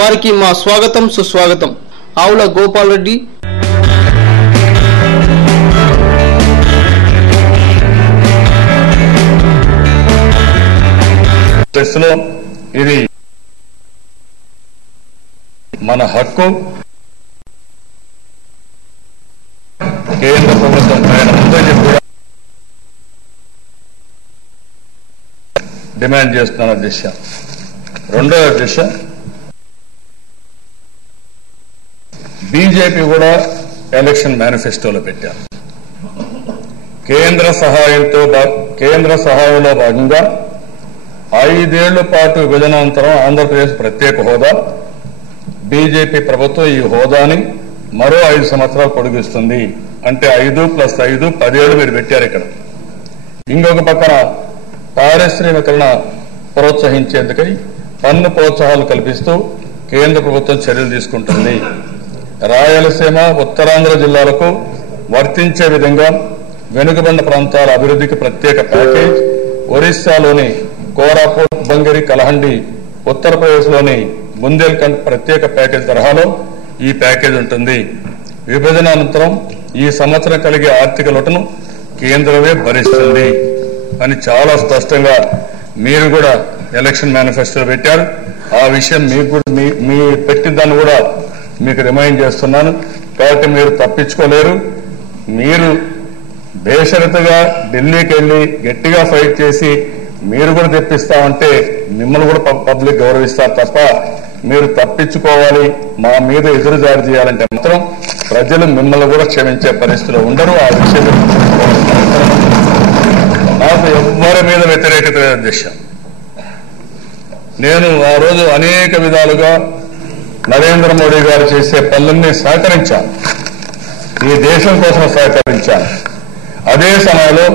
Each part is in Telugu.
వారికి మా స్వాగతం సుస్వాగతం. ఆవుల గోపాల్ రెడ్డి. ఇది మన హక్కు. కేంద్ర ప్రభుత్వం పైన ముందని కూడా డిమాండ్ చేస్తున్న దిశ. రెండవ దిశ, బీజేపీ కూడా ఎలక్షన్ మేనిఫెస్టోలో పెట్టారు. కేంద్ర సహాయంలో భాగంగా 5 ఏళ్ల పాటు విభజనానంతరం ఆంధ్రప్రదేశ్ ప్రత్యేక హోదా, బీజేపీ ప్రభుత్వం ఈ హోదాని మరో 5 సంవత్సరాలు పొడిగిస్తుంది. అంటే 5 + 5 10 ఏళ్లు మీరు పెట్టారు ఇక్కడ. ఇంకొక పక్కన పారిశ్రామికరణ ప్రోత్సహించేందుకై పన్ను ప్రోత్సాహాలు కల్పిస్తూ కేంద్ర ప్రభుత్వం చర్యలు తీసుకుంటుంది. రాయలసీమ, ఉత్తరాంధ్ర జిల్లాలకు వర్తించే విధంగా వెనుకబడిన ప్రాంతాల అభివృద్ధికి ప్రత్యేక ప్యాకేజ్, ఒరిస్సాలోని కోరాపుట్, బంగరి, కలహండి, ఉత్తరప్రదేశ్లోని బుందేల్ఖండ్ ప్రత్యేక ప్యాకేజ్ తరహాలో ఈ ప్యాకేజ్ ఉంటుంది. విభజన అనంతరం ఈ సంవత్సరం కలిగే ఆర్థిక లోటును కేంద్రమే భరిస్తుంది అని చాలా స్పష్టంగా మీరు కూడా ఎలక్షన్ మేనిఫెస్టోలో పెట్టారు. ఆ విషయం మీకు కూడా మీ పెట్టిన దాన్ని కూడా మీకు రిమైండ్ చేస్తున్నాను. కాబట్టి మీరు తప్పించుకోలేరు. మీరు బేషరతుగా ఢిల్లీకి వెళ్లి గట్టిగా ఫైట్ చేసి మీరు కూడా తెప్పిస్తామంటే మిమ్మల్ని కూడా పబ్లిక్ గౌరవిస్తారు తప్ప మీరు తప్పించుకోవాలి, మా మీద ఎదురుదాడి చేయాలంటే మాత్రం ప్రజలు మిమ్మల్ని కూడా క్షమించే పరిస్థితిలో ఉండరు. ఆ విషయం నాకు ఎవ్వరి మీద వ్యతిరేకత దిశ. నేను ఆ రోజు అనేక విధాలుగా నరేంద్ర మోడీ గారు చేసే పనులన్నీ సహకరించాను, ఈ దేశం కోసం సహకరించాను. అదే సమయంలో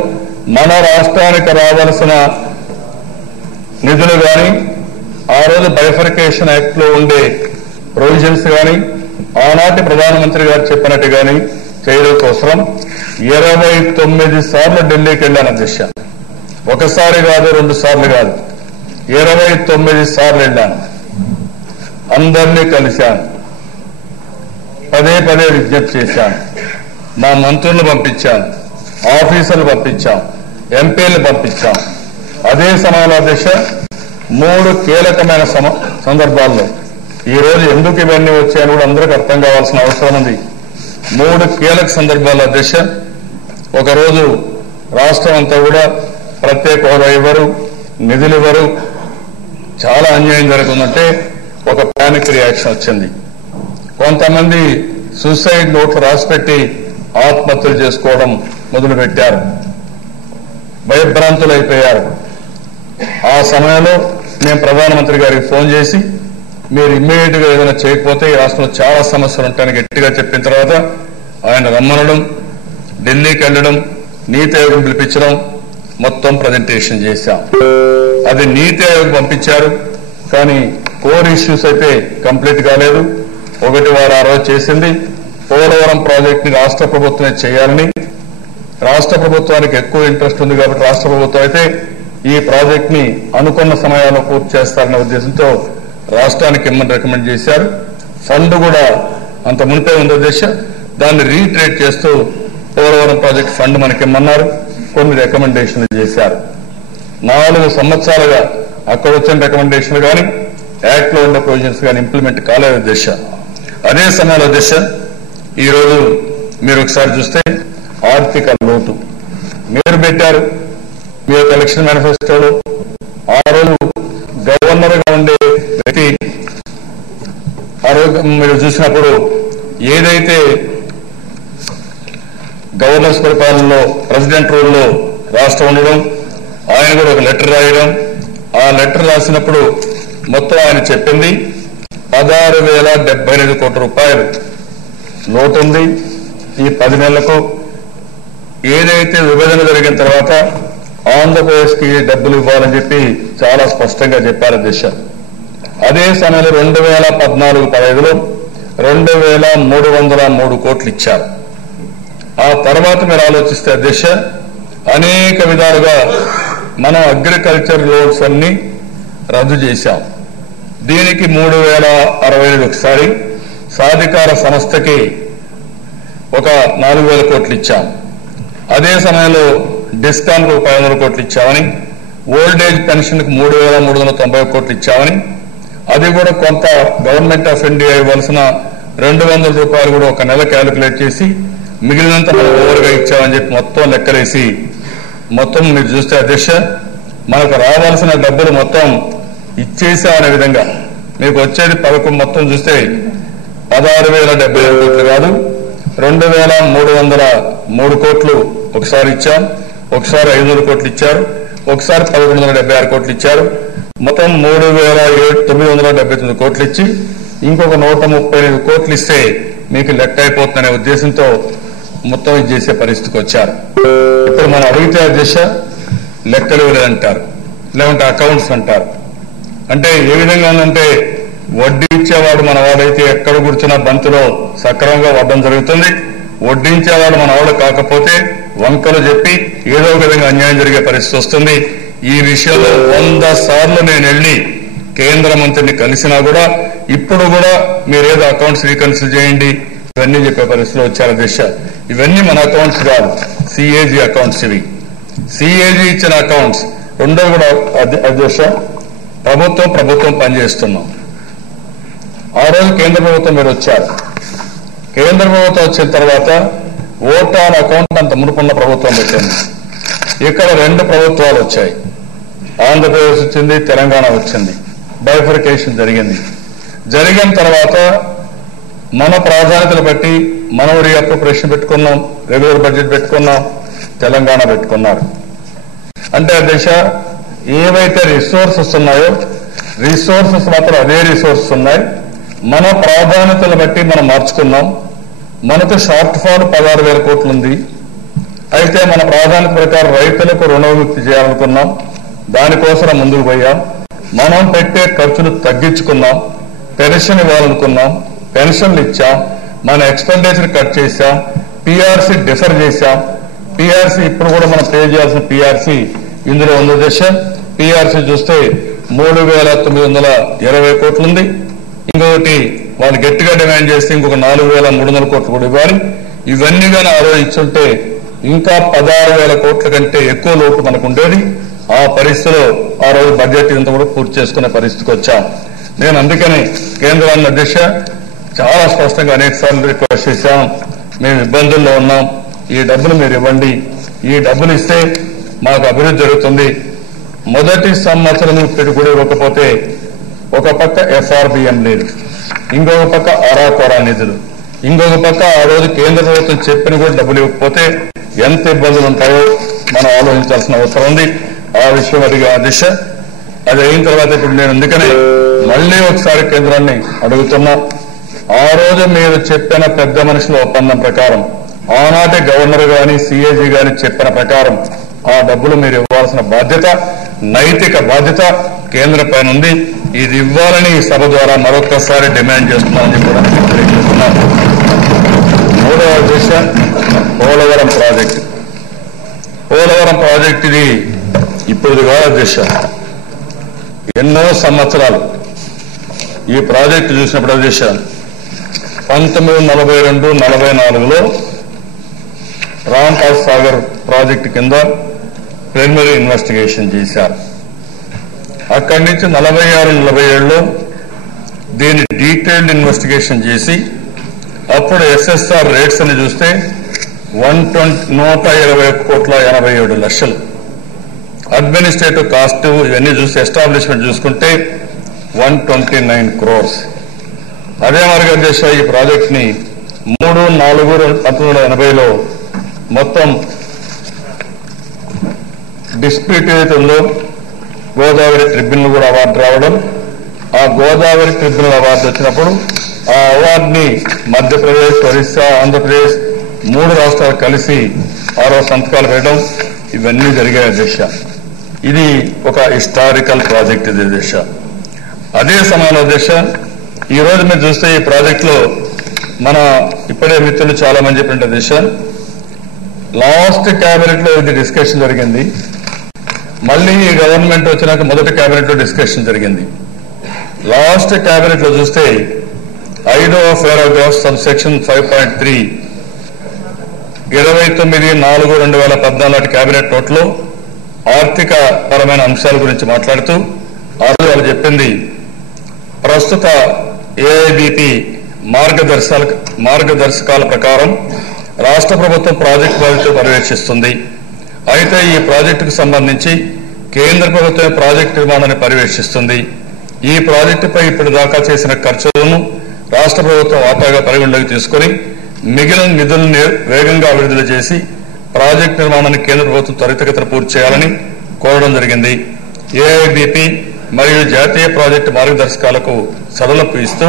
మన రాష్ట్రానికి రావాల్సిన నిధులు కానీ, ఆ రోజు బైఫర్కేషన్ యాక్ట్ లో ఉండే ప్రొవిజన్స్ కానీ, ఆనాటి ప్రధానమంత్రి గారు చెప్పినట్టు కానీ చేయడం కోసం 29 సార్లు ఢిల్లీకి వెళ్ళాను అధ్యక్ష. ఒకసారి కాదు, 2 సార్లు కాదు, 29 సార్లు వెళ్ళాను. అందరినీ కలిశాను, పదే విజ్ఞప్తి చేశాను. మా మంత్రులను పంపించాను, ఆఫీసర్లు పంపించాం, ఎంపీలు పంపించాం. అదే సమయంలో అధ్యక్ష 3 కీలకమైన సందర్భాల్లో, ఈ రోజు ఎందుకు ఇవన్నీ వచ్చాయని కూడా అందరికీ అర్థం కావాల్సిన అవసరం ఉంది. 3 కీలక సందర్భాల్లో అధ్యక్ష, ఒకరోజు రాష్ట్రం అంతా కూడా ప్రత్యేక హోదా ఇవ్వరు, నిధులు ఇవ్వరు, చాలా అన్యాయం జరుగుతుందంటే ఒక పానిక్ రియాక్షన్ వచ్చింది. కొంతమంది సూసైడ్ నోట్లు రాసిపెట్టి ఆత్మహత్యలు చేసుకోవడం మొదలుపెట్టారు, భయభ్రాంతులు అయిపోయారు. ఆ సమయంలో నేను ప్రధానమంత్రి గారికి ఫోన్ చేసి మీరు ఇమ్మీడియట్ గా ఏదైనా చేయకపోతే ఈ రాష్ట్రంలో చాలా సమస్యలు ఉంటాయని గట్టిగా చెప్పిన తర్వాత ఆయన రమ్మనడం, ఢిల్లీకి వెళ్లడం, నీతి ఆయోగం పిలిపించడం, మొత్తం ప్రజెంటేషన్ చేశాం. అది నీతి ఆయోగ్ పంపించారు, కానీ కోర్ ఇష్యూస్ అయితే కంప్లీట్ కాలేదు. ఒకటి వారు ఆ రోజు చేసింది పోలవరం ప్రాజెక్ట్ ని రాష్ట్ర ప్రభుత్వమే చేయాలని. రాష్ట్ర ప్రభుత్వానికి ఎక్కువ ఇంట్రెస్ట్ ఉంది కాబట్టి రాష్ట్ర ప్రభుత్వం అయితే ఈ ప్రాజెక్ట్ ని అనుకున్న సమయాల్లో పూర్తి చేస్తారనే ఉద్దేశంతో రాష్ట్రానికి ఇమ్మని రికమెండ్ చేశారు. ఫండ్ కూడా అంత మునిపే ఉంది దేశ, దాన్ని రీట్రేట్ చేస్తూ పోలవరం ప్రాజెక్ట్ ఫండ్ మనకి ఇమ్మన్నారు. కొన్ని రికమెండేషన్లు చేశారు. 4 సంవత్సరాలుగా అక్కడ వచ్చిన రికమెండేషన్లు కానీ యాక్ట్ లో ఉన్న ప్రొవిజన్స్ కానీ ఇంప్లిమెంట్ కాలేదు దిశ. అదే సమయంలో దిశ ఈరోజు మీరు ఒకసారి చూస్తే ఆర్థిక లోటు మీరు పెట్టారు మీ యొక్క ఎలక్షన్ మేనిఫెస్టోలో. ఆ రోజు గవర్నర్ గా ఉండే వ్యక్తి ఆ రోజు మీరు చూసినప్పుడు ఏదైతే గవర్నర్స్ పరిపాలనలో ప్రెసిడెంట్ రూల్లో రాష్ట్రం ఉండడం, ఆయన కూడా ఒక లెటర్ రాయడం, ఆ లెటర్ రాసినప్పుడు మొత్తం ఆయన చెప్పింది 16,075 కోట్ల రూపాయలు లోటు ఉంది ఈ 10 నెలలకు. ఏదైతే విభజన జరిగిన తర్వాత ఆంధ్రప్రదేశ్ కి డబ్బులు ఇవ్వాలని చెప్పి చాలా స్పష్టంగా చెప్పారు దిశ. అదే సమయంలో 2014-15లో 2,303 కోట్లు ఇచ్చారు. ఆ తర్వాత మీరు ఆలోచిస్తే దిశ అనేక విధాలుగా మనం అగ్రికల్చర్ లోన్స్ అన్ని రద్దు చేశాం. దీనికి 3065 ఒకసారి, సాధికార సంస్థకి ఒక 4000 కోట్లు ఇచ్చాం. అదే సమయంలో డిస్కామ్కు 500 కోట్లు ఇచ్చామని, ఓల్డేజ్ పెన్షన్కి 3390 కోట్లు ఇచ్చామని, అది కూడా కొంత గవర్నమెంట్ ఆఫ్ ఇండియా ఇవ్వాల్సిన 200 రూపాయలు కూడా ఒక నెల క్యాలిక్యులేట్ చేసి మిగిలినంత మనం ఓవర్గా ఇచ్చామని చెప్పి మొత్తం లెక్కలేసి మొత్తం మీరు చూస్తే అధ్యక్ష మనకు రావాల్సిన డబ్బులు మొత్తం ఇచ్చేసామనే విధంగా మీకు వచ్చేది మొత్తం చూస్తే 16,075 కోట్లు కాదు, 2,303 కోట్లు ఒకసారి ఇచ్చాం, ఒకసారి 500 కోట్లు ఇచ్చారు, ఒకసారి 1176 కోట్లు ఇచ్చారు. మొత్తం 3,979 కోట్లు ఇచ్చి ఇంకొక 135 కోట్లు ఇస్తే మీకు లెక్క అయిపోతుందనే ఉద్దేశంతో మొత్తం ఇది చేసే పరిస్థితికి వచ్చారు. ఇప్పుడు మనం అడిగితే అధ్యక్ష లెక్కలు లేదంటారు, లేకుంటే అకౌంట్స్ అంటారు. అంటే ఏ విధంగా అంటే వడ్డీ ఇచ్చేవాడు మన వాడైతే ఎక్కడ కూర్చున్న బంతిలో సక్రమంగా వడ్డం జరుగుతుంది, వడ్డించేవాడు మన వాడు కాకపోతే వంకలు చెప్పి ఏదో ఒక విధంగా అన్యాయం జరిగే పరిస్థితి వస్తుంది. ఈ విషయంలో 100 సార్లు నేను వెళ్ళి కేంద్ర మంత్రిని కలిసినా కూడా ఇప్పుడు కూడా మీరేదో అకౌంట్స్ రీకన్సిల్ చేయండి ఇవన్నీ చెప్పే పరిస్థితిలో వచ్చారు అధ్యక్ష. ఇవన్నీ మన అకౌంట్స్ కాదు, సిఏజీ అకౌంట్స్. ఇవి సిఏజీ ఇచ్చిన అకౌంట్స్. రెండోది కూడా అధ్యక్ష ప్రభుత్వం పనిచేస్తున్నాం. ఆ రోజు కేంద్ర ప్రభుత్వం మీరు వచ్చారు. కేంద్ర ప్రభుత్వం వచ్చిన తర్వాత ఓటాన్ అకౌంట్ అంత మునుపున్న ప్రభుత్వం పెట్టింది. ఇక్కడ 2 ప్రభుత్వాలు వచ్చాయి, ఆంధ్రప్రదేశ్ వచ్చింది, తెలంగాణ వచ్చింది. బైఫర్కేషన్ జరిగింది. జరిగిన తర్వాత మన ప్రాధాన్యతలు బట్టి మనం రీఅప్రోప్రియేషన్ పెట్టుకున్నాం, రెగ్యులర్ బడ్జెట్ పెట్టుకున్నాం, తెలంగాణ పెట్టుకున్నారు. అంటే అధ్యక్ష ఏవైతే రిసోర్సెస్ ఉన్నాయో రిసోర్సెస్ మాత్రం అదే రిసోర్సెస్ ఉన్నాయి. మన ప్రాధాన్యతలు బట్టి మనం మార్చుకున్నాం. మనకు షార్ట్ ఫాల్ 16,000 కోట్లు ఉంది. అయితే మన ప్రాధాన్యత ప్రకారం రైతులకు రుణ విముక్తి చేయాలనుకున్నాం, దానికోసం ముందుకు పోయాం. మనం పెట్టే ఖర్చులు తగ్గించుకున్నాం, పెన్షన్ ఇవ్వాలనుకున్నాం, పెన్షన్లు ఇచ్చాం, మన ఎక్స్పెండిచర్ కట్ చేశాం, పీఆర్సీ డిఫర్ చేశాం. పీఆర్సీ ఇప్పుడు కూడా మనం పే చేయాల్సిన పీఆర్సీ ఇందులో ఉన్న దశ. పీఆర్సీ చూస్తే 3,920 కోట్లు ఉంది. ఇంకొకటి వాళ్ళు గట్టిగా డిమాండ్ చేస్తే ఇంకొక 4,300 కోట్లు కూడా ఇవ్వాలి. ఇవన్నీ కానీ ఆ రోజు ఇచ్చుంటే ఇంకా 16,000 కోట్ల కంటే ఎక్కువ లోటు మనకు ఉండేది. ఆ పరిస్థితిలో ఆ రోజు బడ్జెట్ ఇంత కూడా పూర్తి చేసుకునే పరిస్థితికి వచ్చాం. నేను అందుకని కేంద్రాన్ని అధ్యక్ష చాలా స్పష్టంగా అనేక సార్లు రిక్వెస్ట్ చేశాం. మేము ఇబ్బందుల్లో ఉన్నాం, ఈ డబ్బులు మీరు ఇవ్వండి, ఈ డబ్బులు ఇస్తే మాకు అభివృద్ధి జరుగుతుంది. మొదటి సంవత్సరం పెట్టి కూడా ఇవ్వకపోతే ఒక పక్క ఎఫ్ఆర్బిఎం లేదు, ఇంకొక పక్క అరాకొరా నిధులు, ఇంకొక పక్క ఆ రోజు కేంద్ర ప్రభుత్వం చెప్పిన కూడా డబ్బులు ఇవ్వకపోతే ఎంత ఇబ్బందులు ఉంటాయో మనం ఆలోచించాల్సిన అవసరం ఉంది. ఆ విషయం అడిగా దిశ అది అయిన తర్వాత ఇప్పుడు నేను అందుకనే మళ్లీ ఒకసారి కేంద్రాన్ని అడుగుతున్నా. ఆ రోజు మీరు చెప్పిన పెద్ద మనుషుల ఒప్పందం ప్రకారం ఆనాటి గవర్నర్ గాని సిఏజీ గాని చెప్పిన ప్రకారం ఆ డబ్బులు మీరు ఇవ్వాల్సిన బాధ్యత, నైతిక బాధ్యత కేంద్రం పైన ఉంది. ఇది ఇవ్వాలని ఈ సభ ద్వారా మరొకసారి డిమాండ్ చేస్తున్నామని కూడా తెలియజేస్తున్నాం. 3వ దిశ పోలవరం ప్రాజెక్టు. పోలవరం ప్రాజెక్టు ఇది ఇప్పుడు కాదు దిశ, ఎన్నో సంవత్సరాలు ఈ ప్రాజెక్టు చూసినప్పుడు దిశ 1942-44లో రాంపాస్ సాగర్ ప్రాజెక్టు కింద ప్రిలిమినరీ ఇన్వెస్టిగేషన్ చేశారు. అక్కడి నుంచి 46-47లో దీన్ని డీటెయిల్డ్ ఇన్వెస్టిగేషన్ చేసి అప్పుడు ఎస్ఎస్ఆర్ రేట్స్ అని చూస్తే 120,87,000,000. అడ్మినిస్ట్రేటివ్ కాస్ట్ ఇవన్నీ చూస్తే ఎస్టాబ్లిష్మెంట్ చూసుకుంటే 129 crores. అదే మార్గం చేసే ఈ ప్రాజెక్ట్ ని 3/4/1980లో మొత్తం డిస్ప్యూట్ ఏదైతే ఉందో గోదావరి ట్రిబ్యునల్ కూడా అవార్డు రావడం, ఆ గోదావరి ట్రిబ్యునల్ అవార్డు వచ్చినప్పుడు ఆ అవార్డుని మధ్యప్రదేశ్, ఒరిస్సా, ఆంధ్రప్రదేశ్ 3 రాష్ట్రాలు కలిసి 6 సంతకాలు వేయడం ఇవన్నీ జరిగాయి అధ్యక్ష. ఇది ఒక హిస్టారికల్ ప్రాజెక్ట్ ఇది అధ్యక్ష. అదే సమయంలో అధ్యక్ష ఈ రోజు మీరు చూస్తే ఈ ప్రాజెక్టులో మన ఇప్పుడే మిత్రులు చాలా మంది చెప్పినట్టు అధ్యక్ష లాస్ట్ క్యాబినెట్ లో ఇది డిస్కషన్ జరిగింది. మళ్ళీ ఈ గవర్నమెంట్ వచ్చినాక మొదటి క్యాబినెట్ లో డిస్కషన్ జరిగింది. లాస్ట్ కేబినెట్ లో చూస్తే 5వ పారాగ్రాఫ్ సబ్ సెక్షన్ 5.3 29/4/2014 కేబినెట్ నోట్లో ఆర్థిక పరమైన అంశాల గురించి మాట్లాడుతూ ఆ రోజు వాళ్ళు చెప్పింది ప్రస్తుత ఏఐబిపి మార్గదర్శకాల ప్రకారం రాష్ట్ర ప్రభుత్వం ప్రాజెక్టు బాధ్యతలు పర్యవేక్షిస్తుంది. అయితే ఈ ప్రాజెక్టుకు సంబంధించి కేంద్ర ప్రభుత్వం ప్రాజెక్టు నిర్మాణాన్ని పర్యవేక్షిస్తుంది. ఈ ప్రాజెక్టుపై ఇప్పటి దాకా చేసిన ఖర్చులను రాష్ట్ర ప్రభుత్వం వాటాగా పరిగణలోకి తీసుకుని మిగిలిన నిధులను వేగంగా విడుదల చేసి ప్రాజెక్టు నిర్మాణాన్ని కేంద్ర ప్రభుత్వం త్వరితగతిన పూర్తి చేయాలని కోరడం జరిగింది. ఏఐబిపి మరియు జాతీయ ప్రాజెక్టు మార్గదర్శకాలకు సడలింపు ఇస్తూ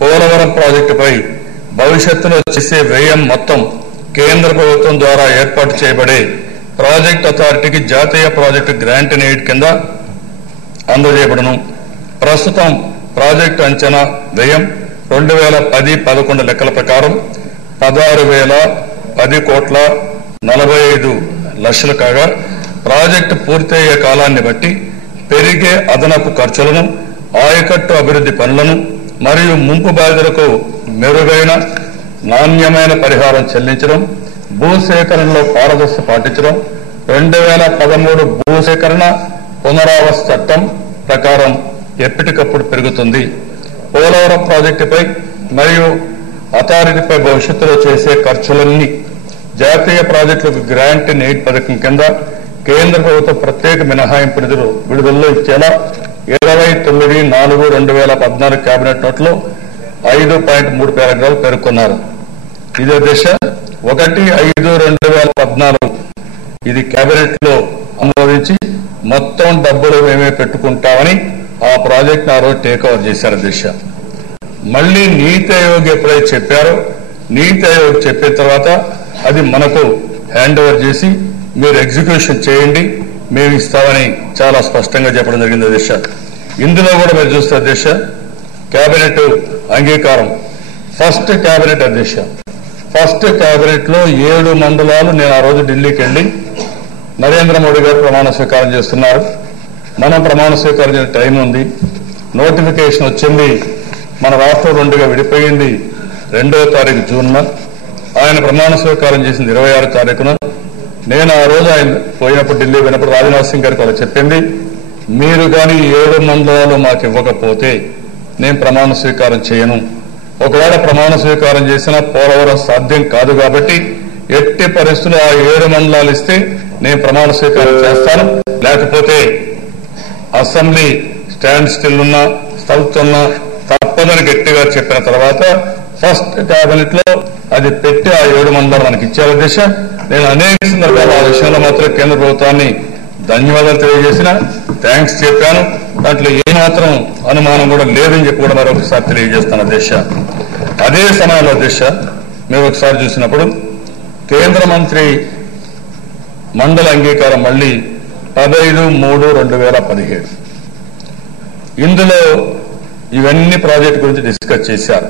పోలవరం ప్రాజెక్టుపై భవిష్యత్తులో చేసే వ్యయం మొత్తం కేంద్ర ప్రభుత్వం ద్వారా ఏర్పాటు చేయబడే ప్రాజెక్ట్ అథారిటీకి జాతీయ ప్రాజెక్టు గ్రాంట్ అండ్ ఎయిడ్ కింద అందజేయబడను. ప్రస్తుతం ప్రాజెక్టు అంచనా వ్యయం 2010-11 లెక్కల ప్రకారం 16,010,45,00,000 కాగా ప్రాజెక్టు పూర్తయ్యే కాలాన్ని బట్టి పెరిగే అదనపు ఖర్చులను, ఆయకట్టు అభివృద్ధి పనులను మరియు ముంపు బాధితులకు మెరుగైన నాణ్యమైన పరిహారం చెల్లించడం, భూసేకరణలో పారదర్శకత పాటించడం 2013 భూసేకరణ పునరావాస చట్టం ప్రకారం ఎప్పటికప్పుడు పెరుగుతుంది. పోలవరం ప్రాజెక్టుపై మరియు అథారిటీపై భవిష్యత్తులో చేసే ఖర్చులన్నీ జాతీయ ప్రాజెక్టులకు గ్రాంట్ అండ్ ఎయిడ్ పథకం కింద కేంద్ర ప్రభుత్వం ప్రత్యేక మినహాయింపు నిధులు విడుదలలో ఇచ్చేలా 29/4/2014 కేబినెట్ నోట్లో 5.3 పారాగ్రాఫ్ పేర్కొన్నారు. ఇదే దిశ 1/5/2014 ఇది కేబినెట్ లో ఆమోదించి మొత్తం డబ్బులు మేమే పెట్టుకుంటామని ఆ ప్రాజెక్ట్ ఆ రోజు టేక్ ఓవర్ చేశారు దిశ. మళ్లీ నీతి ఆయోగ్ ఎప్పుడైతే చెప్పారో నీతి ఆయోగ్ చెప్పిన తర్వాత అది మనకు హ్యాండ్ ఓవర్ చేసి మీరు ఎగ్జిక్యూషన్ చేయండి, మేము ఇస్తామని చాలా స్పష్టంగా చెప్పడం జరిగింది దిశ. ఇందులో కూడా మీరు చూస్తే దిశ కేబినెట్ అంగీకారం ఫస్ట్ కేబినెట్ అధ్యక్ష ఫస్ట్ కేబినెట్ లో 7 మండలాలు నేను ఆ రోజు ఢిల్లీకి వెళ్లి నరేంద్ర మోడీ గారు ప్రమాణ స్వీకారం చేస్తున్నారు. మనం ప్రమాణ స్వీకారం చేసే టైం ఉంది, నోటిఫికేషన్ వచ్చింది, మన రాష్ట్రం 2గా విడిపోయింది 2వ తారీఖు జూన్న, ఆయన ప్రమాణ స్వీకారం చేసింది 26 తారీఖున. నేను ఆ రోజు ఆయన పోయినప్పుడు ఢిల్లీ పోయినప్పుడు రాజ్నాథ్ సింగ్ గారికి వాళ్ళు చెప్పింది, మీరు కానీ 7 మండలాలు మాకు ఇవ్వకపోతే నేను ప్రమాణ స్వీకారం చేయను, ఒకవేళ ప్రమాణ స్వీకారం చేసినా పోలవరం సాధ్యం కాదు కాబట్టి ఎట్టి పరిస్థితులు ఆ 7 మండలాలు ఇస్తే నేను ప్రమాణ స్వీకారం చేస్తాను, లేకపోతే అసెంబ్లీ స్టాండ్ స్టిల్ ఉన్నా స్థలుతున్నా తప్పదని గట్టిగా చెప్పిన తర్వాత ఫస్ట్ కేబినెట్ లో అది పెట్టి ఆ 7 మండలాలు మనకి ఇచ్చారు దిశ. నేను అనేక సందర్భాలు ఆ విషయంలో మాత్రం కేంద్ర ప్రభుత్వాన్ని ధన్యవాదాలు తెలియజేసిన, థ్యాంక్స్ చెప్పాను. దాంట్లో ఏమాత్రం అనుమానం కూడా లేదని చెప్పి కూడా మరొకసారి తెలియజేస్తాను దిశ. అదే సమయంలో దిశ మీరు ఒకసారి చూసినప్పుడు కేంద్ర మంత్రి మండల అంగీకారం మళ్లీ 15/3/2017 ఇందులో ఇవన్నీ ప్రాజెక్టు గురించి డిస్కస్ చేశారు.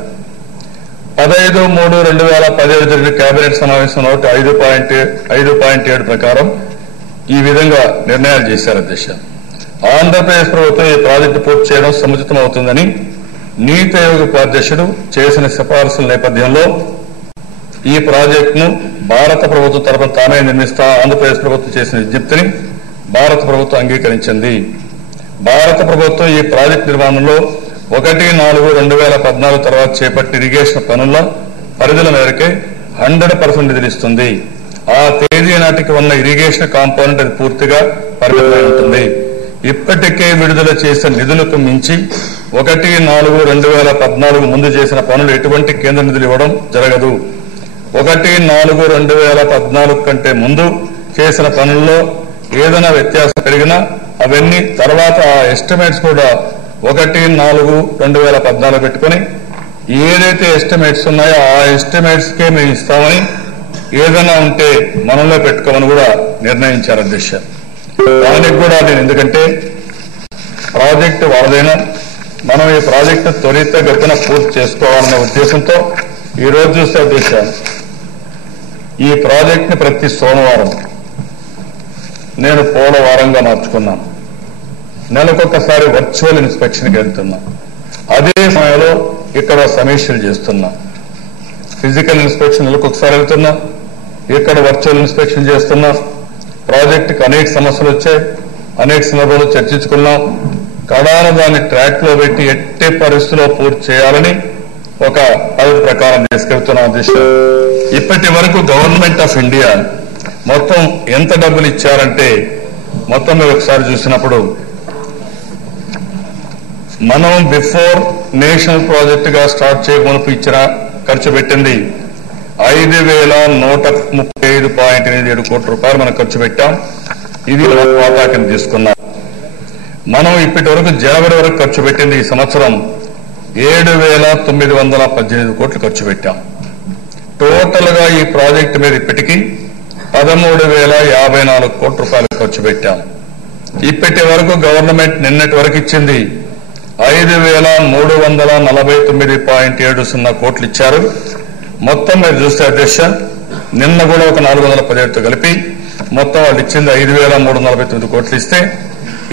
15/3/2017 జరిగిన కేబినెట్ సమావేశం 5.7 ప్రకారం ఈ విధంగా నిర్ణయాలు చేశారు అధ్యక్ష. ఆంధ్రప్రదేశ్ ప్రభుత్వం ఈ ప్రాజెక్టు పూర్తి చేయడం సముచితమవుతుందని నీతి ఆయోగ్ ఉపాధ్యక్షుడు చేసిన సిఫారసుల నేపథ్యంలో ఈ ప్రాజెక్టును భారత ప్రభుత్వం తరపున తానే నిర్మిస్తా ఆంధ్రప్రదేశ్ ప్రభుత్వం చేసిన విజ్ఞప్తిని భారత ప్రభుత్వం అంగీకరించింది. భారత ప్రభుత్వం ఈ ప్రాజెక్టు నిర్మాణంలో 1/4/2014 తర్వాత చేపట్టిన ఇరిగేషన్ పనుల పరిధుల మేరకే 100% నిధులు ఇస్తుంది. ఆ తేదీ నాటికి ఉన్న ఇరిగేషన్ కాంపోనెంట్ అది పూర్తిగా పరిమితమై ఉంటుంది. ఇప్పటికే విడుదల చేసిన నిధులకు మించి 1/4/2014 ముందు చేసిన పనులు ఎటువంటి కేంద్ర నిధులు ఇవ్వడం జరగదు. 1/4/2014 కంటే ముందు చేసిన పనుల్లో ఏదైనా వ్యత్యాసం పెరిగినా అవన్నీ తర్వాత ఆ ఎస్టిమేట్స్ కూడా 1/4/2014 పెట్టుకుని ఏదైతే ఎస్టిమేట్స్ ఉన్నాయో ఆ ఎస్టిమేట్స్ కే మేము ఇస్తామని, ఏదైనా ఉంటే మనలో పెట్టుకోమని కూడా నిర్ణయించారు అధ్యక్ష. దానికి కూడా నేను ఎందుకంటే ప్రాజెక్టు వాళ్ళదైనా మనం ఈ ప్రాజెక్టు త్వరితగతిన పూర్తి చేసుకోవాలనే ఉద్దేశంతో ఈ రోజు చూస్తే అధ్యక్ష ఈ ప్రాజెక్టుని ప్రతి సోమవారం నేను పోలవారంగా మార్చుకున్నాను. నెలకొకసారి వర్చువల్ ఇన్స్పెక్షన్కి వెళ్తున్నా. అదే సమయంలో ఇక్కడ సమీక్షలు చేస్తున్నాం. ఫిజికల్ ఇన్స్పెక్షన్ నెలకు ఒకసారి వెళ్తున్నా, ఇక్కడ వర్చువల్ ఇన్స్పెక్షన్ చేస్తున్నా. ప్రాజెక్టుకి అనేక సమస్యలు వచ్చాయి, అనేక సందర్భాల్లో చర్చించుకున్నాం. కడాన దాన్ని ట్రాక్ లో పెట్టి ఎట్టి పరిస్థితుల్లో పూర్తి చేయాలని ఒక పద్ధతి ప్రకారం తీసుకెళ్తున్నాం అధ్యక్ష. ఇప్పటి వరకు గవర్నమెంట్ ఆఫ్ ఇండియా మొత్తం ఎంత డబ్బులు ఇచ్చారంటే, మొత్తం మీరు ఒకసారి చూసినప్పుడు మనం బిఫోర్ నేషనల్ ప్రాజెక్ట్ గా స్టార్ట్ చేయకమునుపు ఇచ్చిన ఖర్చు పెట్టింది 5,135.87 కోట్ల రూపాయలు మనం ఖర్చు పెట్టాం. ఇది వాటా కింద తీసుకున్నాం. మనం ఇప్పటి వరకు జనవరి వరకు ఖర్చు పెట్టింది ఈ సంవత్సరం 7,918 కోట్లు ఖర్చు పెట్టాం. టోటల్ గా ఈ ప్రాజెక్టు మీద ఇప్పటికీ 13,054 కోట్ల రూపాయలు ఖర్చు పెట్టాం. ఇప్పటి వరకు గవర్నమెంట్ నిన్నటి వరకు ఇచ్చింది 5,349.70 కోట్లు ఇచ్చారు. మొత్తం మీరు చూస్తే అధ్యక్ష, నిన్న కూడా ఒక 417తో కలిపి మొత్తం వాళ్ళు ఇచ్చింది 5,349 కోట్లు ఇస్తే,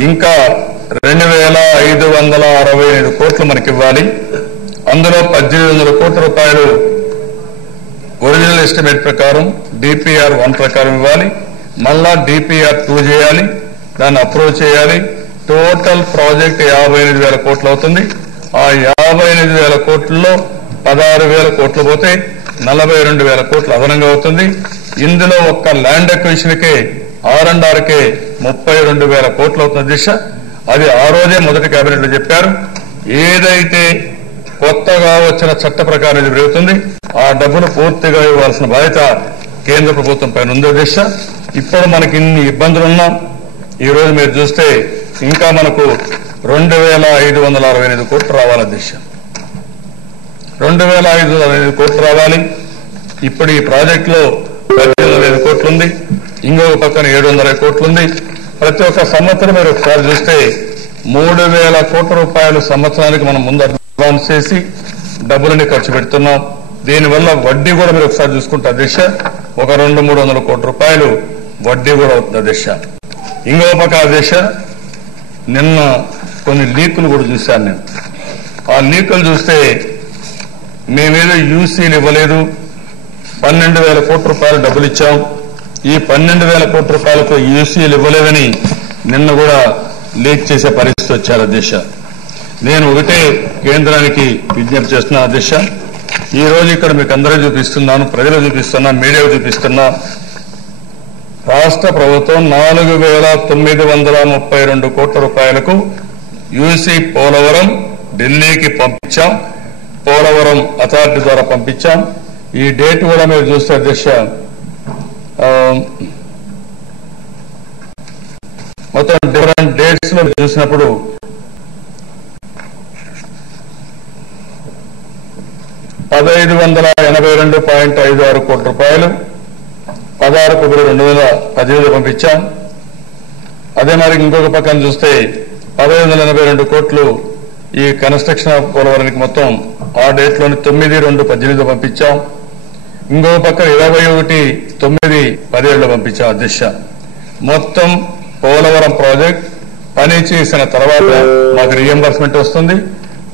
ఇంకా 2,565 కోట్లు మనకి ఇవ్వాలి. అందులో 1,800 కోట్ల రూపాయలు ఒరిజినల్ ఎస్టిమేట్ ప్రకారం డిపిఆర్ 1 ప్రకారం ఇవ్వాలి. మళ్ళా డిపిఆర్ 2 చేయాలి, దాన్ని అప్రూవ్ చేయాలి. టోటల్ ప్రాజెక్ట్ 58,000 కోట్లు అవుతుంది. ఆ 58,000 కోట్లలో 16,000 కోట్లు పోతే 42,000 కోట్లు అదనంగా అవుతుంది. ఇందులో ఒక్క ల్యాండ్ అక్విజిషన్కే R&Rకే 32,000 కోట్లు అవుతుంది దిశ. అది ఆ రోజే మొదటి కేబినెట్ లో చెప్పారు. ఏదైతే కొత్తగా వచ్చిన చట్ట ప్రకారం ఇది పెరుగుతుంది, ఆ డబ్బును పూర్తిగా ఇవ్వాల్సిన బాధ్యత కేంద్ర ప్రభుత్వం పైన ఉంది దిశ. ఇప్పుడు మనకి ఇన్ని ఇబ్బందులున్నా ఈ రోజు మీరు చూస్తే ఇంకా మనకు 2,568 కోట్లు రావాలి దిశ. 2,568 కోట్లు రావాలి. ఇప్పుడు ఈ ప్రాజెక్టులో 18,000 కోట్లు ఉంది, ఇంకొక పక్కన 700 కోట్లు ఉంది. ప్రతి ఒక్క సంవత్సరం మీరు ఒకసారి చూస్తే 3,000 కోట్ల రూపాయలు సంవత్సరానికి మనం ముందు అడ్వాన్స్ చేసి డబ్బులని ఖర్చు పెడుతున్నాం. దీనివల్ల వడ్డీ కూడా మీరు ఒకసారి చూసుకుంటే దిశ ఒక 200-300 కోట్ల రూపాయలు వడ్డీ కూడా అవుతుంది దిశ. ఇంకొక పక్క దిశ నిన్న కొన్ని లీకులు కూడా చూశాను నేను. ఆ లీకులు చూస్తే మేమేదో యూసీలు ఇవ్వలేదు, 12,000 కోట్ల రూపాయలు డబ్బులు ఇచ్చాం, ఈ 12,000 కోట్ల రూపాయలకు యూసీలు ఇవ్వలేదని నిన్న కూడా లీక్ చేసే పరిస్థితి వచ్చారు అధ్యక్ష. నేను ఒకటే కేంద్రానికి విజ్ఞప్తి చేస్తున్నా అధ్యక్ష, ఈ రోజు ఇక్కడ మీకు అందరూ చూపిస్తున్నాను, ప్రజలు చూపిస్తున్నా, మీడియా చూపిస్తున్నా. రాష్ట్ర ప్రభుత్వం 4,932 కోట్ల రూపాయలకు యూసీ పోలవరం ఢిల్లీకి పంపించాం, పోలవరం అథారిటీ ద్వారా పంపించాం. ఈ డేట్ కూడా మీరు చూస్తే అధ్యక్ష మొత్తం డిఫరెంట్ డేట్స్ లో చూసినప్పుడు 1,582.56 కోట్ల రూపాయలు 16 ఫిబ్రవరి 2018 పంపించాం. అదే మరి ఇంకొక పక్కన చూస్తే 1,582 కోట్లు ఈ కన్స్ట్రక్షన్ ఆఫ్ పోలవరానికి మొత్తం ఆ డేట్ లోని 9/2/18 పంపించాం. ఇంకొక పక్క 21/9/17 పంపించాం అధ్యక్ష. మొత్తం పోలవరం ప్రాజెక్ట్ పని చేసిన తర్వాత మాకు రీఎంబర్స్మెంట్ వస్తుంది.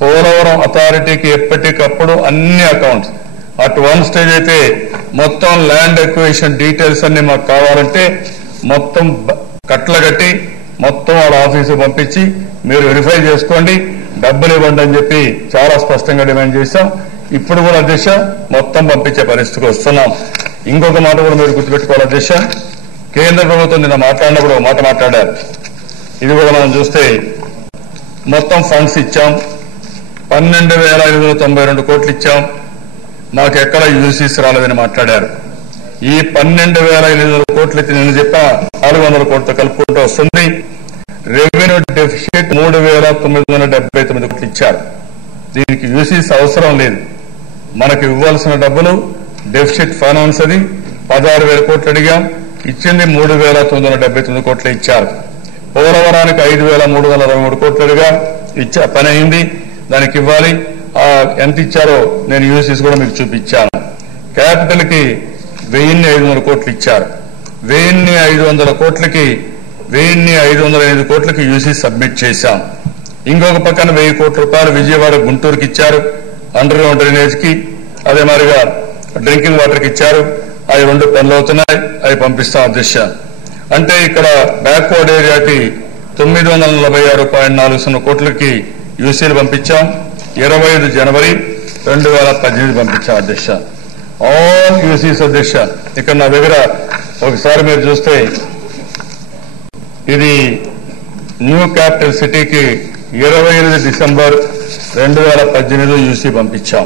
పోలవరం అథారిటీకి ఎప్పటికప్పుడు అన్ని అకౌంట్స్ అట్ వన్ స్టేజ్ అయితే మొత్తం ల్యాండ్ అక్విజిషన్ డీటెయిల్స్ అన్ని మాకు కావాలంటే మొత్తం కట్టలు కట్టి మొత్తం వాళ్ళ ఆఫీసు పంపించి మీరు వెరిఫై చేసుకోండి, డబ్బులు ఇవ్వండి అని చెప్పి చాలా స్పష్టంగా డిమాండ్ చేశాం. ఇప్పుడు కూడా అధ్యక్ష మొత్తం పంపించే పరిస్థితికి వస్తున్నాం. ఇంకొక మాట కూడా మీరు గుర్తుపెట్టుకోవాలి అధ్యక్ష, కేంద్ర ప్రభుత్వం నిన్న మాట్లాడినప్పుడు ఒక మాట మాట్లాడారు. ఇది కూడా మనం చూస్తే మొత్తం ఫండ్స్ ఇచ్చాం, 12,592 కోట్లు ఇచ్చాం, మాకు ఎక్కడ యూసీస్ రాలేదని మాట్లాడారు. ఈ 12,500 కోట్లు నేను చెప్పా 400 కోట్లతో కలుపుకుంటూ వస్తుంది. రెవెన్యూ డెఫిసిట్ 3,979 కోట్లు ఇచ్చారు. దీనికి యూసీస్ అవసరం లేదు. మనకు ఇవ్వాల్సిన డబ్బులు డెఫిసిట్ ఫైనాన్స్ అది 16,000 కోట్లు అడిగాం, ఇచ్చింది 3,979 కోట్లు ఇచ్చారు. పోలవరానికి 5,323 కోట్లు అడిగా ఇచ్చా, పని అయింది, దానికి ఇవ్వాలి. ఎంత ఇచ్చారో నేను యూసీస్ కూడా మీకు చూపించాను. క్యాపిటల్ కి 1,500 కోట్లు ఇచ్చారు. 1,500 కోట్లకి 1,505 కోట్లకి యూసీ సబ్మిట్ చేశాం. ఇంకొక పక్కన 1000 కోట్ల రూపాయలు విజయవాడ గుంటూరుకి ఇచ్చారు, అండర్ గ్రౌండ్ డ్రైనేజ్ కి. అదే మాదిరిగా డ్రింకింగ్ వాటర్ కి ఇచ్చారు. అవి 2 పనులు అవుతున్నాయి, అవి పంపిస్తాం అధ్యక్ష. అంటే ఇక్కడ బ్యాక్వర్డ్ ఏరియాకి 946.40 కోట్లకి యూసీలు పంపించాం. 25 జనవరి 2018 పంపించాం అధ్యక్ష. ఆల్ యూసీస్ అధ్యక్ష. ఇక్కడ నా దగ్గర ఒకసారి మీరు చూస్తే ఇది న్యూ క్యాపిటల్ సిటీకి 28 డిసెంబర్ 2018 యూసీ పంపించాం.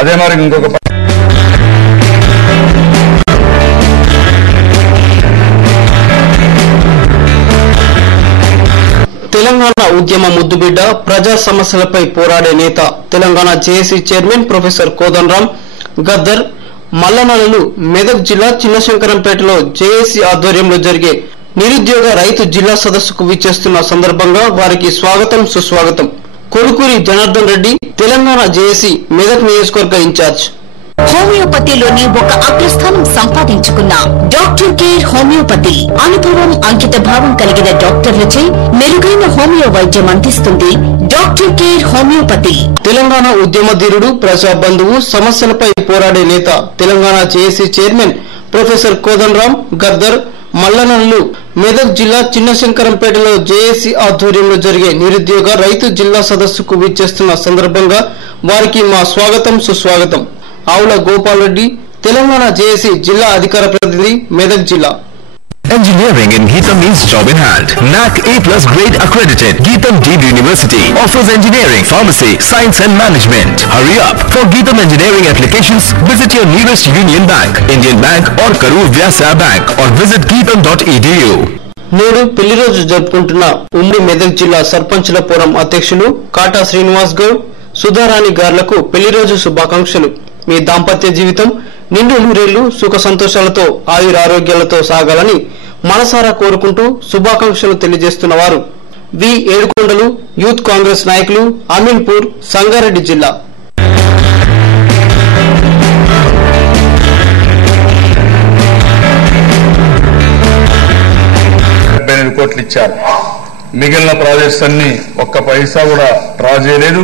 అదే మరి ఇంకొక తెలంగాణ ఉద్యమ ముద్దుబిడ్డ, ప్రజా సమస్యలపై పోరాడే నేత, Telangana JAC chairman professor Kodandaram Gaddar మల్లనల్లు మెదక్ జిల్లా చిన్నశంకరంపేటలో జేఏసీ ఆధ్వర్యంలో జరిగే నిరుద్యోగ రైతు జిల్లా సదస్సుకు విచ్చేస్తున్న సందర్భంగా వారికి స్వాగతం సుస్వాగతం. కొడుకూరి జనార్దన్ రెడ్డి, తెలంగాణ జేఏసీ మెదక్ నియోజకవర్గ ఇన్ఛార్జ్. హోమియోపతిలోని ఒక అగ్రస్థానం సంపాదించుకున్న డాక్టర్ కేర్ హోమియోపతి అనుభవం, అంకిత భావం కలిగిన డాక్టర్లచే మెరుగైన హోమియో వైద్యం అందిస్తుంది డాక్టర్ కేర్ హోమియోపతి. తెలంగాణ ఉద్యమ ధీరుడు, ప్రజా బంధువు, సమస్యలపై పోరాడే నేత, Telangana JAC chairman professor Kodandaram Gaddar మల్లనల్లు మెదక్ జిల్లా చిన్నశంకరంపేటలో జేఏసీ ఆధ్వర్యంలో జరిగే నిరుద్యోగ రైతు జిల్లా సదస్సుకు విచ్చేస్తున్న సందర్భంగా వారికి మా స్వాగతం సుస్వాగతం. ఆవుల గోపాల్ రెడ్డి, తెలంగాణ జేఏసీ జిల్లా అధికార ప్రతినిధి, మెదక్ జిల్లా. Engineering in Geetham means job in hand. NAC A+ grade accredited. Geetham Deemed University offers engineering, pharmacy, science and management. Hurry up. For Geetham engineering applications, visit your nearest Union Bank, Indian Bank or Karur Vyasa Bank or visit geetham.edu. నేడు పెళ్లి రోజు జరుపుకుంటున్న ఉమ్మడి మెదక్ జిల్లా సర్పంచుల ఫోరం అధ్యక్షులు కాటా శ్రీనివాస్ గౌడ్, సుధారాణి గార్లకు పెళ్లి రోజు శుభాకాంక్షలు. మీ దాంపత్య జీవితం నిండు నూరేళ్లు సుఖ సంతోషాలతో ఆయురారోగ్యాలతో సాగాలని మనసారా కోరుకుంటూ శుభాకాంక్షలు తెలియజేస్తున్న వారు వి ఏడుకొండలు యూత్ కాంగ్రెస్ నాయకులు, అమీన్పూర్, సంగారెడ్డి జిల్లా. కోట్లు ఇచ్చారు. మిగిలిన ప్రాజెక్ట్స్ అన్ని ఒక్క పైసా కూడా డ్రా చేయలేదు,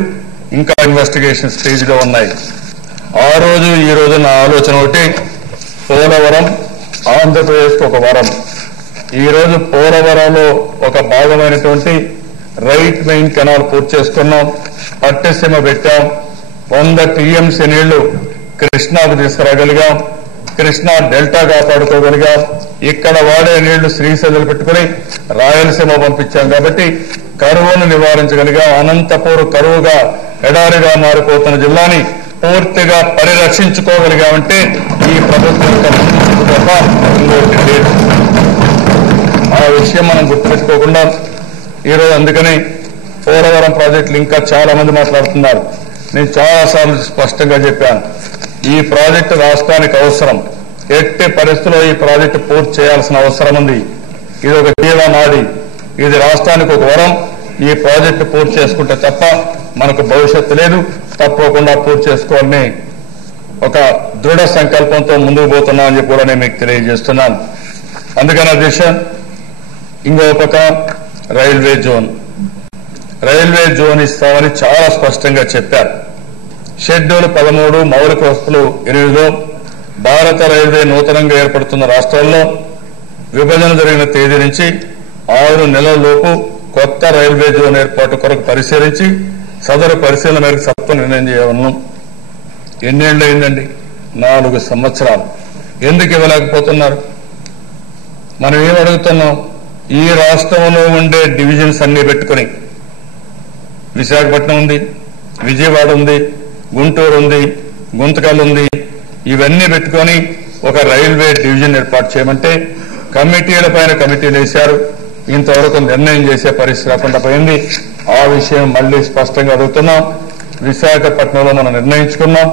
ఇంకా ఇన్వెస్టిగేషన్ స్టేజ్ లో ఉన్నాయి. ఆ రోజు ఈ రోజు నా ఆలోచన ఒకటి, పోలవరం ఆంధ్రప్రదేశ్ ఒక వరం. ఈ రోజు పోలవరంలో ఒక భాగమైనటువంటి రైట్ మెయిన్ కెనాల్ పూర్తి చేసుకున్నాం, పట్టిసీమ పెట్టాం, 100 టీఎంసీ నీళ్లు కృష్ణాకు తీసుకురాగలిగాం, కృష్ణా డెల్టా కాపాడుకోగలిగాం. ఇక్కడ వాడే నీళ్లు శ్రీశైలం పెట్టుకుని రాయలసీమ పంపించాం. కాబట్టి కరువును నివారించగలిగాం. అనంతపూర్ కరువుగా ఎడారిగా మారిపోతున్న జిల్లాని పూర్తిగా పరిరక్షించుకోగలిగామంటే ఈ ప్రభుత్వం తప్ప ఇంకోటి లేదు. ఆ విషయం మనం గుర్తుపెట్టుకోకుండా ఈరోజు అందుకని పోలవరం ప్రాజెక్టులు ఇంకా చాలా మంది మాట్లాడుతున్నారు. నేను చాలాసార్లు స్పష్టంగా చెప్పాను, ఈ ప్రాజెక్టు రాష్ట్రానికి అవసరం. ఎట్టి పరిస్థితుల్లో ఈ ప్రాజెక్టు పూర్తి చేయాల్సిన అవసరం ఉంది. ఇది ఒక జీవనాడి, ఇది రాష్ట్రానికి ఒక వరం. ఈ ప్రాజెక్టు పూర్తి చేసుకుంటే తప్ప మనకు భవిష్యత్తు లేదు. తప్పకుండా పూర్తి చేసుకోవాలని ఒక దృఢ సంకల్పంతో ముందుకు పోతున్నా అని చెప్పి కూడా నేను మీకు తెలియజేస్తున్నాను. అందుకని అధ్యక్ష, ఇంకో పక్క రైల్వే జోన్ ఇస్తామని చాలా స్పష్టంగా చెప్పారు. షెడ్యూల్ 13 మౌలిక వసతులు 8లో భారత రైల్వే నూతనంగా ఏర్పడుతున్న రాష్ట్రాల్లో విభజన జరిగిన తేదీ నుంచి 6 నెలల లోపు కొత్త రైల్వే జోన్ ఏర్పాటు కొరకు పరిశీలించి సదరు పరిశీలన మేరకు సత్వ నిర్ణయం చేయవలను. ఎన్నేళ్ళు అయిందండి? 4 సంవత్సరాలు. ఎందుకు ఇవ్వలేకపోతున్నారు? మనం ఏం అడుగుతున్నాం? ఈ రాష్ట్రంలో ఉండే డివిజన్స్ అన్ని పెట్టుకుని విశాఖపట్నం ఉంది, విజయవాడ ఉంది, గుంటూరు ఉంది, గుంతకల్ ఉంది, ఇవన్నీ పెట్టుకొని ఒక రైల్వే డివిజన్ ఏర్పాటు చేయమంటే కమిటీల పైన కమిటీలు వేశారు. ఇంతవరకు నిర్ణయం చేసే పరిస్థితి రాకుండా పోయింది. ఆ విషయం మళ్లీ స్పష్టంగా అడుగుతున్నాం. విశాఖపట్నంలో మనం నిర్ణయించుకున్నాం,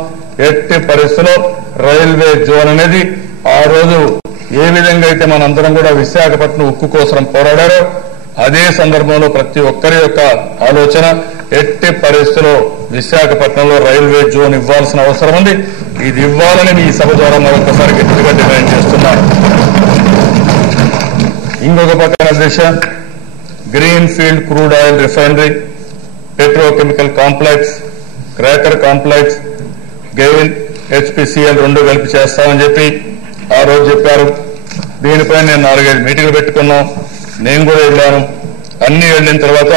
ఎట్టి పరిస్థితుల్లో రైల్వే జోన్ అనేది ఆ రోజు ఏ విధంగా అయితే మనందరం కూడా విశాఖపట్నం ఉక్కు కోసం పోరాడారో అదే సందర్భంలో ప్రతి ఒక్కరి యొక్క ఆలోచన ఎట్టి పరిస్థితుల్లో విశాఖపట్నంలో రైల్వే జోన్ ఇవ్వాల్సిన అవసరం ఉంది. ఇది ఇవ్వాలని మీ సభ ద్వారా మరొకసారి గట్టిగా డిమాండ్ చేస్తున్నాం. ఇంకొక పక్కన దేశ green field crude oil refinery, petrochemical complex, cracker complex, gain, HPCL 2 కలిపి చేస్తామని చెప్పి ఆ రోజు చెప్పారు. దీనిపై నేను 4-5 మీటింగ్లు పెట్టుకున్నాం. నేను కూడా వెళ్ళాను. అన్ని వెళ్ళిన తర్వాత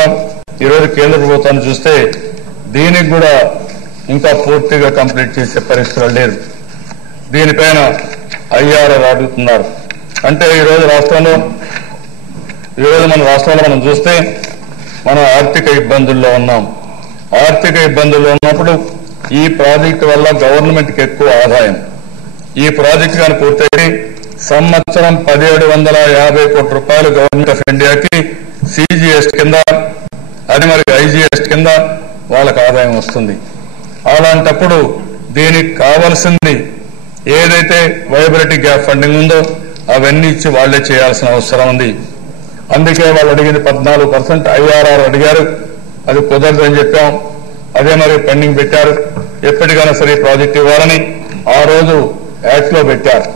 ఈరోజు కేంద్ర ప్రభుత్వాన్ని చూస్తే దీనికి కూడా ఇంకా పూర్తిగా కంప్లీట్ చేసే పరిస్థితులు లేరు. దీనిపైన IRR అడుగుతున్నారు. అంటే ఈరోజు మన రాష్ట్రంలో మనం చూస్తే మనం ఆర్థిక ఇబ్బందుల్లో ఉన్నాం. ఆర్థిక ఇబ్బందుల్లో ఉన్నప్పుడు ఈ ప్రాజెక్టు వల్ల గవర్నమెంట్కి ఎక్కువ ఆదాయం. ఈ ప్రాజెక్టు కానీ పూర్తయి సంవత్సరం 1750 కోట్ల రూపాయలు గవర్నమెంట్ ఆఫ్ ఇండియాకి CGST కింద, అది మరి IGST కింద వాళ్ళకి ఆదాయం వస్తుంది. అలాంటప్పుడు దీనికి కావాల్సింది ఏదైతే వైబిలిటీ గ్యాప్ ఫండింగ్ ఉందో అవన్నీ ఇచ్చి వాళ్లే చేయాల్సిన అవసరం ఉంది. అందుకే వాళ్ళు అడిగింది 14% IRR అడిగారు. అది కుదరదని చెప్పాం. అదే మరి పెండింగ్ పెట్టారు. ఎప్పటికైనా సరే ప్రాజెక్ట్ ఇవ్వాలని ఆ రోజు యాక్ట్ లో పెట్టారు.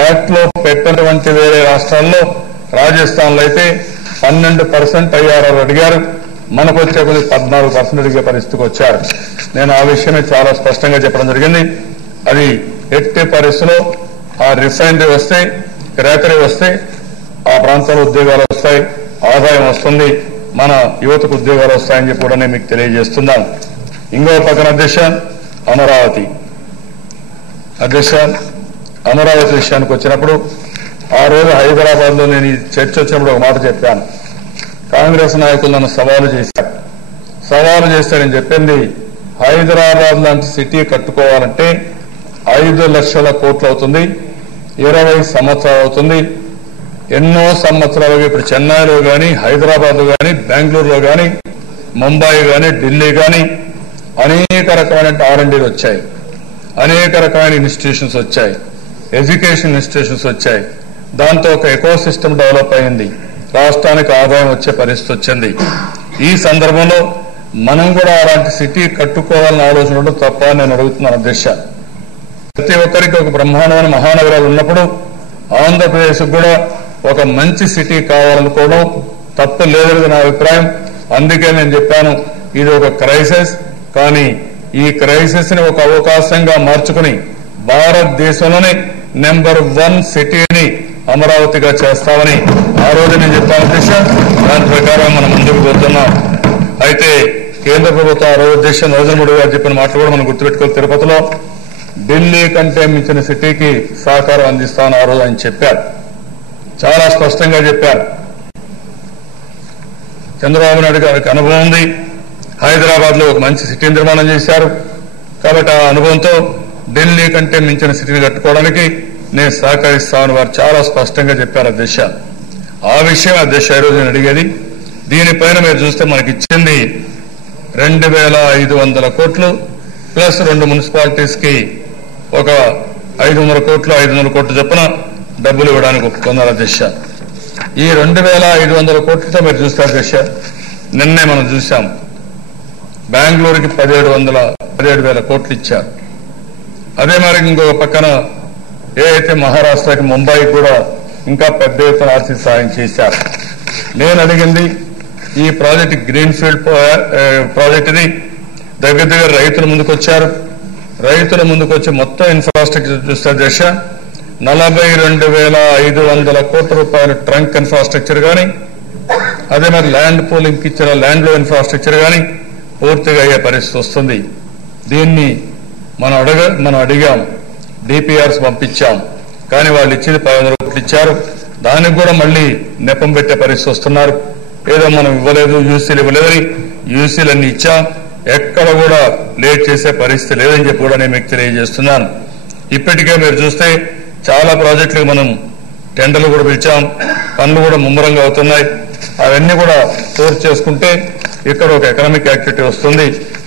యాక్ట్ లో పెట్టినటువంటి వేరే రాష్ట్రాల్లో, రాజస్థాన్ లో అయితే 12% IRR అడిగారు. మనకు వచ్చే కొద్ది 14% అడిగే పరిస్థితికి వచ్చారు. నేను ఆ విషయమే చాలా స్పష్టంగా చెప్పడం జరిగింది. అది ఎట్టి పరిస్థితిలో ఆ రిఫైనరీ వస్తే, క్రాకరీ వస్తే ఆ ప్రాంతాల్లో ఉద్యోగాలు వస్తాయి, ఆదాయం వస్తుంది, మన యువతకు ఉద్యోగాలు వస్తాయని చెప్పి కూడా నేను మీకు తెలియజేస్తున్నాను. ఇంకో పక్కన అమరావతి విషయానికి వచ్చినప్పుడు ఆ రోజు హైదరాబాద్ లో నేను ఈ చర్చ వచ్చినప్పుడు ఒక మాట చెప్పాను. కాంగ్రెస్ నాయకులు నన్ను సవాలు చేస్తే నేను చెప్పింది, హైదరాబాద్ లాంటి సిటీ కట్టుకోవాలంటే 5 లక్షల కోట్లు అవుతుంది, 20 సంవత్సరాలు అవుతుంది. ఎన్నో సంవత్సరాలుగా ఇప్పుడు చెన్నైలో కానీ, హైదరాబాద్ లో కానీ, బెంగళూరులో కానీ, ముంబై కానీ, ఢిల్లీ కానీ అనేక రకమైన R&Dలు వచ్చాయి, అనేక రకమైన ఇన్స్టిట్యూషన్స్ వచ్చాయి, ఎడ్యుకేషన్ ఇన్స్టిట్యూషన్స్ వచ్చాయి. దాంతో ఒక ఎకో సిస్టమ్ డెవలప్ అయింది. రాష్ట్రానికి ఆదాయం వచ్చే పరిస్థితి వచ్చింది. ఈ సందర్భంలో మనం కూడా అలాంటి సిటీ కట్టుకోవాలని ఆలోచన ఉండడం తప్ప నేను అడుగుతున్నాను అధ్యక్ష. ప్రతి ఒక్కరికి ఒక బ్రహ్మాండమైన మహానగరాలు ఉన్నప్పుడు ఆంధ్రప్రదేశ్ కూడా ఒక మంచి సిటీ కావాలనుకోవడం తప్పు లేదనేది నా అభిప్రాయం. అందుకే నేను చెప్పాను, ఇది ఒక క్రైసిస్, కానీ ఈ క్రైసిస్ ని ఒక అవకాశంగా మార్చుకుని భారతదేశంలోనే నెంబర్ 1 సిటీని అమరావతిగా చేస్తామని ఆ రోజు నేను చెప్పాను అధ్యక్ష. దాని ప్రకారం మనం ముందుకు పోతున్నాం. అయితే కేంద్ర ప్రభుత్వం ఆ రోజు అధ్యక్ష నరేంద్ర మోడీ గారు చెప్పిన మాటలు కూడా మనం గుర్తుపెట్టుకోవాలి. తిరుపతిలో ఢిల్లీ కంటే మించిన సిటీకి సహకారం అందిస్తామని ఆ రోజు ఆయన చెప్పారు. చాలా స్పష్టంగా చెప్పారు. చంద్రబాబు నాయుడు గారికి అనుభవం ఉంది. హైదరాబాద్ లో ఒక మంచి సిటీ నిర్మాణం చేశారు. కాబట్టి ఆ అనుభవంతో ఢిల్లీ కంటే మించిన సిటీని కట్టుకోవడానికి నేను సహకరిస్తామని వారు చాలా స్పష్టంగా చెప్పారు అధ్యక్ష. ఆ విషయం అధ్యక్ష ఈరోజు నేను అడిగేది. దీనిపైన మీరు చూస్తే మనకి ఇచ్చింది 2500 కోట్లు ప్లస్ 2 మున్సిపాలిటీస్ కి ఒక 500 కోట్లు చొప్పున డబ్బులు ఇవ్వడానికి ఒప్పుకున్నారు అధ్యక్ష. ఈ 2500 కోట్లతో మీరు చూస్తే అధ్యక్ష, నిన్నే మనం చూశాం బెంగళూరుకి 17,000 కోట్లు ఇచ్చారు. అదే మరి ఇంకొక పక్కన ఏదైతే మహారాష్ట్రకి, ముంబైకి కూడా ఇంకా పెద్ద ఎత్తున ఆర్థిక సాయం చేశారు. నేను అడిగింది ఈ ప్రాజెక్ట్ గ్రీన్ ఫీల్డ్ ప్రాజెక్ట్ ఇది దగ్గర రైతుల ముందుకొచ్చారు. రైతుల ముందుకొచ్చి మొత్తం ఇన్ఫ్రాస్ట్రక్చర్ చూస్తే దశ 42,500 కోట్ల రూపాయలు ట్రంక్ ఇన్ఫ్రాస్ట్రక్చర్ కానీ, అదే మరి ల్యాండ్ పూలింగ్ ఇచ్చిన ల్యాండ్ లో ఇన్ఫ్రాస్ట్రక్చర్ కానీ పూర్తిగా అయ్యే పరిస్థితి వస్తుంది. దీన్ని మనం అడిగాం, DPRs పంపించాం, కానీ వాళ్ళు ఇచ్చింది 500 కోట్లు ఇచ్చారు. దానికి కూడా మళ్లీ నెపం పెట్టే పరిస్థితి వస్తున్నారు. ఏదో మనం ఇవ్వలేదు, యూసీలు ఇవ్వలేదని యూసీలు అన్ని ఇచ్చాం, ఎక్కడ కూడా లేట్ చేసే పరిస్థితి లేదని చెప్పి కూడా నేను మీకు తెలియజేస్తున్నాను. ఇప్పటికే మీరు చూస్తే చాలా ప్రాజెక్టులకు మనం టెండర్లు కూడా పిలిచాం, పనులు కూడా ముమ్మరంగా అవుతున్నాయి. అవన్నీ కూడా పూర్తి చేసుకుంటే ఇక్కడ ఒక ఎకనామిక్ యాక్టివిటీ వస్తుంది,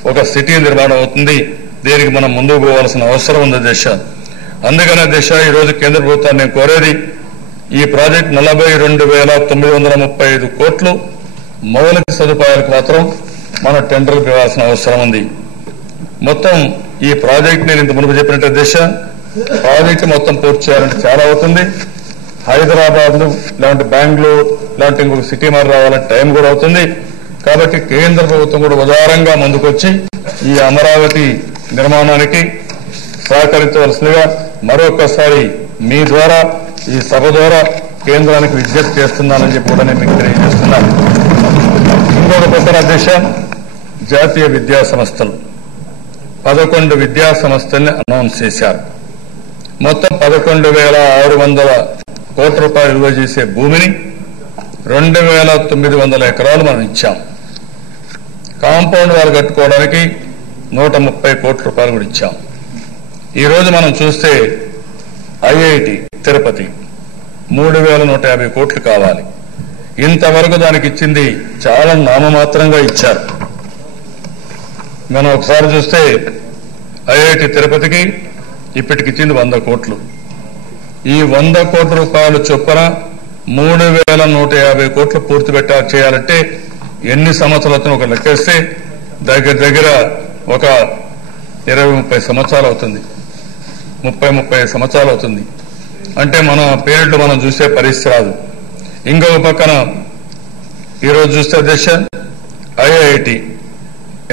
ఒక సిటీ నిర్మాణం అవుతుంది. దీనికి మనం ముందుకు పోవాల్సిన అవసరం ఉంది దేశ. అందుకనే దేశ ఈరోజు కేంద్ర ప్రభుత్వాన్ని నేను కోరేది, ఈ ప్రాజెక్ట్ 42,935 కోట్లు మౌలిక సదుపాయాలకు మాత్రం మనం టెండర్లు ఇవ్వాల్సిన అవసరం ఉంది. మొత్తం ఈ ప్రాజెక్ట్ నేను ఇంత మునుపు చెప్పినట్టు దేశ ప్రాజెక్ట్ మొత్తం పూర్తి చేయాలంటే చాలా అవుతుంది. హైదరాబాద్ లేదంటే బెంగళూరు ఇలాంటి ఇంకొక సిటీ మరి రావాలంటే టైం కూడా అవుతుంది. కాబట్టి కేంద్ర ప్రభుత్వం కూడా ఉదారంగా ముందుకొచ్చి ఈ అమరావతి నిర్మాణానికి సహకరించవలసిందిగా మరొకసారి మీ ద్వారా ఈ సభ ద్వారా కేంద్రానికి విజ్ఞప్తి చేస్తున్నానని చెప్పి కూడా నేను మీకు తెలియజేస్తున్నాను. ఇంకొక పక్కన అధ్యక్ష, జాతీయ విద్యా సంస్థలు 11 విద్యా సంస్థల్ని అనౌన్స్ చేశారు. మొత్తం 11,600 కోట్ల రూపాయలు విలువ చేసే భూమిని 2,900 ఎకరాలు మనం ఇచ్చాం. కాంపౌండ్ వాల్ కట్టుకోవడానికి 130 కోట్ల రూపాయలు కూడా ఇచ్చాం. ఈ రోజు మనం చూస్తే ఐఐటి తిరుపతి 3,150 కోట్లు కావాలి. ఇంతవరకు దానికి ఇచ్చింది చాలా నామమాత్రంగా ఇచ్చారు. మనం ఒకసారి చూస్తే ఐఐటి తిరుపతికి ఇప్పటికి ఇచ్చింది 100 కోట్లు. ఈ 100 కోట్ల రూపాయలు చొప్పున 3,150 కోట్లు పూర్తి చేయాలంటే ఎన్ని సంవత్సరాలు ఒక లెక్కేస్తే దగ్గర ఒక 20-30 సంవత్సరాలు అవుతుంది. 30 సంవత్సరాలు అవుతుంది. అంటే మన పేరెంట్లు మనం చూసే పరిస్థితి రాదు. ఇంకొక పక్కన ఈరోజు చూస్తే అధ్యక్ష ఐఐటి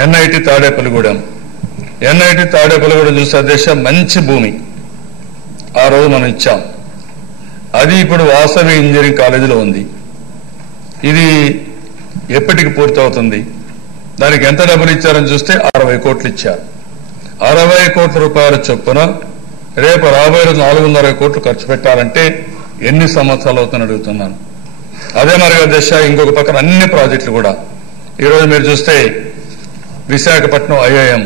ఎన్ఐటి తాడేపల్లిగూడెం చూస్తే అధ్యక్ష మంచి భూమి ఆ రోజు మనం ఇచ్చాం. అది ఇప్పుడు వాసవి ఇంజనీరింగ్ కాలేజీలో ఉంది. ఇది ఎప్పటికి పూర్తవుతుంది? దానికి ఎంత డబ్బులు ఇచ్చారని చూస్తే 60 కోట్లు ఇచ్చారు. 60 కోట్ల రూపాయల చొప్పున రేపు రాబోయే 460 కోట్లు ఖర్చు పెట్టాలంటే ఎన్ని సంవత్సరాలు అవుతుందని అడుగుతున్నాను. అదే మరి అధ్యక్ష ఇంకొక పక్కన అన్ని ప్రాజెక్టులు కూడా ఈరోజు మీరు చూస్తే విశాఖపట్నం ఐఐఎం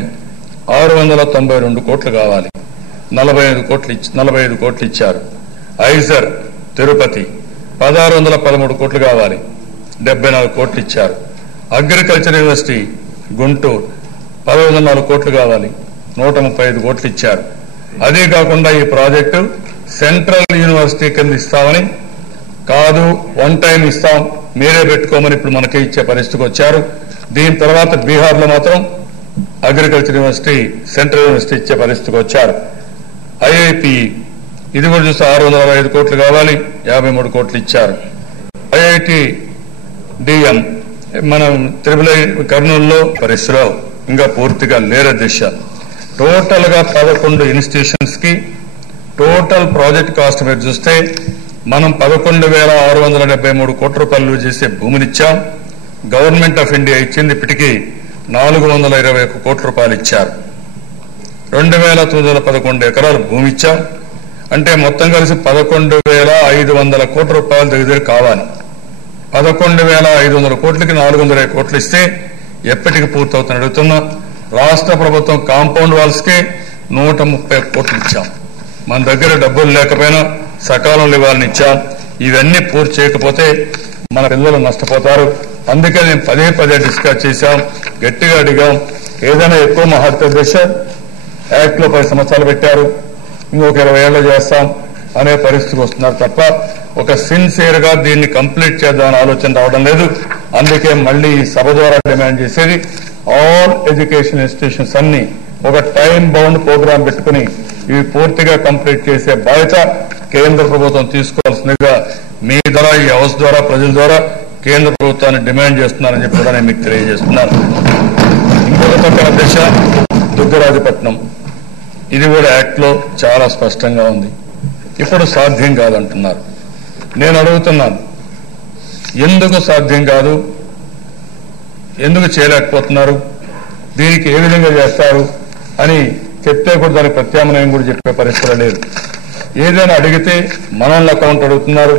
692 కోట్లు కావాలి, 45 కోట్లు ఇచ్చారు. ఐజర్ తిరుపతి 1613 కోట్లు కావాలి, 74 కోట్లు ఇచ్చారు. అగ్రికల్చర్ యూనివర్సిటీ గుంటూరు 1404 కోట్లు కావాలి, 135 కోట్లు ఇచ్చారు. అదే కాకుండా ఈ ప్రాజెక్టు సెంట్రల్ యూనివర్సిటీ కింద ఇస్తామని కాదు, 1 టైం ఇస్తాం మీరే పెట్టుకోమని ఇప్పుడు మనకే ఇచ్చే పరిస్థితికి వచ్చారు. దీని తర్వాత బీహార్ లో మాత్రం అగ్రికల్చర్ యూనివర్సిటీ సెంట్రల్ యూనివర్సిటీ ఇచ్చే పరిస్థితికి వచ్చారు. ఐఐపి ఇది కూడా చూస్తే 665 కోట్లు కావాలి, 53 కోట్లు ఇచ్చారు. ఐఐటి డిఎం మనం త్రిపుల కర్నూలులో పరిస్థితిలో ఇంకా పూర్తిగా లేరు దిశ. టోటల్ గా 11 ఇన్స్టిట్యూషన్స్ కి టోటల్ ప్రాజెక్ట్ కాస్ట్ మీరు చూస్తే మనం 11,673 కోట్ల రూపాయలు చేసే భూమినిచ్చాం. గవర్నమెంట్ ఆఫ్ ఇండియా ఇచ్చింది ఇప్పటికీ 421 కోట్ల రూపాయలు ఇచ్చారు. 2,911 ఎకరాలు భూమి ఇచ్చాం. అంటే మొత్తం కలిసి 11,500 కోట్ల రూపాయలు దగ్గర కావాలి. 11,500 కోట్లకి 420 కోట్లు ఇస్తే ఎప్పటికి పూర్తవుతుందని అడుగుతున్నా. రాష్ట్ర ప్రభుత్వం కాంపౌండ్ వాల్స్ కి 130 కోట్లు ఇచ్చాం. మన దగ్గర డబ్బులు లేకపోయినా సకాలంలో ఇవ్వాలని ఇచ్చాం. ఇవన్నీ పూర్తి చేయకపోతే మన పిల్లలు నష్టపోతారు. అందుకే నేను పదే డిస్కస్ చేశాం, గట్టిగా అడిగాం. ఏదైనా ఎక్కువ మహాత్మ యాక్ట్ లో 10 సంవత్సరాలు పెట్టారు, ఇంకొక 20 ఏళ్ళు చేస్తాం అనే పరిస్థితికి వస్తున్నారు తప్ప ఒక సిన్సియర్ గా దీన్ని కంప్లీట్ చేద్దామని ఆలోచన రావడం లేదు. అందుకే మళ్లీ ఈ సభ ద్వారా డిమాండ్ చేసేది ఆల్ ఎడ్యుకేషన్ ఇన్స్టిట్యూషన్స్ అన్ని ఒక టైం బౌండ్ ప్రోగ్రాం పెట్టుకుని ఇవి పూర్తిగా కంప్లీట్ చేసే బాధ్యత కేంద్ర ప్రభుత్వం తీసుకోవాల్సిందిగా మీ ద్వారా ఈ హౌస్ ద్వారా ప్రజల ద్వారా కేంద్ర ప్రభుత్వాన్ని డిమాండ్ చేస్తున్నారని చెప్పి కూడా నేను మీకు తెలియజేస్తున్నాను. ఇంకొక పక్కన దిశ దుగ్గరాజపట్నం ఇది కూడా యాక్ట్ లో చాలా స్పష్టంగా ఉంది. ఇప్పుడు సాధ్యం కాదంటున్నారు. నేను అడుగుతున్నాను, ఎందుకు సాధ్యం కాదు, ఎందుకు చేయలేకపోతున్నారు, దీనికి ఏ విధంగా చేస్తారు అని చెప్తే కూడా దానికి ప్రత్యామ్నాయం కూడా చెప్పే పరిస్థితి లేదు. ఏదైనా అడిగితే మనల్ని అకౌంట్ అడుగుతున్నారు.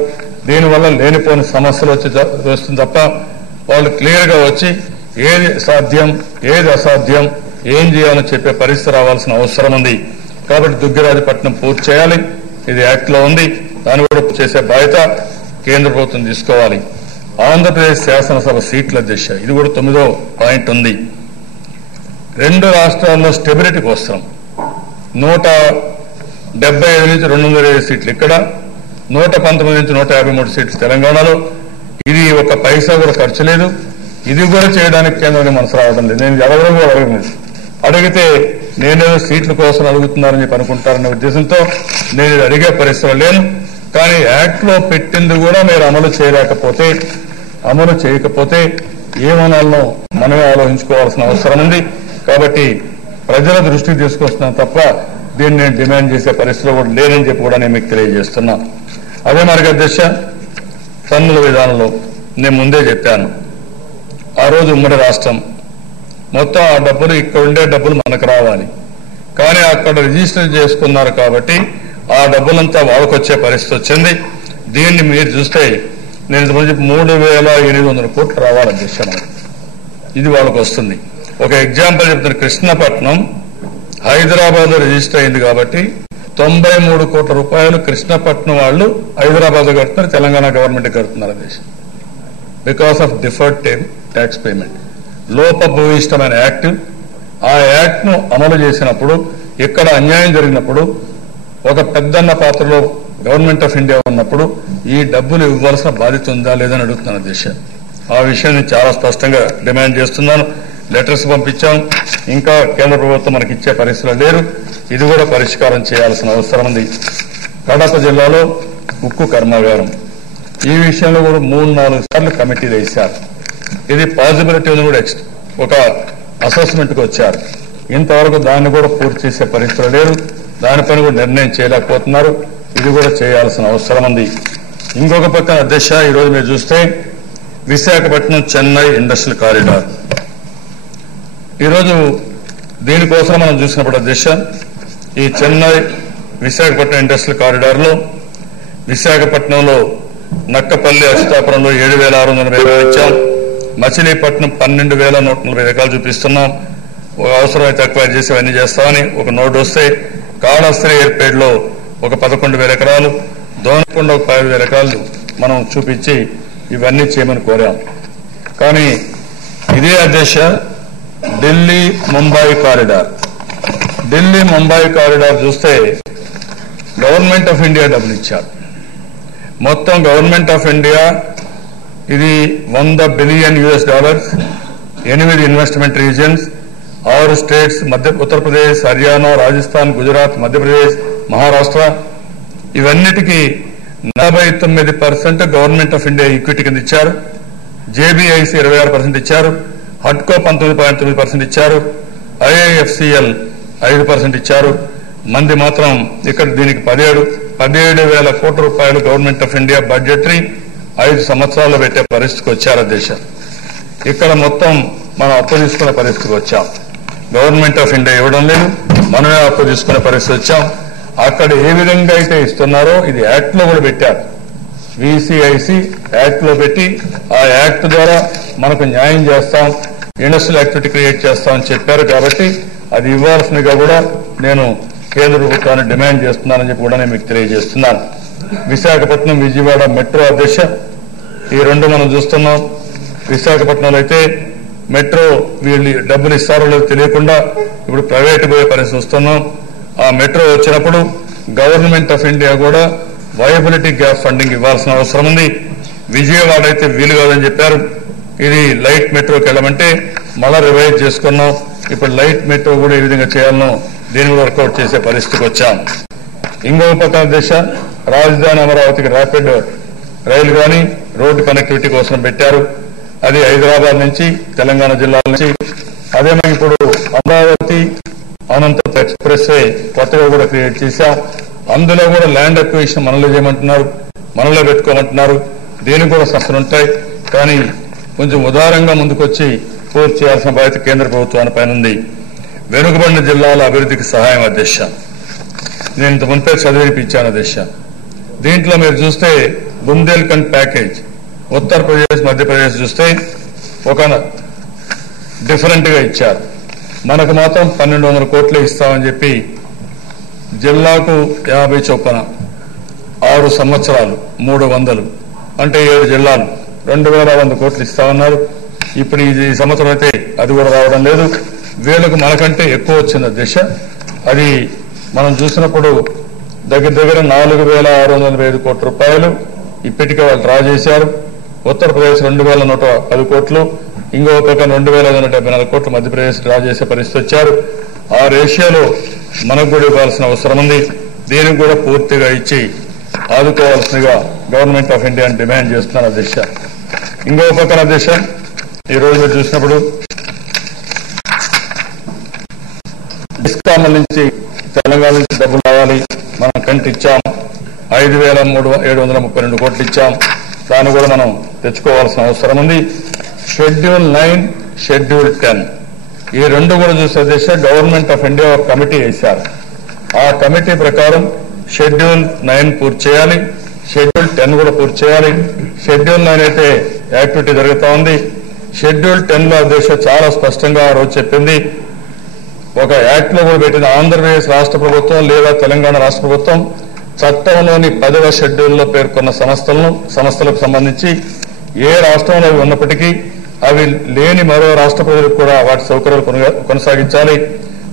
దీనివల్ల లేనిపోని సమస్యలు వస్తుంది తప్ప వాళ్ళు క్లియర్ గా వచ్చి ఏది సాధ్యం ఏది అసాధ్యం ఏం చేయాలని చెప్పే పరిస్థితి రావాల్సిన అవసరం ఉంది. కాబట్టి దుగ్గిరాజపట్నం పూర్తి చేయాలి. ఇది యాక్ట్ లో ఉంది. దాన్ని కూడా చేసే బాధ్యత కేంద్ర ప్రభుత్వం తీసుకోవాలి. ఆంధ్రప్రదేశ్ శాసనసభ సీట్ల దిశ ఇది కూడా 9వ పాయింట్ ఉంది. 2 రాష్ట్రాల్లో స్టెబిలిటీ కోసం 175 నుంచి 220 సీట్లు ఇక్కడ, 119 నుంచి 153 సీట్లు తెలంగాణలో. ఇది ఒక పైసా కూడా ఖర్చు లేదు. ఇది కూడా చేయడానికి కేంద్రానికి మనసు రావడం లేదు. నేను ఎవరు కూడా అడగలేదు. అడిగితే నేనేదో సీట్ల కోసం అడుగుతున్నారని చెప్పి అనుకుంటారనే ఉద్దేశంతో నేను ఇది అడిగే పరిస్థితులు లేను. కానీ యాక్ట్ లో పెట్టింది కూడా మీరు అమలు చేయకపోతే ఏమనాలో మనమే ఆలోచించుకోవాల్సిన అవసరం ఉంది. కాబట్టి ప్రజల దృష్టికి తీసుకొస్తున్నాం తప్ప దీన్ని నేను డిమాండ్ చేసే పరిస్థితిలో కూడా లేనని చెప్పి కూడా నేను మీకు తెలియజేస్తున్నా. అదే మరి అధ్యక్ష, పన్నుల విధానంలో నేను ముందే చెప్పాను, ఆ రోజు ఉమ్మడి రాష్ట్రం మొత్తం ఆ డబ్బులు ఇక్కడ ఉండే డబ్బులు మనకు రావాలి, కానీ అక్కడ రిజిస్టర్ చేసుకున్నారు కాబట్టి ఆ డబ్బులంతా వాళ్ళకొచ్చే పరిస్థితి వచ్చింది. దీన్ని మీరు చూస్తే నేను 3,800 కోట్లు రావాలి అధ్యక్ష, ఇది వాళ్ళకు వస్తుంది. ఒక ఎగ్జాంపుల్ చెప్తున్న, కృష్ణపట్నం హైదరాబాద్ లో రిజిస్టర్ అయింది కాబట్టి 93 కోట్ల రూపాయలు కృష్ణపట్నం వాళ్ళు హైదరాబాద్ కడుతున్నారు, తెలంగాణ గవర్నమెంట్ కడుతున్నారు అధ్యక్ష. Because of deferred tax payment, లోపభూయిష్టమైన యాక్ట్. ఆ యాక్ట్ ను అమలు చేసినప్పుడు ఇక్కడ అన్యాయం జరిగినప్పుడు ఒక పెద్దన్న పాత్రలో గవర్నమెంట్ ఆఫ్ ఇండియా ఉన్నప్పుడు ఈ డబ్బులు ఇవ్వాల్సిన బాధ్యత ఉందా లేదని అడుగుతున్నాను అధ్యక్ష. ఆ విషయాన్ని చాలా స్పష్టంగా డిమాండ్ చేస్తున్నాను. లెటర్స్ పంపించాం, ఇంకా కేంద్ర ప్రభుత్వం మనకి ఇచ్చే పరిస్థితులు లేరు. ఇది కూడా పరిష్కారం చేయాల్సిన అవసరం ఉంది. కడప జిల్లాలో ఉక్కు కర్మాగారం, ఈ విషయంలో కూడా 3-4 సార్లు కమిటీలు వేశారు. ఇది పాసిబిలిటీ ఉంది కూడా ఒక అసెస్మెంట్ కు వచ్చారు. ఇంతవరకు దాన్ని కూడా పూర్తి చేసే పరిస్థితులు లేరు, దానిపైన కూడా నిర్ణయం చేయలేకపోతున్నారు. ఇది కూడా చేయాల్సిన అవసరం ఉంది. ఇంకొక పక్కన అధ్యక్ష, ఈరోజు మీరు చూస్తే విశాఖపట్నం చెన్నై ఇండస్ట్రియల్ కారిడార్, ఈరోజు దీనికోసం మనం చూసినప్పుడు అధ్యక్ష, ఈ చెన్నై విశాఖపట్నం ఇండస్ట్రియల్ కారిడార్ లో విశాఖపట్నంలో నక్కపల్లి అచ్యుతాపురంలో 7,640 ఇచ్చాం, మచిలీపట్నం 12,140 ఎకరాలు చూపిస్తున్నాం. అవసరమైతే అక్వైర్ చేసి అవన్నీ చేస్తామని ఒక నోటు వస్తే, కాళహస్తి ఎయిర్పేడ్లో ఒక 11,000 ఎకరాలు, దోనకొండ ఒక 5,000 ఎకరాలు మనం చూపించి ఇవన్నీ చేయమని కోరాం. కానీ ఇదే అధ్యక్ష ఢిల్లీ ముంబై కారిడార్ చూస్తే గవర్నమెంట్ ఆఫ్ ఇండియా డబ్బులు ఇచ్చారు. మొత్తం గవర్నమెంట్ ఆఫ్ ఇండియా ఇది $100 billion, 8 investment reasons, 6 states, Uttar Pradesh, Haryana, Rajasthan, Gujarat, Madhya Pradesh, Maharashtra, ఇవన్నిటికీ 49% గవర్నమెంట్ ఆఫ్ ఇండియా ఈక్విటీ కింద ఇచ్చారు. జేబీఐసి 26% ఇచ్చారు, హడ్కో 19.9% ఇచ్చారు, ఐఐఎఫ్సిఎల్ 5% ఇచ్చారు. మంది మాత్రం ఇక్కడ దీనికి 17,000 కోట్ల రూపాయలు గవర్నమెంట్ ఆఫ్ ఇండియా బడ్జెటరీ 5 సంవత్సరాల్లో పెట్టే పరిస్థితికి వచ్చారు అధ్యక్ష. ఇక్కడ మొత్తం మనం అప్పు తీసుకునే పరిస్థితికి వచ్చాం. గవర్నమెంట్ ఆఫ్ ఇండియా ఇవ్వడం లేదు, మనమే అప్పు తీసుకునే పరిస్థితి వచ్చాం. అక్కడ ఏ విధంగా అయితే ఇస్తున్నారో ఇది యాక్ట్ లో కూడా పెట్టారు. విసిఐసి యాక్ట్ లో పెట్టి ఆ యాక్ట్ ద్వారా మనకు న్యాయం చేస్తాం, ఇండస్ట్రియల్ యాక్టివిటీ క్రియేట్ చేస్తామని చెప్పారు. కాబట్టి అది ఇవ్వాల్సిందిగా కూడా నేను కేంద్ర ప్రభుత్వాన్ని డిమాండ్ చేస్తున్నానని చెప్పి కూడా నేను మీకు తెలియజేస్తున్నాను. విశాఖపట్నం విజయవాడ మెట్రో అధ్యక్ష, ఈ రెండు మనం చూస్తున్నాం. విశాఖపట్నంలో అయితే మెట్రో వీళ్ళు డబ్బులు ఇస్తారో లేదో తెలియకుండా ఇప్పుడు ప్రైవేట్ పోయే పరిస్థితి వస్తున్నాం. ఆ మెట్రో వచ్చినప్పుడు గవర్నమెంట్ ఆఫ్ ఇండియా కూడా వయబిలిటీ గ్యాప్ ఫండింగ్ ఇవ్వాల్సిన అవసరం ఉంది. విజయవాడ అయితే వీలు కాదని చెప్పారు. ఇది లైట్ మెట్రోకి వెళ్ళమంటే మళ్ళా రివైజ్ చేసుకున్నాం. ఇప్పుడు లైట్ మెట్రో కూడా ఏ విధంగా చేయాలనో దీన్ని కూడా వర్కౌట్ చేసే పరిస్థితికి వచ్చాం. ఇంకొక పక్కన దేశ రాజధాని అమరావతికి ర్యాపిడ్ రైలు కానీ రోడ్డు కనెక్టివిటీ కోసం పెట్టారు. అది హైదరాబాద్ నుంచి తెలంగాణ జిల్లాల నుంచి. అదేమో ఇప్పుడు అమరావతి అనంతపురం ఎక్స్ప్రెస్ వే కొత్తగా కూడా క్రియేట్ చేశాం. అందులో కూడా ల్యాండ్ అక్విజిషన్ మనలో చేయమంటున్నారు, మనలో పెట్టుకోమంటున్నారు. దీనికి కూడా సంస్థలు ఉంటాయి. కానీ కొంచెం ఉదారంగా ముందుకొచ్చి పూర్తి చేయాల్సిన బాధ్యత కేంద్ర ప్రభుత్వాన్ని పైన ఉంది. వెనుకబడిన జిల్లాల అభివృద్ధికి సహాయం అధ్యక్ష, నేను ఇంత మునిపే చదివినిపించాను అధ్యక్ష. దీంట్లో మీరు చూస్తే బుందేల్ఖండ్ ప్యాకేజ్ ఉత్తరప్రదేశ్ మధ్యప్రదేశ్ చూస్తే ఒక డిఫరెంట్ గా ఇచ్చారు. మనకు మాత్రం 1,200 కోట్లు ఇస్తామని చెప్పి జిల్లాకు 50 చొప్పున 6 సంవత్సరాలు 300 అంటే 7 జిల్లాలు 2,100 కోట్లు ఇస్తామన్నారు. ఇప్పుడు ఈ సంవత్సరం అయితే అది కూడా రావడం లేదు. వీళ్ళకు మనకంటే ఎక్కువ వచ్చింది దిశ. అది మనం చూసినప్పుడు దగ్గర 4,645 కోట్ల రూపాయలు ఇప్పటికే వాళ్ళు డ్రా చేశారు. ఉత్తరప్రదేశ్ 2,110 కోట్లు, ఇంకో పక్క 2,574 కోట్లు మధ్యప్రదేశ్ డ్రా చేసే పరిస్థితి వచ్చారు. ఆ రేషియోలో మనకు కూడా ఇవ్వాల్సిన అవసరం ఉంది. దీనికి కూడా పూర్తిగా ఇచ్చి ఆదుకోవాల్సిందిగా గవర్నమెంట్ ఆఫ్ ఇండియాని డిమాండ్ చేస్తున్నారు అధ్యక్ష. ఇంకో పక్కన అధ్యక్ష, ఈ రోజు మీరు చూసినప్పుడు డిస్కామ్ల నుంచి తెలంగాణ నుంచి డబ్బులు రావాలి, మనం కంటి ఇచ్చాం, 5,732 కోట్లు ఇచ్చాం, దాన్ని కూడా మనం తెచ్చుకోవాల్సిన అవసరం ఉంది. షెడ్యూల్ 9, షెడ్యూల్ 10 ఈ రెండు కూడా చూసే దిశ గవర్నమెంట్ ఆఫ్ ఇండియా ఒక కమిటీ వేశారు. ఆ కమిటీ ప్రకారం షెడ్యూల్ 9 పూర్తి చేయాలి, షెడ్యూల్ 10 కూడా పూర్తి చేయాలి. షెడ్యూల్ 9 అయితే యాక్టివిటీ జరుగుతూ ఉంది. షెడ్యూల్ 10 లో దేశ చాలా స్పష్టంగా ఆ రోజు చెప్పింది, ఒక యాక్ట్ లో కూడా పెట్టిన ఆంధ్రప్రదేశ్ రాష్ట్ర ప్రభుత్వం లేదా తెలంగాణ రాష్ట్ర ప్రభుత్వం చట్టంలోని 10వ షెడ్యూల్లో పేర్కొన్న సంస్థలకు సంబంధించి ఏ రాష్ట్రంలో ఉన్నప్పటికీ అవి లేని మరో రాష్ట్ర ప్రజలకు కూడా వాటి సౌకర్యాలు కొనసాగించాలి.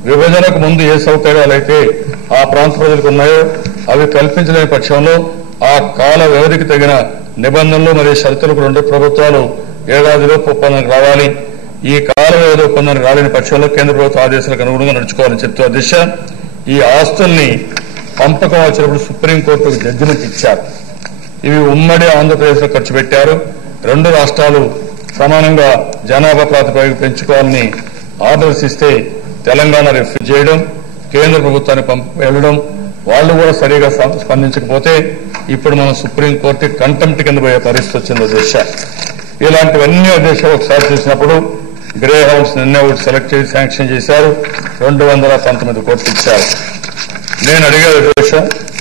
విభజనకు ముందు ఏ సౌకర్యాలు అయితే ఆ ప్రాంత ప్రజలకు ఉన్నాయో అవి కల్పించలేని పక్షంలో ఆ కాల వ్యవధికి తగిన నిబంధనలు మరియు షరతులకు రెండు ప్రభుత్వాలు ఏడాదిలోపు ఒప్పందానికి రావాలి. ఈ కాల వ్యవధి ఒప్పందానికి రాలేని పక్షంలో కేంద్ర ప్రభుత్వ ఆదేశాలకు అనుగుణంగా నడుచుకోవాలని చెప్తూ దిశ ఈ ఆస్తుల్ని పంపకం వచ్చినప్పుడు సుప్రీంకోర్టుకు జడ్జిమెంట్ ఇచ్చారు. ఇవి ఉమ్మడి ఆంధ్రప్రదేశ్లో ఖర్చు పెట్టారు. రెండు రాష్ట్రాలు సమానంగా జనాభా ప్రాతిపదిక పెంచుకోవాలని ఆర్డర్స్ ఇస్తే తెలంగాణ రిఫ్యూజ్ చేయడం, కేంద్ర ప్రభుత్వాన్ని వెళ్ళడం, వాళ్ళు కూడా సరిగా స్పందించకపోతే ఇప్పుడు మనం సుప్రీంకోర్టు కంటెంప్ట్ కింద పోయే పరిస్థితి వచ్చింది దేశ. ఇలాంటివన్నీ దేశం ఒకసారి చూసినప్పుడు గ్రే హౌస్ నిన్న ఒకటి సెలెక్ట్ చేసి శాంక్షన్ చేశారు, 219 కోట్లు ఇచ్చారు. నేను అడిగేది దేశ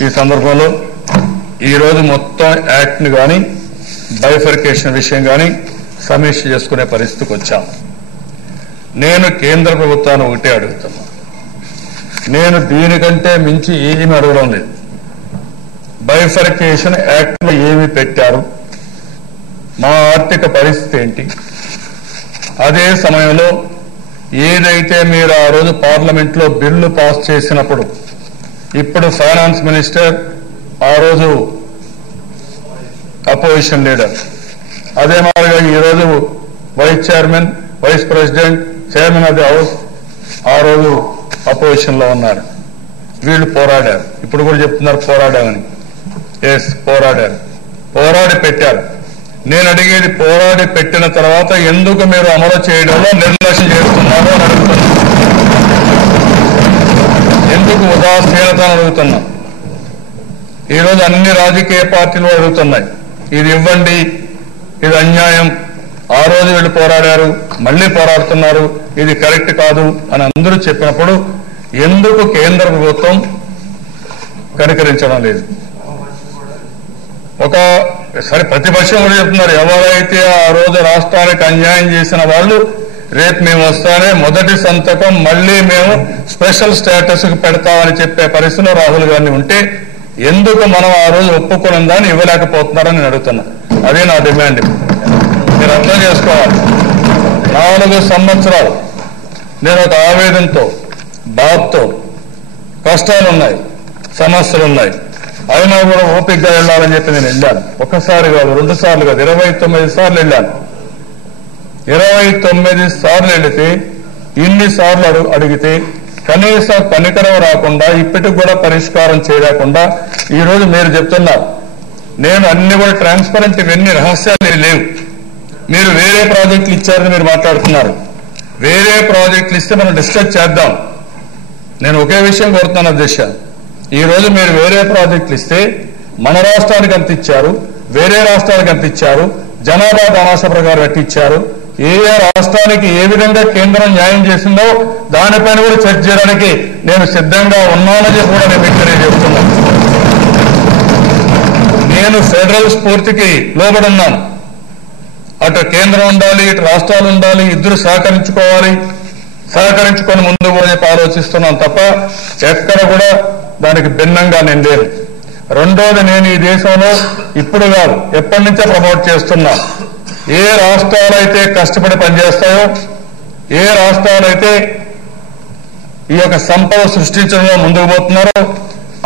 ఈ సందర్భంలో ఈ రోజు మొత్తం యాక్ట్ ని కానీ బైఫర్కేషన్ విషయం కానీ సమీక్ష చేసుకునే పరిస్థితికి వచ్చాం. నేను కేంద్ర ప్రభుత్వాన్ని ఒకటే అడుగుతున్నా, నేను దీనికంటే మించి ఏమీ అడగడం లేదు. బైఫర్కేషన్ యాక్ట్ లో ఏమి పెట్టారు, మా ఆర్థిక పరిస్థితి ఏంటి, అదే సమయంలో ఏదైతే మీరు ఆ రోజు పార్లమెంట్ లో బిల్లు పాస్ చేసినప్పుడు ఇప్పుడు ఫైనాన్స్ మినిస్టర్ ఆ రోజు అపోజిషన్ లీడర్, అదే మాదిరిగా ఈరోజు vice chairman, vice president, chairman of the house ఆ రోజు అపోజిషన్ లో ఉన్నారు. వీళ్ళు పోరాడారు, ఇప్పుడు కూడా చెప్తున్నారు పోరాడామని. ఎస్, పోరాడి పెట్టారు. నేను అడిగేది, పోరాడి పెట్టిన తర్వాత ఎందుకు మీరు అమలు చేయడంలో నిర్లక్ష్యం చేస్తున్నారు అని అడుగుతున్నా. ఎందుకు ఉదాసీనత అని అడుగుతున్నా. ఈరోజు అన్ని రాజకీయ పార్టీలు అడుగుతున్నాయి, ఇది ఇవ్వండి, ఇది అన్యాయం, ఆ రోజు వీళ్ళు పోరాడారు, మళ్లీ పోరాడుతున్నారు, ఇది కరెక్ట్ కాదు అని అందరూ చెప్పినప్పుడు ఎందుకు కేంద్ర ప్రభుత్వం కనికరించడం లేదు? సరే ప్రతిపక్షం కూడా చెప్తున్నారు, ఎవరైతే ఆ రోజు రాష్ట్రానికి అన్యాయం చేసిన వాళ్ళు రేపు మేము వస్తానే మొదటి సంతకం మళ్లీ మేము స్పెషల్ స్టేటస్ కు పెడతామని చెప్పే పరిస్థితిలో రాహుల్ గాంధీ ఉంటే ఎందుకు మనం ఆ రోజు ఒప్పుకున్న దాన్ని ఇవ్వలేకపోతున్నారని నేను అడుగుతున్నా. అదే నా డిమాండ్. మీరు అర్థం చేసుకోవాలి, 4 సంవత్సరాలు నేను ఒక ఆవేదనతో, బాధతో, కష్టాలున్నాయి, సమస్యలున్నాయి, అయినా కూడా ఓపికగా వెళ్ళాలని చెప్పి నేను వెళ్ళాను. ఒకసారి కాదు, 2 సార్లు కాదు, 29 సార్లు వెళ్ళాను. 29 సార్లు వెళితే ఇన్ని సార్లు అడిగితే కనీసం కనికరం రాకుండా, ఇప్పటికి కూడా పరిష్కారం చేయలేకుండా ఈ రోజు మీరు చెప్తున్నారు. నేను అన్ని కూడా ట్రాన్స్పరెంట్, ఇవన్నీ రహస్యాలు లేవు. మీరు వేరే ప్రాజెక్టులు ఇచ్చారని మీరు మాట్లాడుతున్నారు. వేరే ప్రాజెక్టులు ఇస్తే మనం డిస్కస్ చేద్దాం. నేను ఒకే విషయం కోరుతున్నాను అధ్యక్ష, ఈ రోజు మీరు వేరే ప్రాజెక్టులు ఇస్తే మన రాష్ట్రానికి ఎంత ఇచ్చారు, వేరే రాష్ట్రానికి ఎంత ఇచ్చారు, జనాభా తమాషా ప్రకారం ఎంత ఇచ్చారు, ఏ రాష్ట్రానికి ఏ విధంగా కేంద్రం న్యాయం చేసిందో దానిపైన కూడా చర్చ చేయడానికి నేను సిద్ధంగా ఉన్నానని కూడా నేను మీకు తెలియజేస్తున్నాను. నేను ఫెడరల్ స్ఫూర్తికి లోబడున్నాను. అటు కేంద్రం ఉండాలి, ఇటు రాష్ట్రాలు ఉండాలి, ఇద్దరు సహకరించుకోవాలి, సహకరించుకొని ముందుకు పోయి ఆలోచిస్తున్నాను తప్ప ఎక్కడ కూడా దానికి భిన్నంగా నేను లేదు. రెండోది, నేను ఈ దేశంలో ఇప్పుడు కాదు ఎప్పటి నుంచో ప్రమోట్ చేస్తున్నా, ఏ రాష్ట్రాలైతే కష్టపడి పనిచేస్తాయో, ఏ రాష్ట్రాలైతే ఈ యొక్క సంపద సృష్టించడంలో ముందుకు పోతున్నారో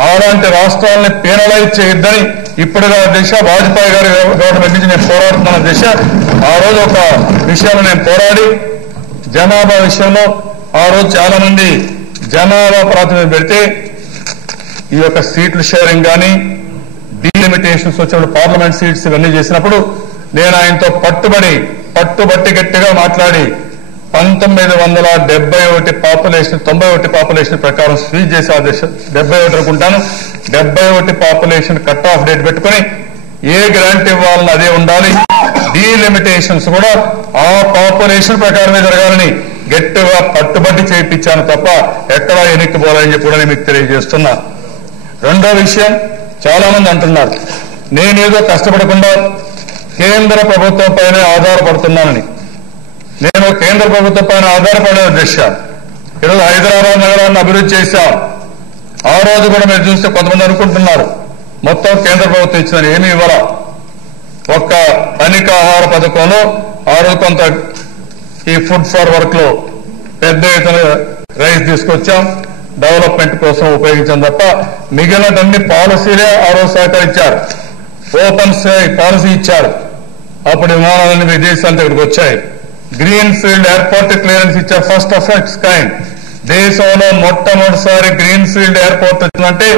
అలాంటి రాష్ట్రాలని పేనలైజ్ చేయొద్దని ఇప్పుడుగా దిశ వాజ్పేయి గారి గవర్నమెంట్ నుంచి నేను పోరాడుతున్న దిశ. ఆ రోజు ఒక విషయంలో నేను పోరాడి జనాభా విషయంలో ఆ రోజు చాలా మంది జనాభా ప్రాతినిధ్యం పెడితే ఈ యొక్క సీట్ల షేరింగ్ కానీ, డీల్ డీలిమిటేషన్స్ వచ్చినప్పుడు పార్లమెంట్ సీట్స్ ఇవన్నీ చేసినప్పుడు నేను ఆయనతో పట్టుబట్టి గట్టిగా మాట్లాడి 1971 పాపులేషన్ 91 పాపులేషన్ ప్రకారం స్వీచ్ చేసే ఆదేశం 71 అనుకుంటాను 71 పాపులేషన్ కట్ ఆఫ్ డేట్ పెట్టుకుని ఏ గ్రాంట్ ఇవ్వాలని అదే ఉండాలి, డీలిమిటేషన్స్ కూడా ఆ పాపులేషన్ ప్రకారమే జరగాలని గట్టిగా పట్టుబట్టి చేయించాను తప్ప ఎక్కడా ఎన్నికపోవాలని చెప్పి కూడా మీకు తెలియజేస్తున్నా. రెండో విషయం, చాలా మంది అంటున్నారు నేనేదో కష్టపడకుండా కేంద్ర ప్రభుత్వం పైన ఆధారపడుతున్నానని. నేను కేంద్ర ప్రభుత్వం పైన ఆధారపడే దృష్ట్యా ఈరోజు హైదరాబాద్ నగరాన్ని అభివృద్ధి చేశాం. ఆ రోజు కూడా మీరు చూస్తే కొంతమంది అనుకుంటున్నారు మొత్తం కేంద్ర ప్రభుత్వం ఇచ్చిందని. ఏమీ ఇవ్వాల. ఒక్క ధనిక ఆహార పథకంలో ఆ రోజు కొంత ఈ ఫుడ్ ఫర్ వర్క్ లో పెద్ద ఎత్తున రైస్ తీసుకొచ్చాం, డెవలప్మెంట్ కోసం ఉపయోగించాం తప్ప మిగిలినన్ని పాలసీలే ఆ రోజు సహకరించారు. ఓపెన్ పాలసీ ఇచ్చారు. అప్పుడు విమానాలన్నీ విదేశాల దగ్గరికి వచ్చాయి. గ్రీన్ ఫీల్డ్ ఎయిర్పోర్ట్ క్లియరెన్స్ ఇచ్చారు, ఫస్ట్ ఆఫ్ ఇట్స్ కైండ్. దేశంలో మొట్టమొదటిసారి గ్రీన్ ఫీల్డ్ ఎయిర్పోర్ట్ వచ్చిందంటే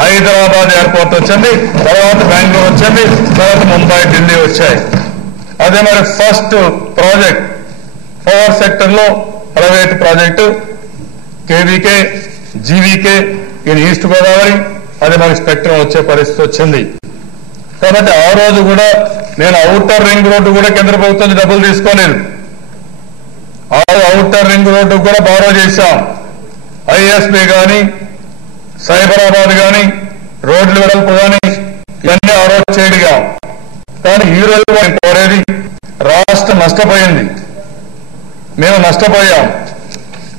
హైదరాబాద్ ఎయిర్పోర్ట్ వచ్చింది, తర్వాత బెంగళూరు వచ్చింది, తర్వాత ముంబై, ఢిల్లీ వచ్చాయి. అదే మరి ఫస్ట్ ప్రాజెక్ట్ పవర్ సెక్టర్ లో private project KVK, GVK in east Godavari, అదే మరి స్పెక్ట్రమ్ వచ్చే పరిస్థితి వచ్చింది. కాబట్టి ఆ రోజు కూడా నేను ఔటర్ రింగ్ రోడ్డు కూడా కేంద్ర ప్రభుత్వం డబ్బులు తీసుకోలేదు. ఆ ఔటర్ రింగ్ రోడ్డు కూడా బారో చేశాం. ఐఎస్బీ కానీ, సైబరాబాద్ కానీ, రోడ్లు వెడల్పు కానీ ఇవన్నీ ఆ రోజు చేయగలిగాం. కానీ ఈ రోజు మేము కోరేది, రాష్ట్రం నష్టపోయింది, మేము నష్టపోయాం.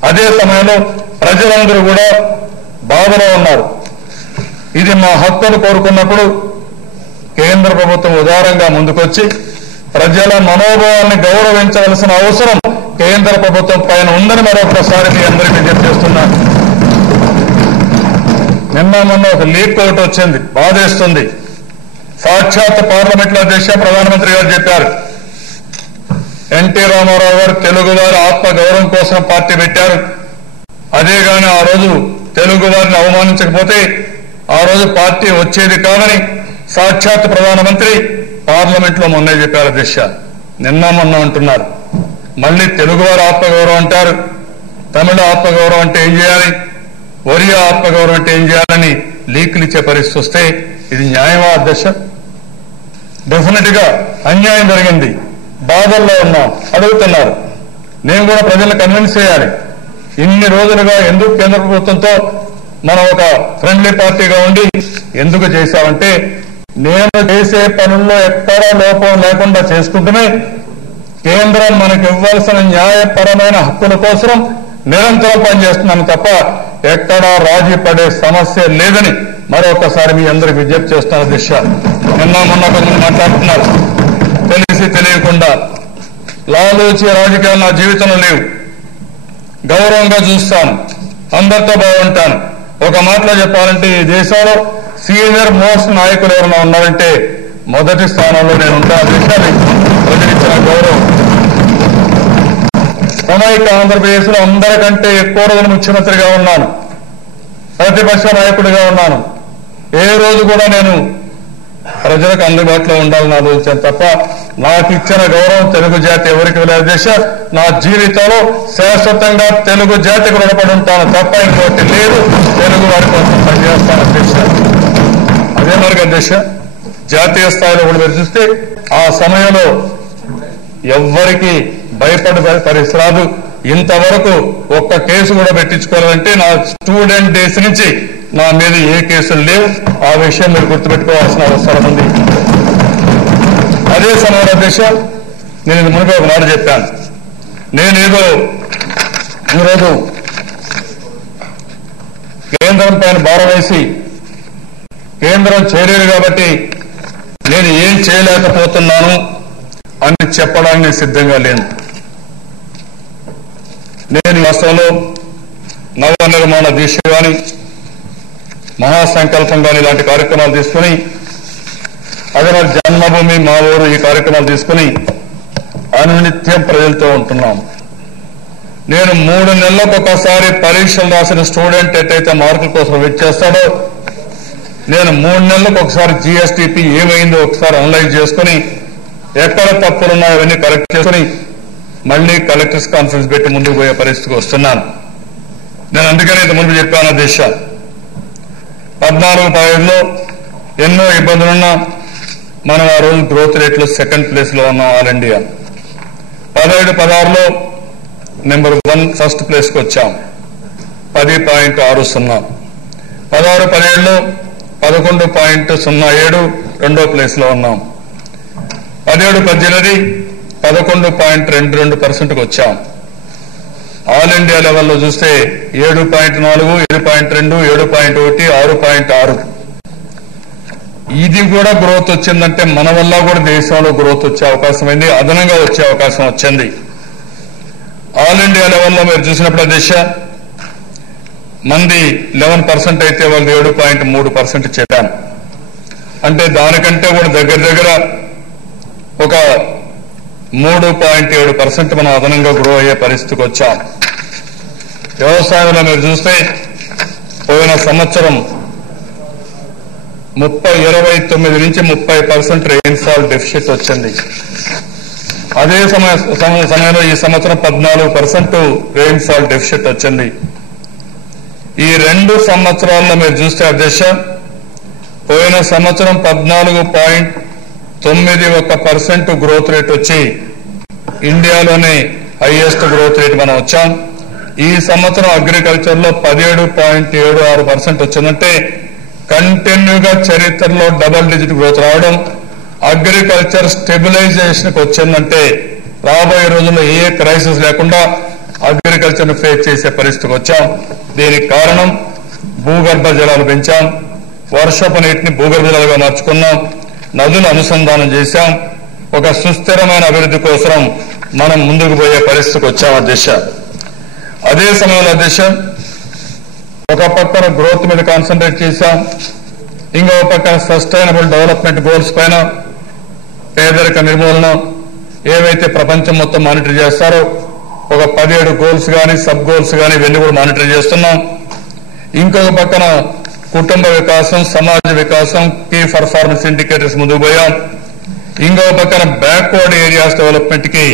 అదే సమయంలో ప్రజలందరూ కూడా బాధలో ఉన్నారు. ఇది మా హక్కును కోరుకున్నప్పుడు కేంద్ర ప్రభుత్వం ఉదారంగా ముందుకొచ్చి ప్రజల మనోభావాన్ని గౌరవించవలసిన అవసరం కేంద్ర ప్రభుత్వం పైన ఉందని మరొకసారి మీ అందరికీ విజ్ఞప్తి చేస్తున్నాను. నిన్న మొన్న ఒక లీక్ ఒకటి వచ్చింది, బాధేస్తుంది. సాక్షాత్ పార్లమెంట్లో అధ్యక్ష ప్రధానమంత్రి గారు చెప్పారు, ఎన్టీ రామారావు గారు తెలుగువారి ఆత్మ గౌరవం కోసం పార్టీ పెట్టారు. అదే గాని ఆ రోజు తెలుగు వారిని అవమానించకపోతే ఆ రోజు పార్టీ వచ్చేది కాదని సాక్షాత్ ప్రధానమంత్రి పార్లమెంట్ లో మొన్నే చెప్పారు. అధ్యక్ష నిన్న మొన్న అంటున్నారు, మళ్ళీ తెలుగువారి ఆత్మగౌరవం అంటారు. తమిళ ఆత్మగౌరవం అంటే ఏం చేయాలి, ఒరియా ఆత్మగౌరవం అంటే ఏం చేయాలని లీకులు ఇచ్చే పరిస్థితి వస్తే ఇది న్యాయమా అధ్యక్ష? డెఫినెట్ గా అన్యాయం జరిగింది. బాధల్లో ఉన్నాం, అడుగుతున్నారు. నేను కూడా ప్రజలను కన్విన్స్ చేయాలి. ఇన్ని రోజులుగా ఎందుకు కేంద్ర ప్రభుత్వంతో మనం ఒక ఫ్రెండ్లీ పార్టీగా ఉండి ఎందుకు చేశామంటే, నేను చేసే పనుల్లో ఎక్కడా లోపం లేకుండా చేసుకుంటూనే కేంద్రం మనకు ఇవ్వాల్సిన న్యాయపరమైన హక్కుల కోసం నిరంతరం పనిచేస్తున్నాను తప్ప ఎక్కడా రాజీ పడే సమస్య లేదని మరొకసారి మీ అందరికి విజ్ఞప్తి చేస్తున్న దిశ. నిన్న మొన్న కొంతమంది మాట్లాడుతున్నారు, తెలిసి తెలియకుండా లాలూచి రాజకీయాలు నా జీవితంలో లేవు. గౌరవంగా చూస్తాను, అందరితో బాగుంటాను. ఒక మాటలో చెప్పాలంటే ఈ దేశంలో సీనియర్ మోస్ట్ నాయకులు ఎవరైనా ఉన్నారంటే మొదటి స్థానంలో నేను ఉంటాను. దేశాన్ని ప్రజలిచ్చిన గౌరవం. సమైక్య ఆంధ్రప్రదేశ్ లో అందరికంటే ఎక్కువ రోజులు ముఖ్యమంత్రిగా ఉన్నాను, ప్రతిపక్ష నాయకుడిగా ఉన్నాను. ఏ రోజు కూడా నేను ప్రజలకు అందుబాటులో ఉండాలని ఆలోచించాను తప్ప నాకు ఇచ్చిన గౌరవం తెలుగు జాతి ఎవరికి లేదు. దేశ నా జీవితంలో శాశ్వతంగా తెలుగు జాతికి రుణపడి ఉంటాను తప్ప ఇంకోటి లేదు. తెలుగు వారి కోసం పనిచేస్తాను దేశ. అదే మరి దేశ జాతీయ స్థాయిలో కూడా మీరు చూస్తే ఆ సమయంలో ఎవ్వరికి భయపడే పరిస్థితి రాదు. ఇంతవరకు ఒక్క కేసు కూడా పెట్టించుకోవాలంటే నా స్టూడెంట్ డేస్ నుంచి నా మీద ఏ కేసులు లేవు. ఆ విషయం మీరు గుర్తుపెట్టుకోవాల్సిన అవసరం ఉంది. అదే సమయంలో దేశ నేను మునిపే ఒక మాట చెప్పాను, నేనేదో ఈరోజు కేంద్రం పైన భారం వేసి కేంద్రం చేయలేదు కాబట్టి నేను ఏం చేయలేకపోతున్నాను అని చెప్పడానికి నేను సిద్ధంగా లేను. నేను వాస్తవంలో నవ నిర్మాణ దీక్ష కానీ మహాసంకల్పం కానీ ఇలాంటి కార్యక్రమాలు తీసుకుని, అదే మరి జన్మభూమి మా ఊరు ఈ కార్యక్రమాలు తీసుకుని అనునిత్యం ప్రజలతో ఉంటున్నాం. నేను 3 నెలలకు ఒకసారి పరీక్షలు రాసిన స్టూడెంట్ ఎట్టయితే మార్కుల కోసం వెయిట్ చేస్తాడో నేను 3 నెలలకు ఒకసారి GSTP ఏమైందో ఒకసారి అనలైజ్ చేసుకుని ఎక్కడ తప్పులున్నాయో అవన్నీ కరెక్ట్ చేసుకుని మళ్ళీ కలెక్టర్స్ కాన్ఫరెన్స్ పెట్టి ముందుకు పోయే పరిస్థితికి వస్తున్నాను. నేను అందుకనే ఇంత ముందు చెప్పాను దిశ 14-15లో ఎన్నో ఇబ్బందులున్నా మనం ఆ రోజు గ్రోత్ రేట్లో సెకండ్ ప్లేస్ లో ఉన్నాం ఆల్ ఇండియా. 17-16లో నెంబర్ 1 ఫస్ట్ ప్లేస్ కి వచ్చాం 10.60. 16-17లో 11.07 రెండో ప్లేస్ లో ఉన్నాం. 17-18 11.22% వచ్చాం. ఆల్ ఇండియా లెవెల్లో చూస్తే 7.4, 7.2, 7.1, 6.6. ఇది కూడా గ్రోత్ వచ్చిందంటే మన వల్ల కూడా దేశంలో గ్రోత్ వచ్చే అవకాశం అయింది, అదనంగా వచ్చే అవకాశం వచ్చింది. ఆల్ ఇండియా లెవెల్లో మీరు చూసినప్పుడు దిశ మంది 11% అయితే వాళ్ళు 7.3% చెప్పాను. అంటే దానికంటే కూడా దగ్గర ఒక 3.7% మనం అదనంగా గ్రో అయ్యే పరిస్థితికి వచ్చాం. వ్యవసాయంలో మీరు చూస్తే పోయిన సంవత్సరం 29 నుంచి 30% రెయిన్ఫాల్ డెఫిసిట్ వచ్చింది. అదే సమయంలో ఈ సంవత్సరం 14% రెయిన్ఫాల్ డెఫిసిట్ వచ్చింది. ఈ 2 సంవత్సరాల్లో మీరు చూస్తే అధ్యక్ష పోయిన సంవత్సరం 14.91% గ్రోత్ రేట్ వచ్చి ఇండియాలోనే హైయెస్ట్ గ్రోత్ రేట్ మనం వచ్చాం. ఈ సంవత్సరం అగ్రికల్చర్ లో 17.76% వచ్చిందంటే కంటిన్యూగా చరిత్రలో డబుల్ డిజిట్ గ్రోత్ రావడం, అగ్రికల్చర్ స్టెబిలైజేషన్ కి వచ్చిందంటే రాబోయే రోజుల్లో ఏ క్రైసిస్ లేకుండా అగ్రికల్చర్ ను ఫేస్ చేసే పరిస్థితికి వచ్చాం. దీనికి కారణం భూగర్భ జలాలు పెంచాం, వర్షపు నీటిని భూగర్భ జలాలుగా మార్చుకున్నాం, నదులు అనుసంధానం చేశాం. ఒక సుస్థిరమైన అభివృద్ధి కోసం మనం ముందుకు పోయే పరిస్థితికి వచ్చాం అధ్యక్ష. అదే సమయంలో అధ్యక్ష ఒక పక్కన గ్రోత్ మీద కాన్సన్ట్రేట్ చేశాం, ఇంకో పక్కన సస్టైనబుల్ డెవలప్మెంట్ గోల్స్ పైన పేదరిక నిర్మూలన ఏవైతే ప్రపంచం మొత్తం మానిటర్ చేస్తారో ఒక 17 గోల్స్ కానీ సబ్ గోల్స్ కానీ ఇవన్నీ కూడా మానిటర్ చేస్తున్నాం. ఇంకొక పక్కన కుటుంబ వికాసం, సమాజ వికాసం, కీ పర్ఫార్మెన్స్ ఇండికేటర్స్ ముందుకు పోయాం. ఇంకో పక్కన బ్యాక్వర్డ్ ఏరియాస్ డెవలప్మెంట్ కి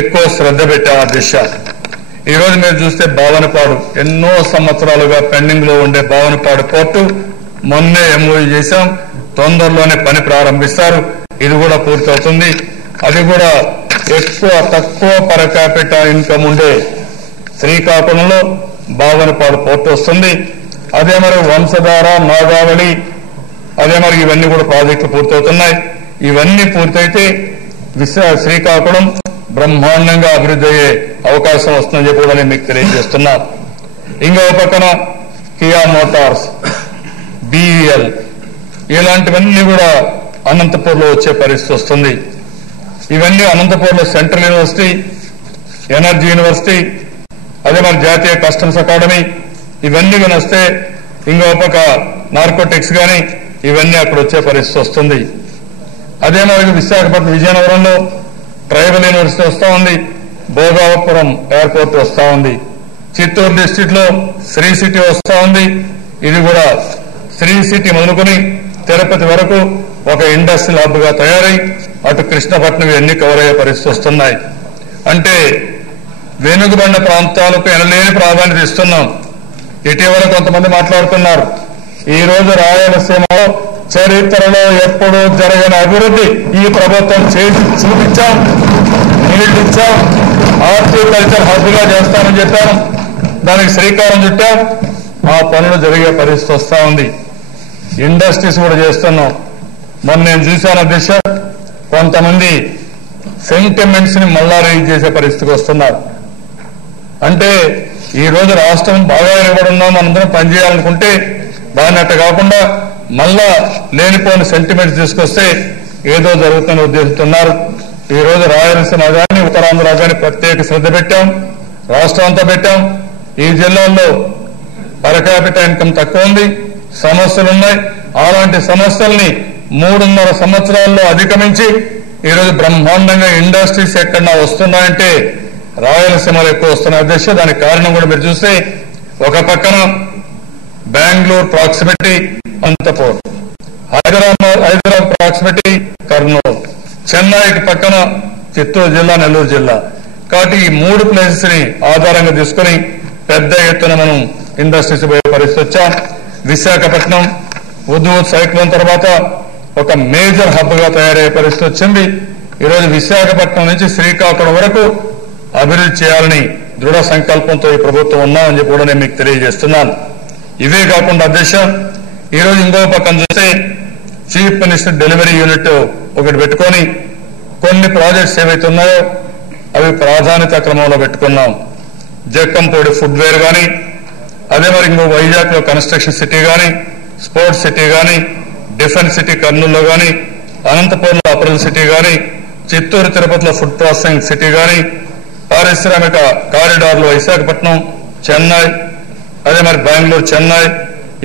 ఎక్కువ శ్రద్ధ పెట్టాం అధ్యక్ష. ఈ రోజు మీరు చూస్తే భావనపాడు ఎన్నో సంవత్సరాలుగా పెండింగ్ లో ఉండే భావనపాడు పోర్టు మొన్నే ఎంఓయూ చేశాం, తొందరలోనే పని ప్రారంభిస్తారు. ఇది కూడా పూర్తవుతుంది. అది కూడా తక్కువ పర్ క్యాపిటల్ ఇన్కమ్ ఉండే శ్రీకాకుళంలో భావనపాడు పోర్టు వస్తుంది. అదే మరి వంశధార, నాగావళి, అదే మరి ఇవన్నీ కూడా ప్రాజెక్టులు పూర్తవుతున్నాయి. ఇవన్నీ పూర్తయితే శ్రీకాకుళం బ్రహ్మాండంగా అభివృద్ధి అయ్యే అవకాశం వస్తుందని చెప్పి కూడా నేను మీకు తెలియజేస్తున్నా. ఇంకో పక్కన కియా మోటార్స్, BEL ఇలాంటివన్నీ కూడా అనంతపూర్లో వచ్చే పరిస్థితి వస్తుంది. ఇవన్నీ అనంతపూర్లో సెంట్రల్ యూనివర్సిటీ, ఎనర్జీ యూనివర్సిటీ, అదే మరి జాతీయ కస్టమ్స్ అకాడమీ ఇవన్నీ కానీ వస్తే ఇంకో పక్క నార్కోటిక్స్ కానీ ఇవన్నీ అక్కడ వచ్చే పరిస్థితి వస్తుంది. అదే మరి విశాఖపట్నం, విజయనగరంలో ట్రైబల్ యూనివర్సిటీ వస్తా ఉంది, భోగాపురం ఎయిర్పోర్ట్ వస్తా ఉంది, చిత్తూరు డిస్టిక్ లో శ్రీ సిటీ వస్తా ఉంది. ఇది కూడా శ్రీ సిటీ మొదలుకొని తిరుపతి వరకు ఒక ఇండస్ట్రియల్ హబ్ గా తయారై అటు కృష్ణపట్నం ఇవన్నీ కవర్ అయ్యే పరిస్థితి వస్తున్నాయి. అంటే వెనుకబడిన ప్రాంతాలకు ఎనలేని ప్రాధాన్యత ఇస్తున్నాం. ఇటీవల కొంతమంది మాట్లాడుతున్నారు, ఈ రోజు రాయలసీమలో చరిత్రలో ఎప్పుడూ జరగని అభివృద్ధి ఈ ప్రభుత్వం చేసి చూపించాం, నీళ్లు ఇచ్చాం, హార్టికల్చర్ హబ్ గా చేస్తామని చెప్పాను, దానికి శ్రీకారం చుట్టాం. ఆ పనులు జరిగే పరిస్థితి వస్తా ఉంది. ఇండస్ట్రీస్ కూడా చేస్తున్నాం. మొన్న నేను చూశాను అధ్యక్ష, కొంతమంది సెంటిమెంట్స్ ని మళ్ళా రైజ్ చేసే పరిస్థితికి వస్తున్నారు. అంటే ఈ రోజు రాష్ట్రం బాగా నిలబడున్నాం, మనందరం పనిచేయాలనుకుంటే దాన్ని అట్ట కాకుండా మళ్ళా లేనిపోని సెంటిమెంట్స్ తీసుకొస్తే ఏదో జరుగుతుందని ఉద్దేశిస్తున్నారు. ఈ రోజు రాయలసీమ కానీ ఉత్తరాంధ్ర కానీ ప్రత్యేక శ్రద్ధ పెట్టాం, రాష్ట్రం అంతా పెట్టాం. ఈ జిల్లాల్లో పర్ క్యాపిటల్ ఇన్కమ్ తక్కువ ఉంది, సమస్యలున్నాయి. అలాంటి సమస్యల్ని 3.5 సంవత్సరాల్లో అధిగమించి ఈరోజు బ్రహ్మాండంగా ఇండస్ట్రీస్ ఎక్కడన్నా వస్తున్నాయంటే రాయలసీమలో ఎక్కువ వస్తున్నాయి అధ్యక్ష. దానికి కారణం కూడా మీరు చూస్తే ఒక పక్కన బెంగళూరు ప్రాక్సిమిటీ అనంతపూర్, హైదరాబాద్ ప్రాక్సిమిటీ కర్నూలు, చెన్నైకి పక్కన చిత్తూరు జిల్లా, నెల్లూరు జిల్లా. కాబట్టి ఈ 3 ప్లేసెస్ ని ఆధారంగా తీసుకుని పెద్ద ఎత్తున మనం ఇండస్ట్రీస్ పోయే పరిస్థితి వచ్చాం. విశాఖపట్నం ఉద్భూత్ సైక్లోన్ తర్వాత ఒక మేజర్ హబ్ గా తయారయ్యే పరిస్థితి వచ్చింది. ఈరోజు విశాఖపట్నం నుంచి శ్రీకాకుళం వరకు అభివృద్ధి చేయాలని దృఢ సంకల్పంతో ఈ ప్రభుత్వం ఉన్నామని చెప్పి కూడా నేను మీకు తెలియజేస్తున్నాను. ఇవే కాకుండా అధ్యక్ష, ఈరోజు ఇంకో పక్కన చూస్తే చీఫ్ మినిస్టర్ డెలివరీ యూనిట్ ఒకటి పెట్టుకొని కొన్ని ప్రాజెక్ట్స్ ఏవైతే ఉన్నాయో అవి ప్రాధాన్యత క్రమంలో పెట్టుకున్నాం. జక్కంపూడి ఫుడ్వేర్ కానీ, అదే మరి ఇంకో వైజాగ్ లో కన్స్ట్రక్షన్ సిటీ కానీ, స్పోర్ట్స్ సిటీ కానీ, డిఫెన్స్ సిటీ కర్నూలులో కానీ, అనంతపూర్లో అపరల్ సిటీ కానీ, చిత్తూరు తిరుపతిలో ఫుడ్ ప్రాసెసింగ్ సిటీ కానీ, పారిశ్రామిక కారిడార్లు విశాఖపట్నం, చెన్నై, అదే మరి బెంగళూరు, చెన్నై,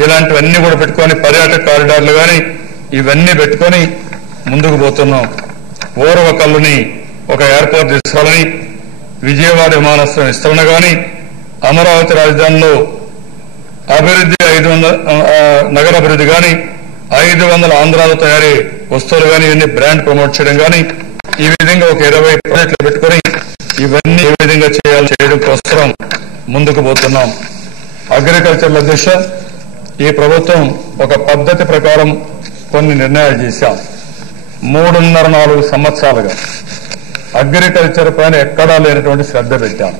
ఇలాంటివన్నీ కూడా పెట్టుకొని పర్యాటక కారిడార్లు కానీ ఇవన్నీ పెట్టుకొని ముందుకు పోతున్నాం. ఓర్వకల్లుని ఒక ఎయిర్పోర్ట్ తీసుకోవాలని, విజయవాడ విమానాశ్రయం విస్తరణ కానీ, అమరావతి రాజధానిలో అభివృద్ధి 500 నగర అభివృద్ధి కానీ, 500 ఆంధ్రాలో తయారీ వస్తువులు కానీ ఇవన్నీ బ్రాండ్ ప్రమోట్ చేయడం కానీ, ఈ విధంగా ఒక 20 ప్రాజెక్టులు పెట్టుకుని ఇవన్నీ ఏ విధంగా చేయడం కోసం ముందుకు పోతున్నాం. అగ్రికల్చర్ అధ్యక్ష, ఈ ప్రభుత్వం ఒక పద్ధతి ప్రకారం కొన్ని నిర్ణయాలు చేశాం. 3.5-4 సంవత్సరాలుగా అగ్రికల్చర్ పైన ఎక్కడా లేనటువంటి శ్రద్ధ పెట్టాం.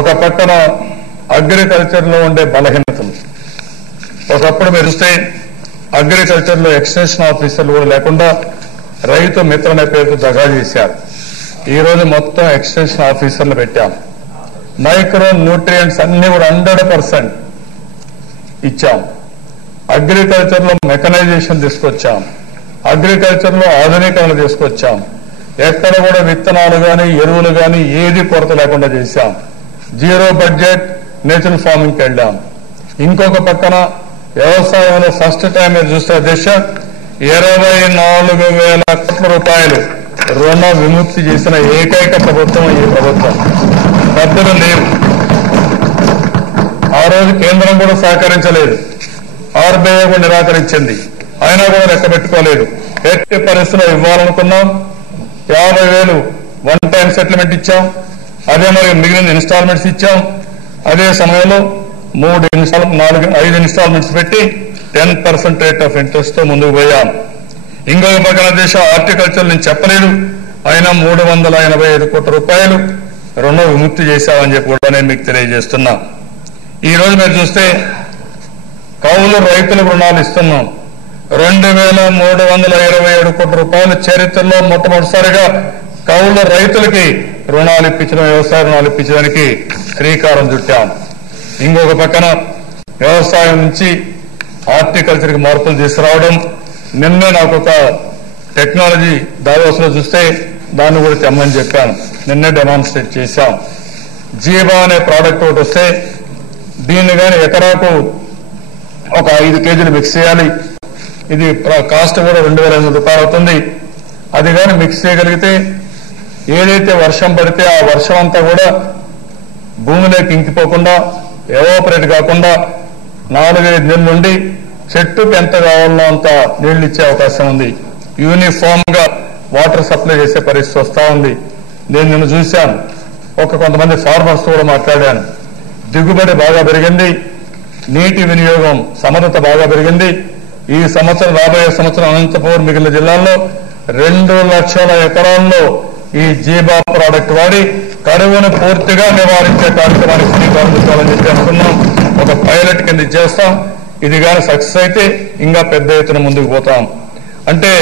ఒక పక్కన అగ్రికల్చర్ లో ఉండే బలహీనతలు, ఒకప్పుడు మీరు చూస్తే అగ్రికల్చర్ లో ఎక్స్టెన్షన్ ఆఫీసర్లు కూడా లేకుండా రైతు మిత్ర అనే పేరుతో దగా చేశారు. ఈ రోజు మొత్తం ఎక్స్టెన్షన్ ఆఫీసర్లు పెట్టాం. మైక్రో న్యూట్రియంట్స్ అన్ని కూడా 100% ఇచ్చాం. అగ్రికల్చర్ లో మెకనైజేషన్ తీసుకొచ్చాం. అగ్రికల్చర్ లో ఆధునీకరణ తీసుకొచ్చాం. ఎక్కడ కూడా విత్తనాలు కానీ ఎరువులు కానీ ఏది కొరత లేకుండా చేశాం. 0 బడ్జెట్ నేచురల్ ఫార్మింగ్కి వెళ్ళాం. ఇంకొక పక్కన వ్యవసాయంలో ఫస్ట్ టైం మీరు చూస్తే దేశ 24,000 కోట్ల రూపాయలు రుణ విముక్తి చేసిన ఏకైక ప్రభుత్వం ఈ ప్రభుత్వం. పెద్దలు లేవు. ఆ రోజు కేంద్రం కూడా సహకరించలేదు, ఆర్బీఐ కూడా నిరాకరించింది. అయినా కూడా లెక్క పెట్టుకోలేదు. ఎట్టి పరిస్థితుల్లో ఇవ్వాలనుకున్నాం. 50,000 వన్ టైం సెటిల్మెంట్ ఇచ్చాం. అదే మరి మిగిలిన ఇన్స్టాల్మెంట్స్ ఇచ్చాం. అదే సమయంలో 5 ఇన్స్టాల్మెంట్స్ పెట్టి 10% రేట్ ఆఫ్ ఇంట్రెస్ట్ తో ముందుకు పోయాం. ఇంకొక పక్కన దేశ హార్టికల్చర్ నేను చెప్పలేదు, అయినా 385 కోట్ల రూపాయలు రుణ విముక్తి చేశామని చెప్పి కూడా నేను మీకు తెలియజేస్తున్నా. ఈ రోజు మీరు చూస్తే కౌలు రైతులకు రుణాలు ఇస్తున్నాం. 2,327 కోట్ల రూపాయల చరిత్రలో మొట్టమొదటిసారిగా కౌలు రైతులకి రుణాలు ఇప్పించడం, వ్యవసాయ రుణాలు ఇప్పించడానికి శ్రీకారం చుట్టాం. ఇంకొక పక్కన వ్యవసాయం నుంచి హార్టికల్చర్కి మార్పులు తీసుకురావడం. నిన్నే నాకు ఒక టెక్నాలజీ దావోస్ లో చూస్తే దాన్ని కూడా తెమ్మని చెప్పాను. నిన్నే డెమాన్స్ట్రేట్ చేశాం. జీవా అనే ప్రోడక్ట్ ఒకటి వస్తే దీన్ని కానీ ఎకరాకు ఒక 5 కేజీలు మిక్స్ చేయాలి. ఇది కాస్ట్ కూడా 2,500 రూపాయలు అవుతుంది. అది కానీ మిక్స్ చేయగలిగితే ఏదైతే వర్షం పడితే ఆ వర్షం అంతా కూడా భూమిలోకి ఇంకిపోకుండా, ఎవాపరేట్ కాకుండా 4-5 నెలల నుండి చెట్టుకు ఎంత కావాలో అంత నీళ్లు ఇచ్చే అవకాశం ఉంది. యూనిఫామ్ గా వాటర్ సప్లై చేసే పరిస్థితి వస్తా ఉంది. నేను నిన్ను చూశాను. కొంతమంది ఫార్మర్స్ కూడా మాట్లాడాను. దిగుబడి బాగా పెరిగింది, నీటి వినియోగం సమర్థత బాగా పెరిగింది. ఈ సంవత్సరం, రాబోయే సంవత్సరం అనంతపూర్ మిగిలిన జిల్లాల్లో 2 లక్షల ఎకరాల్లో ఈ జీబా ప్రోడక్ట్ వాడి కరువును పూర్తిగా నివారించే కార్యక్రమానికి శ్రీకారం చుట్టాలని చెప్పి అనుకున్నాం. ఒక పైలట్ కింద చేస్తాం. ఇది కానీ సక్సెస్ అయితే ఇంకా పెద్ద ఎత్తున ముందుకు పోతాం. అంటే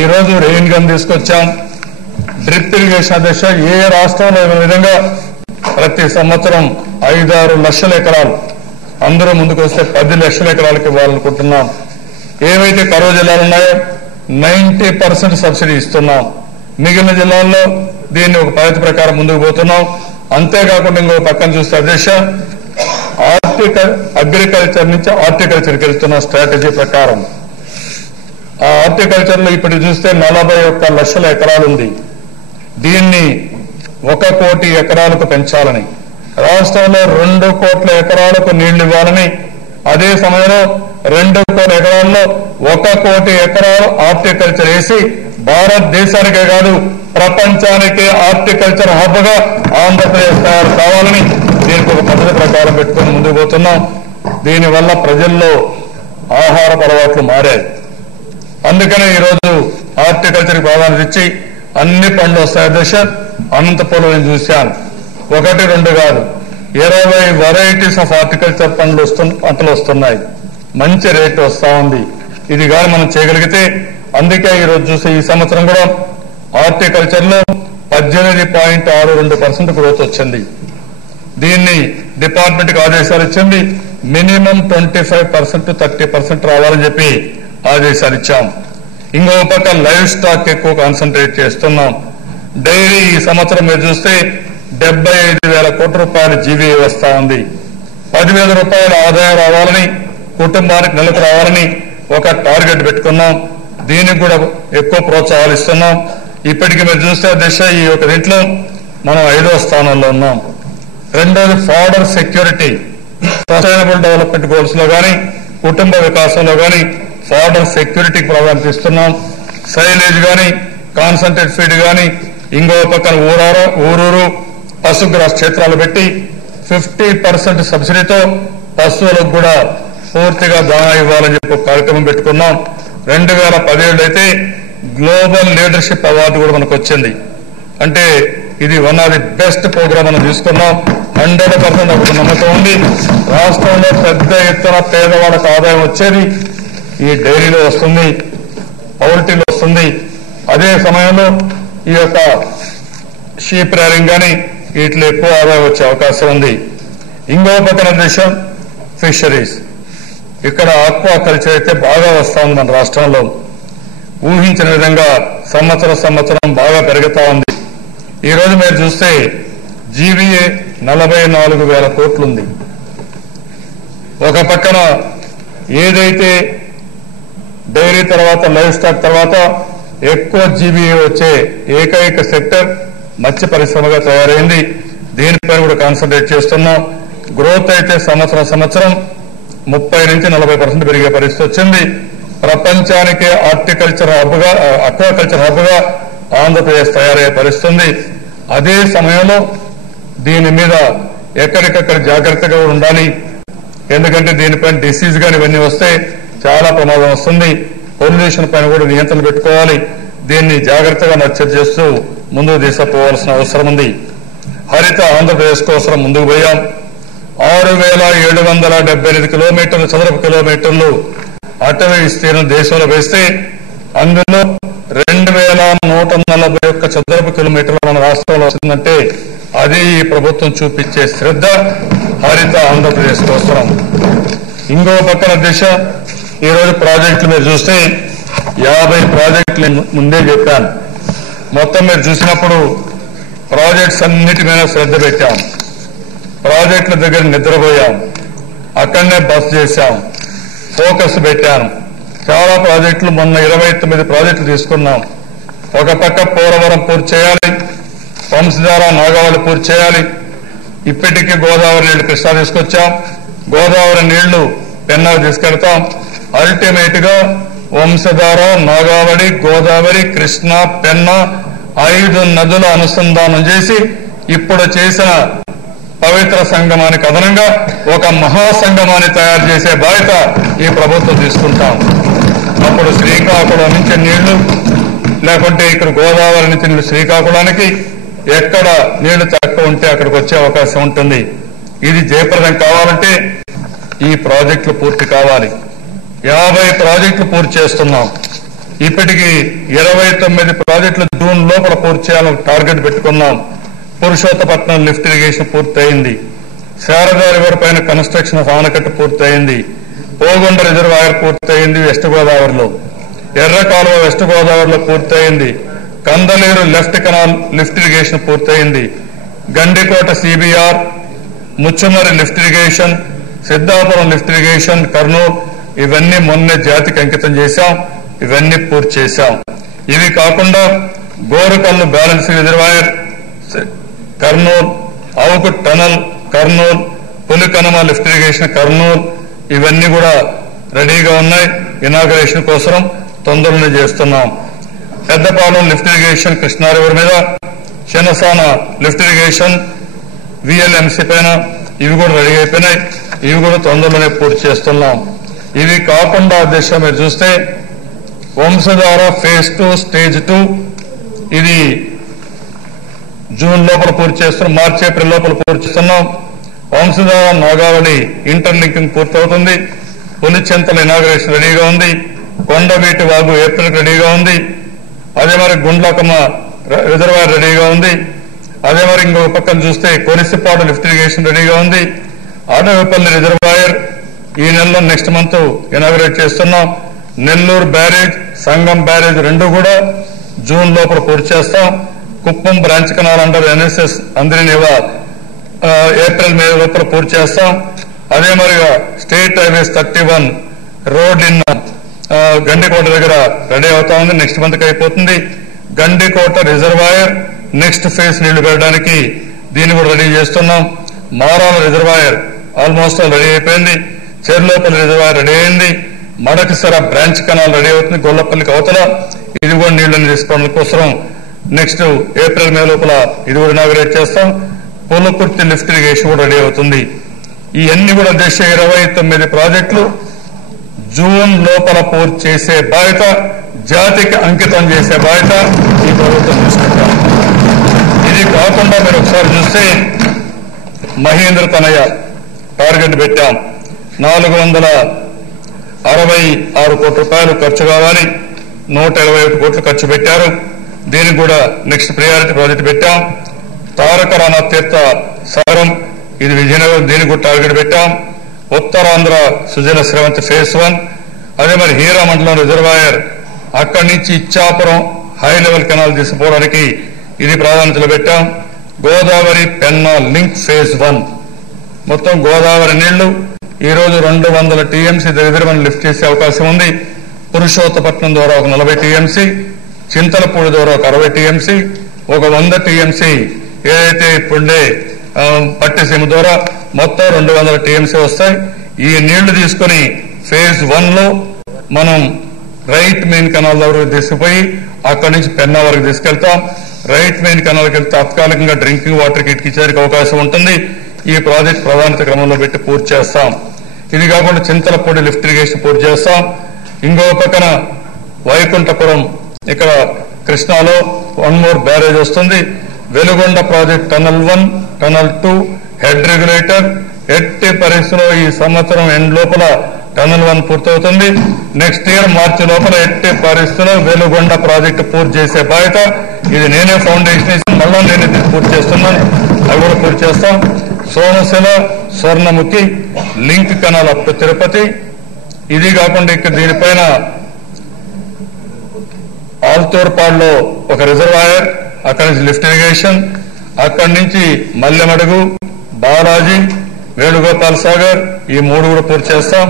ఈ రోజు రెయిన్ గన్ తీసుకొచ్చాం. డ్రిప్ ఇరిగేషన్ దశ ఏ రాష్ట్రంలో ఈ విధంగా ప్రతి సంవత్సరం 5-6 లక్షల ఎకరాలు, అందరూ ముందుకు వస్తే 10 లక్షల ఎకరాలకు ఇవ్వాలనుకుంటున్నాం. ఏవైతే కరువు జిల్లాలు ఉన్నాయో 90% సబ్సిడీ ఇస్తున్నాం. మిగిలిన జిల్లాల్లో దీన్ని ఒక పద్ధతి ప్రకారం ముందుకు పోతున్నాం. అంతేకాకుండా ఇంకో పక్కన చూస్తే అధ్యక్ష, అగ్రికల్చర్ నుంచి హార్టికల్చర్కి వెళ్తున్న స్ట్రాటజీ ప్రకారం ఆ హార్టికల్చర్ లో ఇప్పుడు చూస్తే 41 లక్షల ఎకరాలు ఉంది. దీన్ని 1 కోటి ఎకరాలకు పెంచాలని, రాష్ట్రంలో 2 కోట్ల ఎకరాలకు నీళ్లు ఇవ్వాలని అదే సమయంలో 2 కోట్ల ఎకరాల్లో 1 కోటి ఎకరాలు హార్టికల్చర్ వేసి భారతదేశానికే కాదు ప్రపంచానికే హార్టికల్చర్ హబ్ గా ఆంధ్రప్రదేశ్ తయారు కావాలని దీనికి ఒక పద్ధతి ప్రకారం పెట్టుకుని ముందుకు పోతున్నాం. దీనివల్ల ప్రజల్లో ఆహార అలవాట్లు మారాయి. అందుకనే ఈరోజు హార్టికల్చర్ ప్రాధాన్యత ఇచ్చి అన్ని పండ్లు వస్తాయి. దశ అనంతపురం నేను చూశాను, 1, 2 కాదు 20 వెరైటీస్ ఆఫ్ హార్టికల్చర్ పంటలు వస్తున్నాయి. మంచి రేటు వస్తా ఉంది. ఇది కానీ మనం చేయగలిగితే, అందుకే ఈరోజు చూసే ఈ సంవత్సరం కూడా హార్టికల్చర్ లో 18.62% గ్రోత్ వచ్చింది. దీన్ని డిపార్ట్మెంట్ కి ఆదేశాలు ఇచ్చింది. మినిమం 25% 30% రావాలని చెప్పి ఆదేశాలు ఇచ్చాం. ఇంకో పక్క లైవ్ స్టాక్ ఎక్కువ కాన్సన్ట్రేట్ చేస్తున్నాం. డైరీ ఈ సంవత్సరం మీరు చూస్తే 75,000 కోట్ల రూపాయల జీవీ వస్తా ఉంది. 10,000 రూపాయల ఆదాయం రావాలని, కుటుంబానికి నెలకు రావాలని ఒక టార్గెట్ పెట్టుకున్నాం. దీనికి కూడా ఎక్కువ ప్రోత్సాహాలు ఇస్తున్నాం. ఇప్పటికీ మీరు చూస్తే దిశ ఈ ఒక దీంట్లో మనం 5వ స్థానంలో ఉన్నాం. రెండోది fodder security, sustainable development goals లో కానీ కుటుంబ వికాసంలో కానీ ఫాడర్ సెక్యూరిటీకి ప్రాధాన్యత ఇస్తున్నాం. సైలేజ్ కానీ కాన్సన్ట్రేట్ ఫీడ్ కానీ ఇంకో పక్కన ఊరూరు పశుగ్రాస క్షేత్రాలు పెట్టి 50% సబ్సిడీతో పశువులకు కూడా పూర్తిగా దాణా ఇవ్వాలని చెప్పి ఒక కార్యక్రమం పెట్టుకున్నాం. 2017 అయితే గ్లోబల్ లీడర్షిప్ అవార్డు కూడా మనకు వచ్చింది. అంటే ఇది one of the best program మనం తీసుకున్నాం. 100% ఒక నమ్మకం ఉంది. రాష్ట్రంలో పెద్ద ఎత్తున పేదవాళ్ళకు ఆదాయం వచ్చేది ఈ డైరీలో వస్తుంది, పౌల్ట్రీలో వస్తుంది. అదే సమయంలో ఈ యొక్క షీప్ రేరింగ్ కానీ వీటిలో ఎక్కువ ఆదాయం వచ్చే అవకాశం ఉంది. ఇంకో పక్కన దేశం ఫిషరీస్, ఇక్కడ ఆక్వా కల్చర్ అయితే బాగా వస్తా ఉంది. మన రాష్ట్రంలో ఊహించిన విధంగా సంవత్సరం బాగా పెరుగుతా ఉంది. ఈ రోజు మీరు చూస్తే జీవీఏ 44,000 కోట్లుంది. ఒక పక్కన ఏదైతే డైరీ తర్వాత లైవ్ స్టాక్ తర్వాత ఎక్కువ జీవీఏ వచ్చే ఏకైక సెక్టర్ మత్స్య పరిశ్రమగా తయారైంది. దీనిపైన కూడా కాన్సన్ట్రేట్ చేస్తున్నాం. గ్రోత్ అయితే సంవత్సరం 30 నుంచి 40% పెరిగే పరిస్థితి వచ్చింది. ప్రపంచానికే హార్టికల్చర్ హబ్గా, అక్వాకల్చర్ హబ్గా ఆంధ్రప్రదేశ్ తయారయ్యే పరిస్థితి. అదే సమయంలో దీని మీద ఎక్కడికక్కడ జాగ్రత్తగా ఉండాలి. ఎందుకంటే దీనిపైన డిసీజ్ కానీ ఇవన్నీ వస్తే చాలా ప్రమాదం వస్తుంది. పొల్యూషన్ పైన కూడా నియంత్రణ పెట్టుకోవాలి. దీన్ని జాగ్రత్తగా నర్చర్ చేస్తూ ముందుకు తీసుకుపోవాల్సిన అవసరం ఉంది. హరిత ఆంధ్రప్రదేశ్ కోసం ముందుకు పోయాం. 6,778 చదరపు కిలోమీటర్లు అటవీ విస్తీర్ణం దేశంలో వేస్తే అందులో 2,141 చదరపు కిలోమీటర్లు మన రాష్ట్రంలో వస్తుందంటే అది ఈ ప్రభుత్వం చూపించే శ్రద్ధ హరిత ఆంధ్రప్రదేశ్ కోసం. ఇంకో పక్కన దిశ ఈరోజు ప్రాజెక్టులు మీరు చూస్తే 50 ప్రాజెక్టులు ముందే చెప్పాను. మొత్తం మీరు చూసినప్పుడు ప్రాజెక్ట్స్ అన్నిటి మీద శ్రద్ధ పెట్టాం. ప్రాజెక్టుల దగ్గర నిద్రపోయాం, అక్కడనే బస్ చేశాం, ఫోకస్ పెట్టాను. చాలా ప్రాజెక్టులు మొన్న 29 ప్రాజెక్టులు తీసుకున్నాం. ఒక పక్క పోలవరం పూర్తి చేయాలి, వంశధార నాగావళి పూర్తి చేయాలి. ఇప్పటికీ గోదావరి నీళ్లు కృష్ణా తీసుకొచ్చాం, గోదావరి నీళ్లు పెన్నాకు తీసుకెళ్తాం. అల్టిమేట్ గా వంశధార, నాగావళి, గోదావరి, కృష్ణా, పెన్నా 5 నదుల అనుసంధానం చేసి ఇప్పుడు చేసిన పవిత్ర సంగమానికి అదనంగా ఒక మహాసంగమాన్ని తయారు చేసే బాధ్యత ఈ ప్రభుత్వం తీసుకుంటాం. అప్పుడు శ్రీకాకుళం నుంచి నీళ్లు, లేకుంటే ఇక్కడ గోదావరి నుంచి నీళ్లు శ్రీకాకుళానికి, ఎక్కడ నీళ్లు తక్కువ ఉంటే అక్కడికి వచ్చే అవకాశం ఉంటుంది. ఇది జయప్రదం కావాలంటే ఈ ప్రాజెక్టులు పూర్తి కావాలి. 50 ప్రాజెక్టులు పూర్తి చేస్తున్నాం. ఇప్పటికీ 29 ప్రాజెక్టులు జూన్ లోపల పూర్తి చేయాలని టార్గెట్ పెట్టుకున్నాం. పురుషోత్తపట్నం లిఫ్ట్ ఇరిగేషన్ పూర్తయింది. శారదా రివర్ పైన కన్స్ట్రక్షన్ ఆఫ్ ఆనకట్ట పూర్తయింది. పోగొండ రిజర్వాయర్ పూర్తయింది వెస్ట్ గోదావరిలో. ఎర్ర కాలువ వెస్ట్ గోదావరిలో పూర్తయింది. Kandaleru left canal lift irrigation పూర్తయింది. Gandikota CBR, Muchumarri lift irrigation, Siddhapuram lift irrigation, Kurnool ఇవన్నీ మొన్నే జాతికి అంకితం చేశాం. ఇవన్నీ పూర్తి చేశాం. ఇవి కాకుండా Gorukallu balance reservoir Kurnool, Avuku tunnel Kurnool, Pulikanuma lift irrigation Kurnool, ఇవన్నీ కూడా రెడీగా ఉన్నాయి. ఇనాగరేషన్ కోసం తొందరగా చేస్తున్నాం. Peddapalem lift irrigation Krishna river మీద, చిన్నసాన లిఫ్ట్ ఇరిగేషన్ విఎల్ఎంసీ పైన ఇవి కూడా రెడీ అయిపోయినాయి. ఇవి కూడా తొందరలోనే పూర్తి చేస్తున్నాం. ఇవి కాకుండా అధ్యక్ష మీరు చూస్తే వంశధార ఫేజ్ 2 స్టేజ్ 2 ఇది జూన్ లోపల పూర్తి చేస్తున్నాం. మార్చి ఏప్రిల్ లోపల పూర్తి చేస్తున్నాం. వంశధార నాగావళి ఇంటర్లింకింగ్ పూర్తవుతుంది. పులిచెంతల ఇనాగరేషన్ రెడీగా ఉంది. కొండవీటి వాగు ఏప్రిల్ రెడీగా ఉంది. అదే మరి గుండ్లకమ్మ రిజర్వాయర్ రెడీగా ఉంది. అదే మరి ఇంకొక పక్కన చూస్తే కొలిసిపాడు లిఫ్ట్ ఇరిగేషన్ రెడీగా ఉంది. ఆడవేపల్లి రిజర్వాయర్ ఈ నెలలో నెక్స్ట్ మంత్ ఇనాగరేట్ చేస్తున్నాం. నెల్లూరు బ్యారేజ్, సంగం బ్యారేజ్ రెండు కూడా జూన్ లోపల పూర్తి చేస్తాం. Kuppam branch canal under NSS అందరినివా ఏప్రిల్ మే లోపల పూర్తి చేస్తాం. అదే మరిగా state highways 31 road in Gandikota దగ్గర రెడీ అవుతా ఉంది. నెక్స్ట్ మంత్ అయిపోతుంది. గండికోట రిజర్వాయర్ నెక్స్ట్ ఫేజ్ నీళ్లు పెట్టడానికి దీన్ని కూడా రెడీ చేస్తున్నాం. మారాల రిజర్వాయర్ ఆల్మోస్ట్ రెడీ అయిపోయింది. చెర్లోపల్లి రిజర్వాయర్ రెడీ అయింది. మడకసర బ్రాంచ్ కెనాల్ రెడీ అవుతుంది. గొల్లపల్లికి అవతల ఇది కూడా నీళ్లను తీసుకోవడం కోసం నెక్స్ట్ ఏప్రిల్ మే లోపల ఇది కూడా ఇనాగరేట్ చేస్తాం. పులకుర్తి లిఫ్ట్ ఇరిగేషన్ కూడా రెడీ అవుతుంది. ఇవన్నీ కూడా దేశ 29 ప్రాజెక్టులు జూన్ లోపల పూర్తి చేసే బాధ్యత, జాతికి అంకితం చేసే బాధ్యత ఈ ప్రభుత్వం తీసుకుంటాం. ఇది కాకుండా మీరు ఒకసారి చూస్తే మహేంద్ర తనయ టార్గెట్ పెట్టాం. 466 కోట్ల రూపాయలు ఖర్చు కావాలి. 121 కోట్లు ఖర్చు పెట్టారు. దీనికి కూడా నెక్స్ట్ ప్రయారిటీ ప్రాజెక్ట్ పెట్టాం. తారక రానా తీర్థ సాగరం ఇది విజయనగరం, దీనికి కూడా టార్గెట్ పెట్టాం. ఉత్తరాంధ్ర సుజల శ్రవంతి ఫేజ్ 1, అదే మరి హీరామండలం రిజర్వాయర్ అక్కడి నుంచి ఇచ్చాపురం హై లెవెల్ కెనాల్ తీసుకుపోవడానికి ఇది ప్రాధాన్యతలు పెట్టాం. గోదావరి పెన్నా లింక్ ఫేజ్ 1 మొత్తం గోదావరి నీళ్లు ఈ రోజు 200 టీఎంసీ దగ్గర మనం లిఫ్ట్ చేసే అవకాశం ఉంది. పురుషోత్తపట్నం ద్వారా ఒక 40 టీఎంసీ, చింతలపూడి ద్వారా ఒక 60 టీఎంసీ, ఒక 100 టీఎంసీ ఏదైతే ఇప్పుడే పట్టిసీమ ద్వారా మొత్తం 200 టీఎంసీ వస్తాయి. ఈ నీళ్లు తీసుకుని ఫేజ్ 1 లో మనం రైట్ మెయిన్ కెనాల్ వరకు తీసుకుపోయి అక్కడి నుంచి పెన్నా వరకు తీసుకెళ్తాం. రైట్ మెయిన్ కెనాల్కి వెళ్తే తాత్కాలికంగా డ్రింకింగ్ వాటర్ కి ఇచ్చేందుకు అవకాశం ఉంటుంది. ఈ ప్రాజెక్ట్ ప్రాధాన్యత క్రమంలో పెట్టి పూర్తి చేస్తాం. ఇది కాకుండా చింతలపూడి లిఫ్ట్ ఇరిగేషన్ పూర్తి చేస్తాం. ఇంకో పక్కన వైకుంఠపురం ఇక్కడ కృష్ణాలో 1 మోర్ బ్యారేజ్ వస్తుంది. Veligonda project tunnel 1, tunnel 2 head regulator ఎట్టి పరిస్థితిలో ఈ సంవత్సరం ఎండ్ లోపల టనల్ 1 పూర్తవుతుంది. నెక్స్ట్ ఇయర్ మార్చి లోపల ఎట్టి పరిస్థితిలో వెలుగొండ ప్రాజెక్టు పూర్తి చేసే బాధ్యత ఇది నేనే ఫౌండేషన్ వేసి మళ్ళా నేను పూర్తి చేస్తున్నాను. అవి కూడా పూర్తి చేస్తాం. Somasila Swarnamukhi link canal up to Tirupati. ఇది కాకుండా ఇక్కడ దీనిపైన ఆల్తూర్పాడులో ఒక రిజర్వాయర్, అక్కడి నుంచి లిఫ్ట్ ఇరిగేషన్, అక్కడి నుంచి మల్లెమడుగు, బాలాజీ, వేణుగోపాల్ సాగర్ ఈ 3 కూడా పూర్తి చేస్తాం.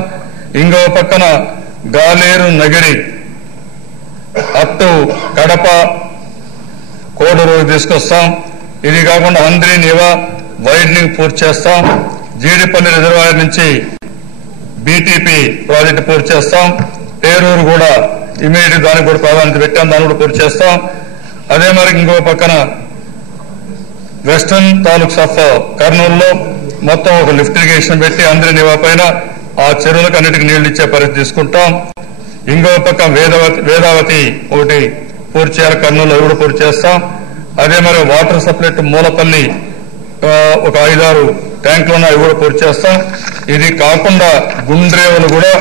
ఇంకో పక్కన గాలేరు నగిరి అప్ టు కడప కోడూరు తీసుకొస్తాం. ఇది కాకుండా అంద్రి నివా వైడనింగ్ పూర్తి చేస్తాం. జీడిపల్లి రిజర్వాయర్ నుంచి బీటీపీ ప్రాజెక్టు పూర్తి చేస్తాం. పేరూరు కూడా ఇమీడియట్ దానికి కూడా ప్రాధాన్యత పెట్టాం, దాన్ని కూడా పూర్తి చేస్తాం. అదే మరి ఇంకో పక్కన వెస్టర్న్ తాలూక్స్ ఆఫ్ కర్నూలులో మొత్తం ఒక లిఫ్ట్ ఇరిగేషన్ పెట్టి అందరి నివా పైన ఆ చెరువులకు అన్నిటికీ నీళ్లు ఇచ్చే పరిస్థితి తీసుకుంటాం. ఇంకో పక్క వేదావతి ఒకటి పూర్తి చేయాలి, కర్నూలు అవి కూడా పూర్తి చేస్తాం. అదే మరి వాటర్ సప్లై టు మూలపల్లి ఒక 5-6 ట్యాంకులను అవి కూడా పూర్తి చేస్తాం. ఇది కాకుండా గుండ్రేవులు కూడా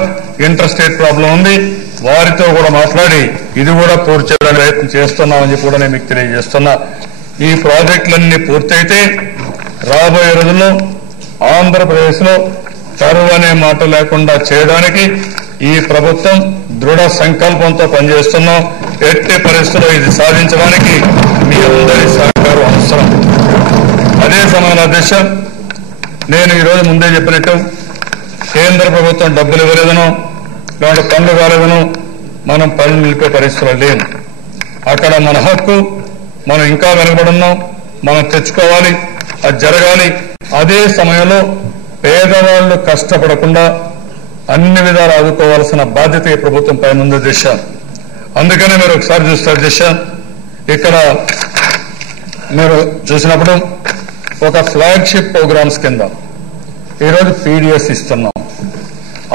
ఇంటర్ స్టేట్ ప్రాబ్లం ఉంది, వారితో కూడా మాట్లాడి ఇది కూడా పూర్తి చేయడానికి ప్రయత్నం చేస్తున్నామని చెప్పి కూడా నేను మీకు తెలియజేస్తున్నా. ఈ ప్రాజెక్టులన్నీ పూర్తయితే రాబోయే రోజుల్లో ఆంధ్రప్రదేశ్ లో కరువు అనే మాట లేకుండా చేయడానికి ఈ ప్రభుత్వం దృఢ సంకల్పంతో పనిచేస్తున్నాం. ఎట్టి పరిస్థితుల్లో ఇది సాధించడానికి మీ అందరి సహకారం అవసరం. అదే సమయంలో అధ్యక్ష, నేను ఈరోజు ముందే చెప్పినట్టు కేంద్ర ప్రభుత్వం డబ్బులు ఇవ్వలేదనో ఇలాంటి పనులు కాలేదనో మనం పనులు నిలిపే పరిస్థితులు లేవు. అక్కడ మన హక్కు, మనం ఇంకా వెనకబడున్నాం, మనం తెచ్చుకోవాలి, అది జరగాలి. అదే సమయంలో పేదవాళ్లు కష్టపడకుండా అన్ని విధాలు ఆదుకోవాల్సిన బాధ్యత ఈ ప్రభుత్వం పైన ఉంది దిశ. అందుకనే మీరు ఒకసారి చూస్తారు దిశ, ఇక్కడ మీరు చూసినప్పుడు ఒక ఫ్లాగ్షిప్ ప్రోగ్రామ్స్ కింద ఈరోజు పీడిఎస్ ఇస్తున్నాం.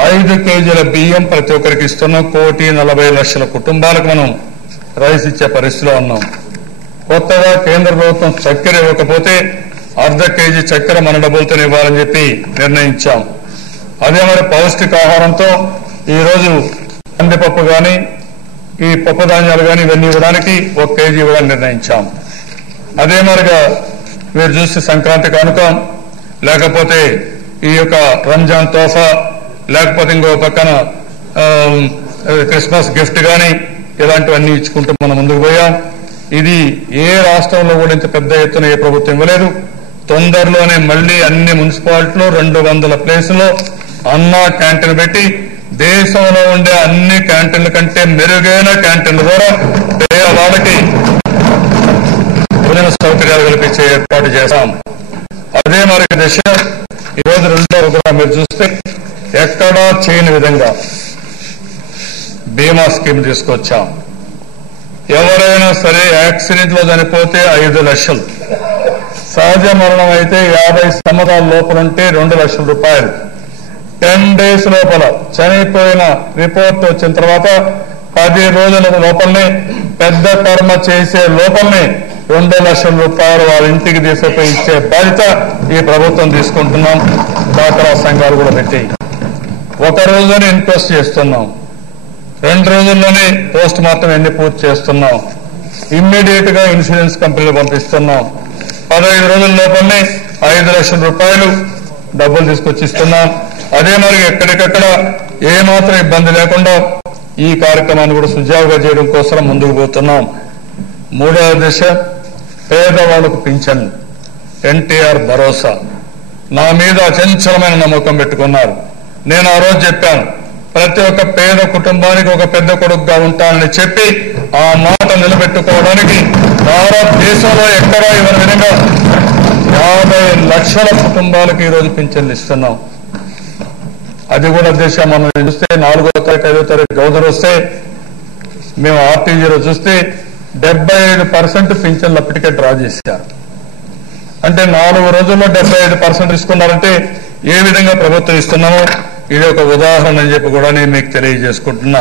5 కేజీల బియ్యం ప్రతి ఒక్కరికి ఇస్తున్నాం. 1,40,00,000 కుటుంబాలకు మనం రైస్ ఇచ్చే పరిస్థితిలో ఉన్నాం. కొత్తగా కేంద్ర ప్రభుత్వం చక్కెర ఇవ్వకపోతే 1/2 కేజీ చక్కెర మన డబ్బులతో ఇవ్వాలని చెప్పి నిర్ణయించాం. అదే మరి పౌష్టికాహారంతో ఈరోజు కందిపప్పు కానీ ఈ పప్పు ధాన్యాలు కానీ ఇవన్నీ ఇవ్వడానికి 1 కేజీ ఇవ్వడానికి నిర్ణయించాం. అదే మరిగా మీరు చూస్తే సంక్రాంతి కానుక, లేకపోతే ఈ యొక్క రంజాన్ తోఫా, లేకపోతే ఇంకో పక్కన క్రిస్మస్ గిఫ్ట్ కానీ ఇలాంటివన్నీ ఇచ్చుకుంటూ మనం ముందుకు పోయాం. ఇది ఏ రాష్ట్రంలో కూడా ఇంత పెద్ద ఎత్తున ఏ ప్రభుత్వం ఇవ్వలేదు. తొందరలోనే మళ్లీ అన్ని మున్సిపాలిటీలో 200 ప్లేసుల్లో అన్నా క్యాంటీన్ పెట్టి దేశంలో ఉండే అన్ని క్యాంటీన్ల కంటే మెరుగైన క్యాంటీన్ల ద్వారా పేదవాళ్ళకి భోజన సౌకర్యాలు కల్పించే ఏర్పాటు చేశాం. అదే మరి దశ ఈరోజు 2వ ప్రోగ్రాం మీరు చూస్తే ఎక్కడా చేయని విధంగా బీమా స్కీమ్ తీసుకొచ్చాం. ఎవరైనా సరే యాక్సిడెంట్ లో చనిపోతే 5 లక్షలు, సహజ మరణం అయితే 50 సంవత్సరాల లోపలుంటే 2 లక్షల రూపాయలు, 10 days లోపల చనిపోయిన రిపోర్ట్ వచ్చిన తర్వాత 10 రోజుల లోపలనే పెద్ద కర్మ చేసే లోపలనే 2 లక్షల రూపాయలు వాళ్ళ ఇంటికి తీసుకుపోయి ఇచ్చే బాధ్యత ఈ ప్రభుత్వం తీసుకుంటున్నాం. డాక్రా సంఘాలు కూడా పెట్టి 1 రోజునే ఇన్క్వెస్ట్ చేస్తున్నాం. 2 రోజుల్లోనే పోస్ట్ మార్టం ఎన్ని పూర్తి చేస్తున్నాం. ఇమ్మీడియట్ గా ఇన్సూరెన్స్ కంపెనీలు పంపిస్తున్నాం. 15 రోజుల లోపలనే 5 లక్షల రూపాయలు డబ్బులు తీసుకొచ్చి ఇస్తున్నాం. అదే మరి ఎక్కడికక్కడ ఏమాత్రం ఇబ్బంది లేకుండా ఈ కార్యక్రమాన్ని కూడా సుజావుగా చేయడం కోసం ముందుకు పోతున్నాం. 3వ దశ పేదవాళ్లకు పింఛన్, ఎన్టీఆర్ భరోసా. నా మీద అచంచలమైన నమ్మకం పెట్టుకున్నారు. నేను ఆ రోజు చెప్పాను, ప్రతి ఒక్క పేద కుటుంబానికి ఒక పెద్ద కొడుకుగా ఉంటానని చెప్పి ఆ మాట నిలబెట్టుకోవడానికి భారతదేశంలో ఎక్కడా ఇవ్వని విధంగా 50 లక్షల కుటుంబాలకు ఈరోజు పింఛన్లు ఇస్తున్నాం. అది కూడా దేశ మనం చూస్తే 4వ తారీఖు 5వ తారీఖు గౌదర్ వస్తే మేము ఆర్టీజీలో చూస్తే 75% పింఛన్లు అప్పటికే డ్రా చేశారు. అంటే 4 రోజుల్లో 75% తీసుకున్నారంటే ఏ విధంగా ప్రభుత్వం ఇస్తున్నామో ఇది ఒక ఉదాహరణ అని చెప్పి కూడా నేను మీకు తెలియజేసుకుంటున్నా.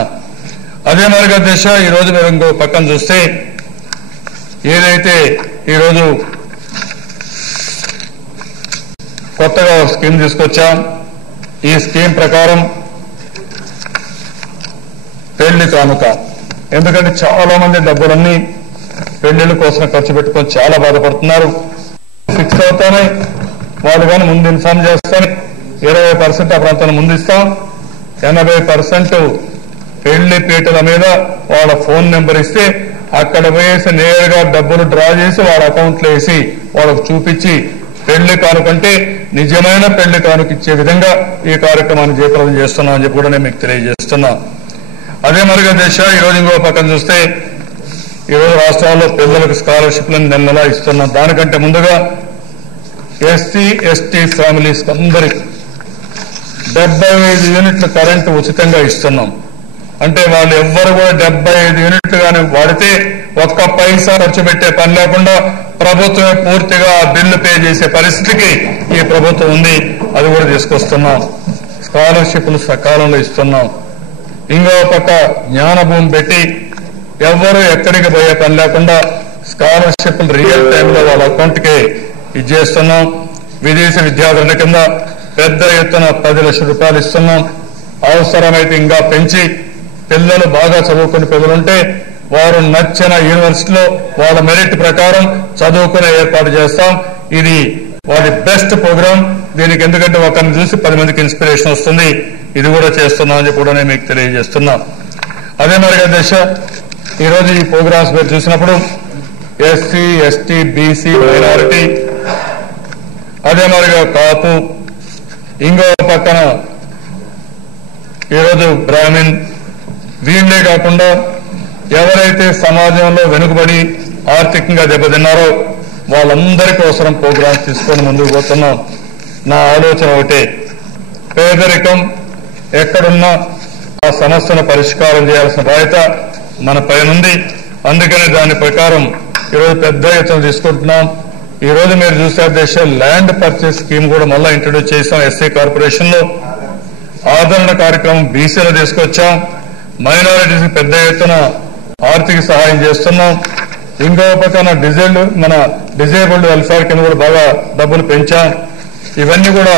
అదే మరిగా దిశ ఈరోజు మీరు ఇంకో పక్కన చూస్తే ఏదైతే ఈరోజు కొత్తగా స్కీమ్ తీసుకొచ్చాం, ఈ స్కీమ్ ప్రకారం పెళ్లి కానుక. ఎందుకంటే చాలా మంది డబ్బులన్నీ పెళ్లిళ్ళ కోసం ఖర్చు పెట్టుకొని చాలా బాధపడుతున్నారు. ఫిక్స్ అవుతానే వాళ్ళు కానీ ముందు ఇన్ఫార్మ్ చేస్తానే 20% ఆ ప్రాంతాన్ని ముందిస్తాం. 80% పెళ్లి పీటల మీద వాళ్ళ ఫోన్ నెంబర్ ఇస్తే అక్కడ వేసి నేరుగా డబ్బులు డ్రా చేసి వాళ్ళ అకౌంట్లో వేసి వాళ్ళకు చూపించి పెళ్లి కానుకంటే నిజమైన పెళ్లి కానుక ఇచ్చే విధంగా ఈ కార్యక్రమాన్ని జయప్రదం చేస్తున్నాం అని చెప్పి కూడా నేను మీకు తెలియజేస్తున్నా. అదే మరిగా దేశ ఈరోజు ఇంకో పక్కన చూస్తే ఈరోజు రాష్ట్రాల్లో పిల్లలకు స్కాలర్షిప్లను నెలలా ఇస్తున్నాం. దానికంటే ముందుగా ఎస్సీ ఎస్టీ ఫ్యామిలీస్ అందరికి 75 యూనిట్ల కరెంటు ఉచితంగా ఇస్తున్నాం. అంటే వాళ్ళు ఎవ్వరు కూడా 75 యూనిట్లు కానీ వాడితే ఒక్క పైసా ఖర్చు పెట్టే పని లేకుండా ప్రభుత్వమే పూర్తిగా ఆ బిల్లు పే చేసే పరిస్థితికి ఈ ప్రభుత్వం ఉంది. అది కూడా తీసుకొస్తున్నాం. స్కాలర్షిప్లు సకాలంలో ఇస్తున్నాం. ఇంకో పక్క జ్ఞానభూమి పెట్టి ఎవ్వరూ ఎక్కడికి పోయే పని లేకుండా స్కాలర్షిప్లు రియల్ టైంలో వాళ్ళ అకౌంట్కే ఇచ్చేస్తున్నాం. విదేశీ విద్యార్థుల కింద పెద్ద ఎత్తున 10 లక్షల రూపాయలు ఇస్తున్నాం. అవసరమైతే ఇంకా పెంచి పిల్లలు బాగా చదువుకునే పిల్లలుంటే వారు నచ్చిన యూనివర్సిటీలో వాళ్ళ మెరిట్ ప్రకారం చదువుకునే ఏర్పాటు చేస్తాం. ఇది వారి బెస్ట్ ప్రోగ్రాం. దీనికి ఎందుకంటే ఒకరిని చూసి 10 మందికి ఇన్స్పిరేషన్ వస్తుంది. ఇది కూడా చేస్తున్నామని కూడా నేను మీకు తెలియజేస్తున్నా. అదే మరిగా దశ ఈరోజు ఈ ప్రోగ్రామ్స్ మీరు చూసినప్పుడు ఎస్సీ ఎస్టీ బీసీ మైనారిటీ, అదే మరిగా కాపు, ఇంకో పక్కన ఈరోజు బ్రాహ్మిన్, వీళ్ళే కాకుండా ఎవరైతే సమాజంలో వెనుకబడి ఆర్థికంగా దెబ్బతిన్నారో వాళ్ళందరి కోసం ప్రోగ్రామ్స్ తీసుకొని ముందుకు పోతున్నాం. నా ఆలోచన ఒకటే, పేదరికం ఎక్కడున్నా ఆ సమస్యను పరిష్కారం చేయాల్సిన బాధ్యత మన పైనుంది. అందుకని దాని ప్రకారం ఈరోజు పెద్ద ఎత్తున తీసుకుంటున్నాం. ఈ రోజు మీరు చూసే అధ్యక్ష ల్యాండ్ పర్చేస్ స్కీమ్ కూడా మళ్ళా ఇంట్రడ్యూస్ చేశాం. ఎస్సీ కార్పొరేషన్ లో ఆదరణ కార్యక్రమం బీసీలో తీసుకొచ్చాం. మైనారిటీస్ పెద్ద ఎత్తున ఆర్థిక సహాయం చేస్తున్నాం. ఇంకో పక్కన డిజేబుల్డ్ వెల్ఫేర్ కింద కూడా బాగా డబ్బులు పెంచాం. ఇవన్నీ కూడా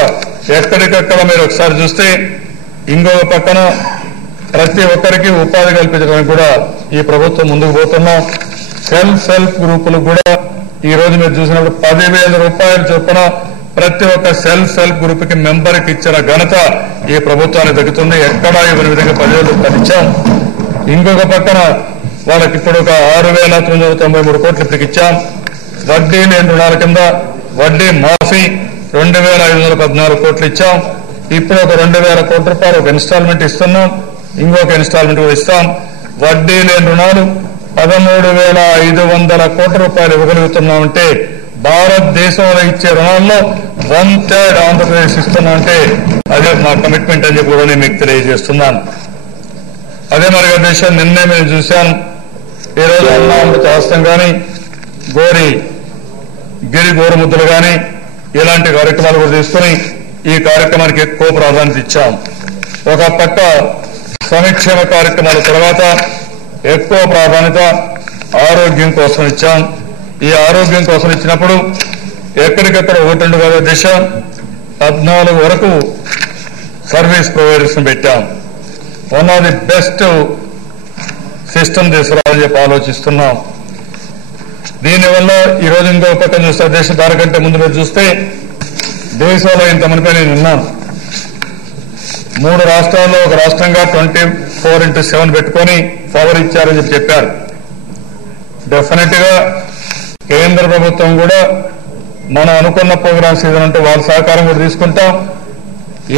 ఎక్కడికక్కడ మీరు ఒకసారి చూస్తే ఇంకొక పక్కన ప్రతి ఒక్కరికి ఉపాధి కల్పించడానికి కూడా ఈ ప్రభుత్వం ముందుకు పోతున్నాం. సెల్ఫ్ గ్రూపులకు కూడా ఈ రోజు మీరు చూసినప్పుడు 10,000 రూపాయలు చొప్పున ప్రతి ఒక్క సెల్ఫ్ గ్రూప్ కి మెంబర్కి ఇచ్చిన ఘనత ఈ ప్రభుత్వానికి దక్కుతుంది. ఎక్కడా ఇవ్వని విధంగా 10,000 రూపాయలు ఇచ్చాం. ఇంకొక పక్కన వాళ్ళకి ఇప్పుడు ఒక 6,993 కోట్లు ఇప్పటికి ఇచ్చాం. వడ్డీ లేని రుణాల కింద వడ్డీ మాఫీ 2,514 కోట్లు ఇచ్చాం. ఇప్పుడు ఒక 2,000 కోట్ల రూపాయలు ఒక ఇన్స్టాల్మెంట్ ఇస్తున్నాం. ఇంకొక ఇన్స్టాల్మెంట్ కూడా ఇస్తాం. వడ్డీ లేని రుణాలు 13,500 కోట్ల రూపాయలు ఇవ్వగలుగుతున్నామంటే భారతదేశంలో ఇచ్చే రుణాల్లో 1/3 ఆంధ్రప్రదేశ్ ఇస్తున్నామంటే అదే మా కమిట్మెంట్ అని చెప్పి కూడా నేను మీకు తెలియజేస్తున్నాను. అదే మరి దేశం నిన్నే మేము చూశాను. ఈ రోజు అమృత హస్తం కానీ గిరి గోరుముద్దలు కానీ ఇలాంటి కార్యక్రమాలు కూడా తీసుకుని ఈ కార్యక్రమానికి ఎక్కువ ప్రాధాన్యత ఇచ్చాం. ఒక పక్క సంక్షేమ కార్యక్రమాల తర్వాత ఎక్కువ ప్రాధాన్యత ఆరోగ్యం కోసం ఇచ్చాం. ఈ ఆరోగ్యం కోసం ఇచ్చినప్పుడు ఎక్కడికెక్కడ 1-2 కాదు దిశ 14 వరకు సర్వీస్ ప్రొవైడర్స్ పెట్టాం. One of the best system తీసుకురావాలని చెప్పి ఆలోచిస్తున్నాం. దీనివల్ల ఈ రోజు ఇంకో పక్కన చూస్తే దేశం దానికంటే ముందు మీరు చూస్తే దేశంలో ఇంతమందిపై నేను ఉన్నాను. 3 రాష్ట్రాల్లో ఒక రాష్ట్రంగా 24/7 పెట్టుకొని పవర్ ఇచ్చారని చెప్పారు. డెఫినెట్ గా కేంద్ర ప్రభుత్వం కూడా మనం అనుకున్న ప్రోగ్రామ్స్ ఏదంటే వాళ్ళ సహకారం కూడా తీసుకుంటాం.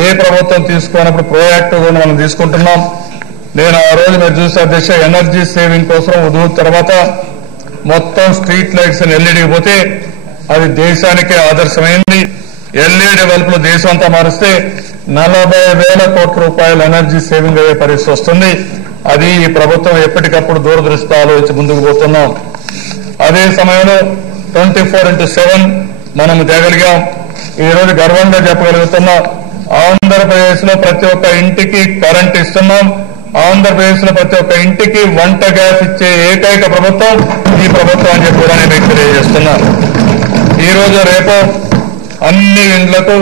ఏ ప్రభుత్వం తీసుకున్నప్పుడు ప్రోయాక్టివ్ కూడా మనం తీసుకుంటున్నాం. నేను ఆ రోజు మీరు చూస్తే అధ్యక్ష ఎనర్జీ సేవింగ్ కోసం ఉదయం తర్వాత మొత్తం స్ట్రీట్ లైట్స్ ఎల్ఈడి పోతే అది దేశానికే ఆదర్శమైంది. ఎల్ఈడి బల్బులు దేశం అంతా మారిస్తే 40,000 కోట్ల రూపాయల ఎనర్జీ సేవింగ్ అయ్యే పరిస్థితి వస్తుంది. అది ఈ ప్రభుత్వం ఎప్పటికప్పుడు దూరదృష్టితో ఆలోచించి ముందుకు పోతున్నాం. అదే సమయంలో 24/7 మనం తేగలిగాం. ఈ రోజు గర్వంగా చెప్పగలుగుతున్నాం. ఆంధ్రప్రదేశ్ లో ప్రతి ఒక్క ఇంటికి కరెంట్ ఇస్తున్నాం. ఆంధ్రప్రదేశ్ లో ప్రతి ఒక్క ఇంటికి వంట గ్యాస్ ఇచ్చే ఏకైక ప్రభుత్వం ఈ ప్రభుత్వం అని చెప్పి కూడా నేను మీకు తెలియజేస్తున్నాను. ఈ రోజు రేపు అన్ని ఇండ్లకు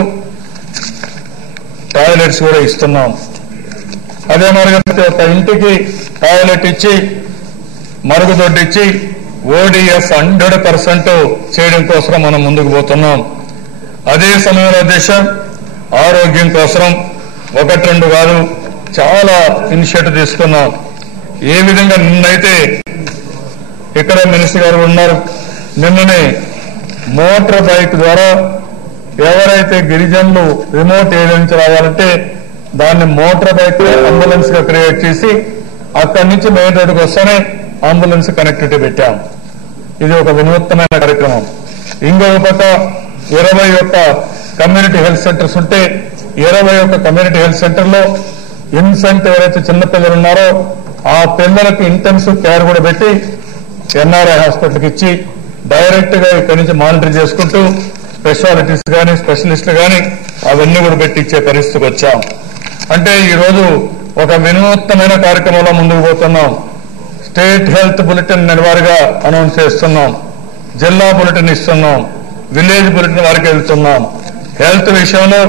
టాయిలెట్స్ కూడా ఇస్తున్నాం. అదే మరి ప్రతి ఒక్క ఇంటికి టాయిలెట్ ఇచ్చి మరుగుదొడ్డి ఇచ్చి ఓడిఎఫ్ 100% చేయడం కోసం మనం ముందుకు పోతున్నాం. అదే సమయంలో దేశం ఆరోగ్యం కోసం 1-2 కాదు చాలా ఇనిషియేటివ్ తీసుకున్నాం. ఏ విధంగా నిన్నైతే ఇక్కడ మినిస్టర్ గారు ఉన్నారు. నిన్ననే మోటార్ బైక్ ద్వారా ఎవరైతే గిరిజనులు రిమోట్ ఏరియా నుంచి రావాలంటే దాన్ని మోటార్ బైక్ అంబులెన్స్ గా క్రియేట్ చేసి అక్కడి నుంచి మెయిన్ రోడ్డుకు వస్తేనే అంబులెన్స్ కనెక్టివిటీ పెట్టాం. ఇది ఒక వినూత్నమైన కార్యక్రమం. ఇంకొక పక్క 21 కమ్యూనిటీ హెల్త్ సెంటర్స్ ఉంటే 21 కమ్యూనిటీ హెల్త్ సెంటర్ లో ఇన్ఫెంట్ ఎవరైతే చిన్నపిల్లలు ఉన్నారో ఆ పిల్లలకు ఇంటెన్సివ్ కేర్ కూడా పెట్టి ఎన్ఆర్ఐ హాస్పిటల్కి ఇచ్చి డైరెక్ట్ గా ఇక్కడి నుంచి మానిటర్ చేసుకుంటూ స్పెషాలిటీస్ కానీ స్పెషలిస్టులు కానీ అవన్నీ కూడా పెట్టి ఇచ్చే పరిస్థితికి వచ్చాం. అంటే ఈ రోజు ఒక వినూత్నమైన కార్యక్రమంలో ముందుకు పోతున్నాం. స్టేట్ హెల్త్ బులెటిన్ నెలవారీగా అనౌన్స్ చేస్తున్నాం. జిల్లా బులెటిన్ ఇస్తున్నాం. విలేజ్ బులెటిన్ వారికి వెళ్తున్నాం. హెల్త్ విషయంలో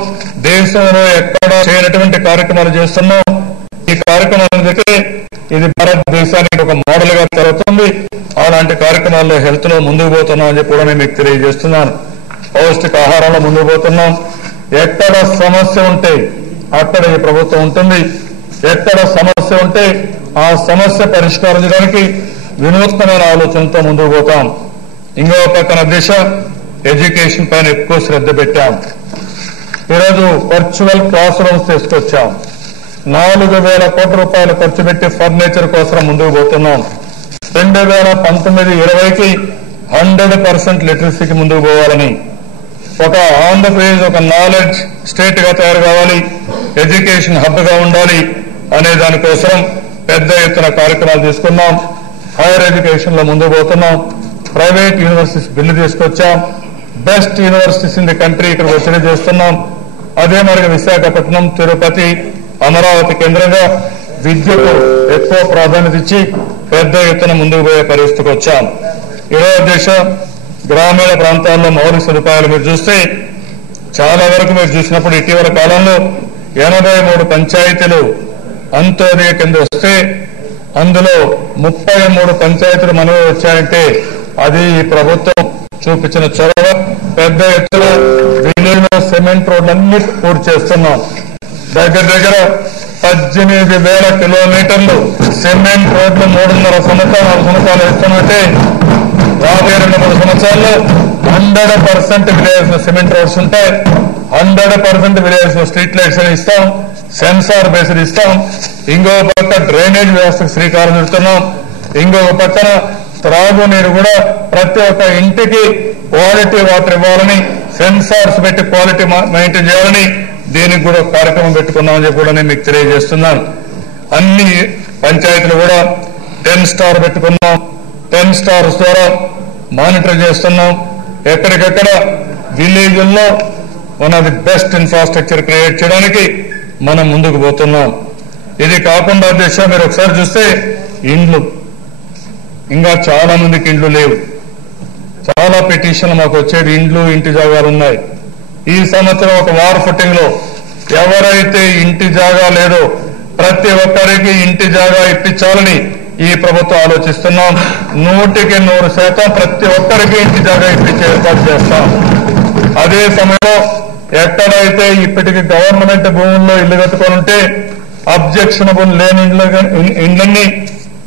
దేశంలో ఎక్కడా చేయనటువంటి కార్యక్రమాలు చేస్తున్నాం. ఈ కార్యక్రమానికి ఇది భారతదేశానికి ఒక మోడల్ గా జరుగుతుంది. అలాంటి కార్యక్రమాల్లో హెల్త్ లో ముందుకు పోతున్నాం అని చెప్పి కూడా నేను మీకు తెలియజేస్తున్నాను. పౌష్టికాహారంలో ముందుకు పోతున్నాం. ఎక్కడ సమస్య ఉంటే అక్కడ ఈ ప్రభుత్వం ఉంటుంది. ఎక్కడ సమస్య ఉంటే ఆ సమస్య పరిష్కరించడానికి వినూత్నమైన ఆలోచనతో ముందుకు పోతాం. ఇంకో పక్కన దిశ ఎడ్యుకేషన్ పైన ఎక్కువ శ్రద్ధ పెట్టాం. ఈరోజు వర్చువల్ క్లాస్ రూమ్స్ తీసుకొచ్చాం. 4,000 కోట్ల రూపాయలు ఖర్చు పెట్టి ఫర్నిచర్ కోసం ముందుకు పోతున్నాం. 2019-20కి 100% లిటరసీకి ముందుకు పోవాలని ఒక ఆంధ్రప్రదేశ్ ఒక నాలెడ్జ్ స్టేట్ గా తయారు కావాలి, ఎడ్యుకేషన్ హబ్ గా ఉండాలి అనే దానికోసం పెద్ద ఎత్తున కార్యక్రమాలు తీసుకున్నాం. హైయర్ ఎడ్యుకేషన్ లో ముందుకు పోతున్నాం. ప్రైవేట్ యూనివర్సిటీస్ బిల్లు తీసుకొచ్చాం. Best universities in the country ఇక్కడ వచ్చి చేస్తున్నాం. అదే మరి విశాఖపట్నం, తిరుపతి, అమరావతి కేంద్రంగా విద్యకు ఎక్కువ ప్రాధాన్యత ఇచ్చి పెద్ద ఎత్తున ముందుకు పోయే పరిస్థితికి వచ్చాం. ఈరోజు దేశ గ్రామీణ ప్రాంతాల్లో మౌలిక సదుపాయాలు మీరు చూస్తే చాలా వరకు మీరు చూసినప్పుడు ఇటీవల కాలంలో 83 పంచాయతీలు అంత్యోదయ కింద వస్తే అందులో 33 పంచాయతీలు మనవి వచ్చాయంటే అది ఈ ప్రభుత్వం చూపించిన చొరవ. పెద్ద ఎత్తున విలీన సిమెంట్ రోడ్లన్నీ పూర్తి చేస్తున్నాం. దగ్గర 18,000 కిలోమీటర్లు సిమెంట్ రోడ్లు 3.5 సంవత్సరాలు 4 సంవత్సరాలు ఇస్తామంటే రాబోయే 2-3 సంవత్సరాల్లో 100% విలేజ్ సిమెంట్ రోడ్స్ ఉంటాయి. 100% విలేజ్ స్ట్రీట్ లైట్స్ అని ఇస్తాం, సెన్సార్ బేస్డ్ ఇస్తాం. ఇంకో పక్క డ్రైనేజ్ వ్యవస్థకు శ్రీకారం చుడుతున్నాం. ఇంకొక పక్కన త్రాగునీరు కూడా ప్రతి ఒక్క ఇంటికి క్వాలిటీ వాటర్ ఇవ్వాలని, సెన్సార్స్ పెట్టి క్వాలిటీ మెయింటైన్ చేయాలని దీనికి కూడా కార్యక్రమం పెట్టుకున్నామని చెప్పి కూడా నేను మీకు తెలియజేస్తున్నాను. అన్ని పంచాయతీలు కూడా 10 స్టార్ పెట్టుకున్నాం. 10 స్టార్స్ ద్వారా మానిటర్ చేస్తున్నాం. ఎక్కడికెక్కడ విలేజ్ల్లో one of the best infrastructure create చేయడానికి మనం ముందుకు పోతున్నాం. ఇది కాకుండా దేశ మీరు ఒకసారి చూస్తే ఇండ్లు ఇంకా చాలా మందికి ఇండ్లు లేవు. చాలా పిటిషన్లు మాకు వచ్చేది ఇండ్లు, ఇంటి జాగాలు ఉన్నాయి. ఈ సంవత్సరం ఒక వార్ ఫుటింగ్ లో ఎవరైతే ఇంటి జాగా లేదో ప్రతి ఒక్కరికి ఇంటి జాగా ఇప్పించాలని ఈ ప్రభుత్వం ఆలోచిస్తున్నాం. 100% ప్రతి ఒక్కరికి ఇంటి జాగా ఇప్పించే ఏర్పాటు చేస్తాం. అదే సమయంలో ఎక్కడైతే ఇప్పటికి గవర్నమెంట్ భూముల్లో ఇల్లు కట్టుకొని ఉంటే అబ్జెక్షనబుల్ లేని ఇండ్లన్నీ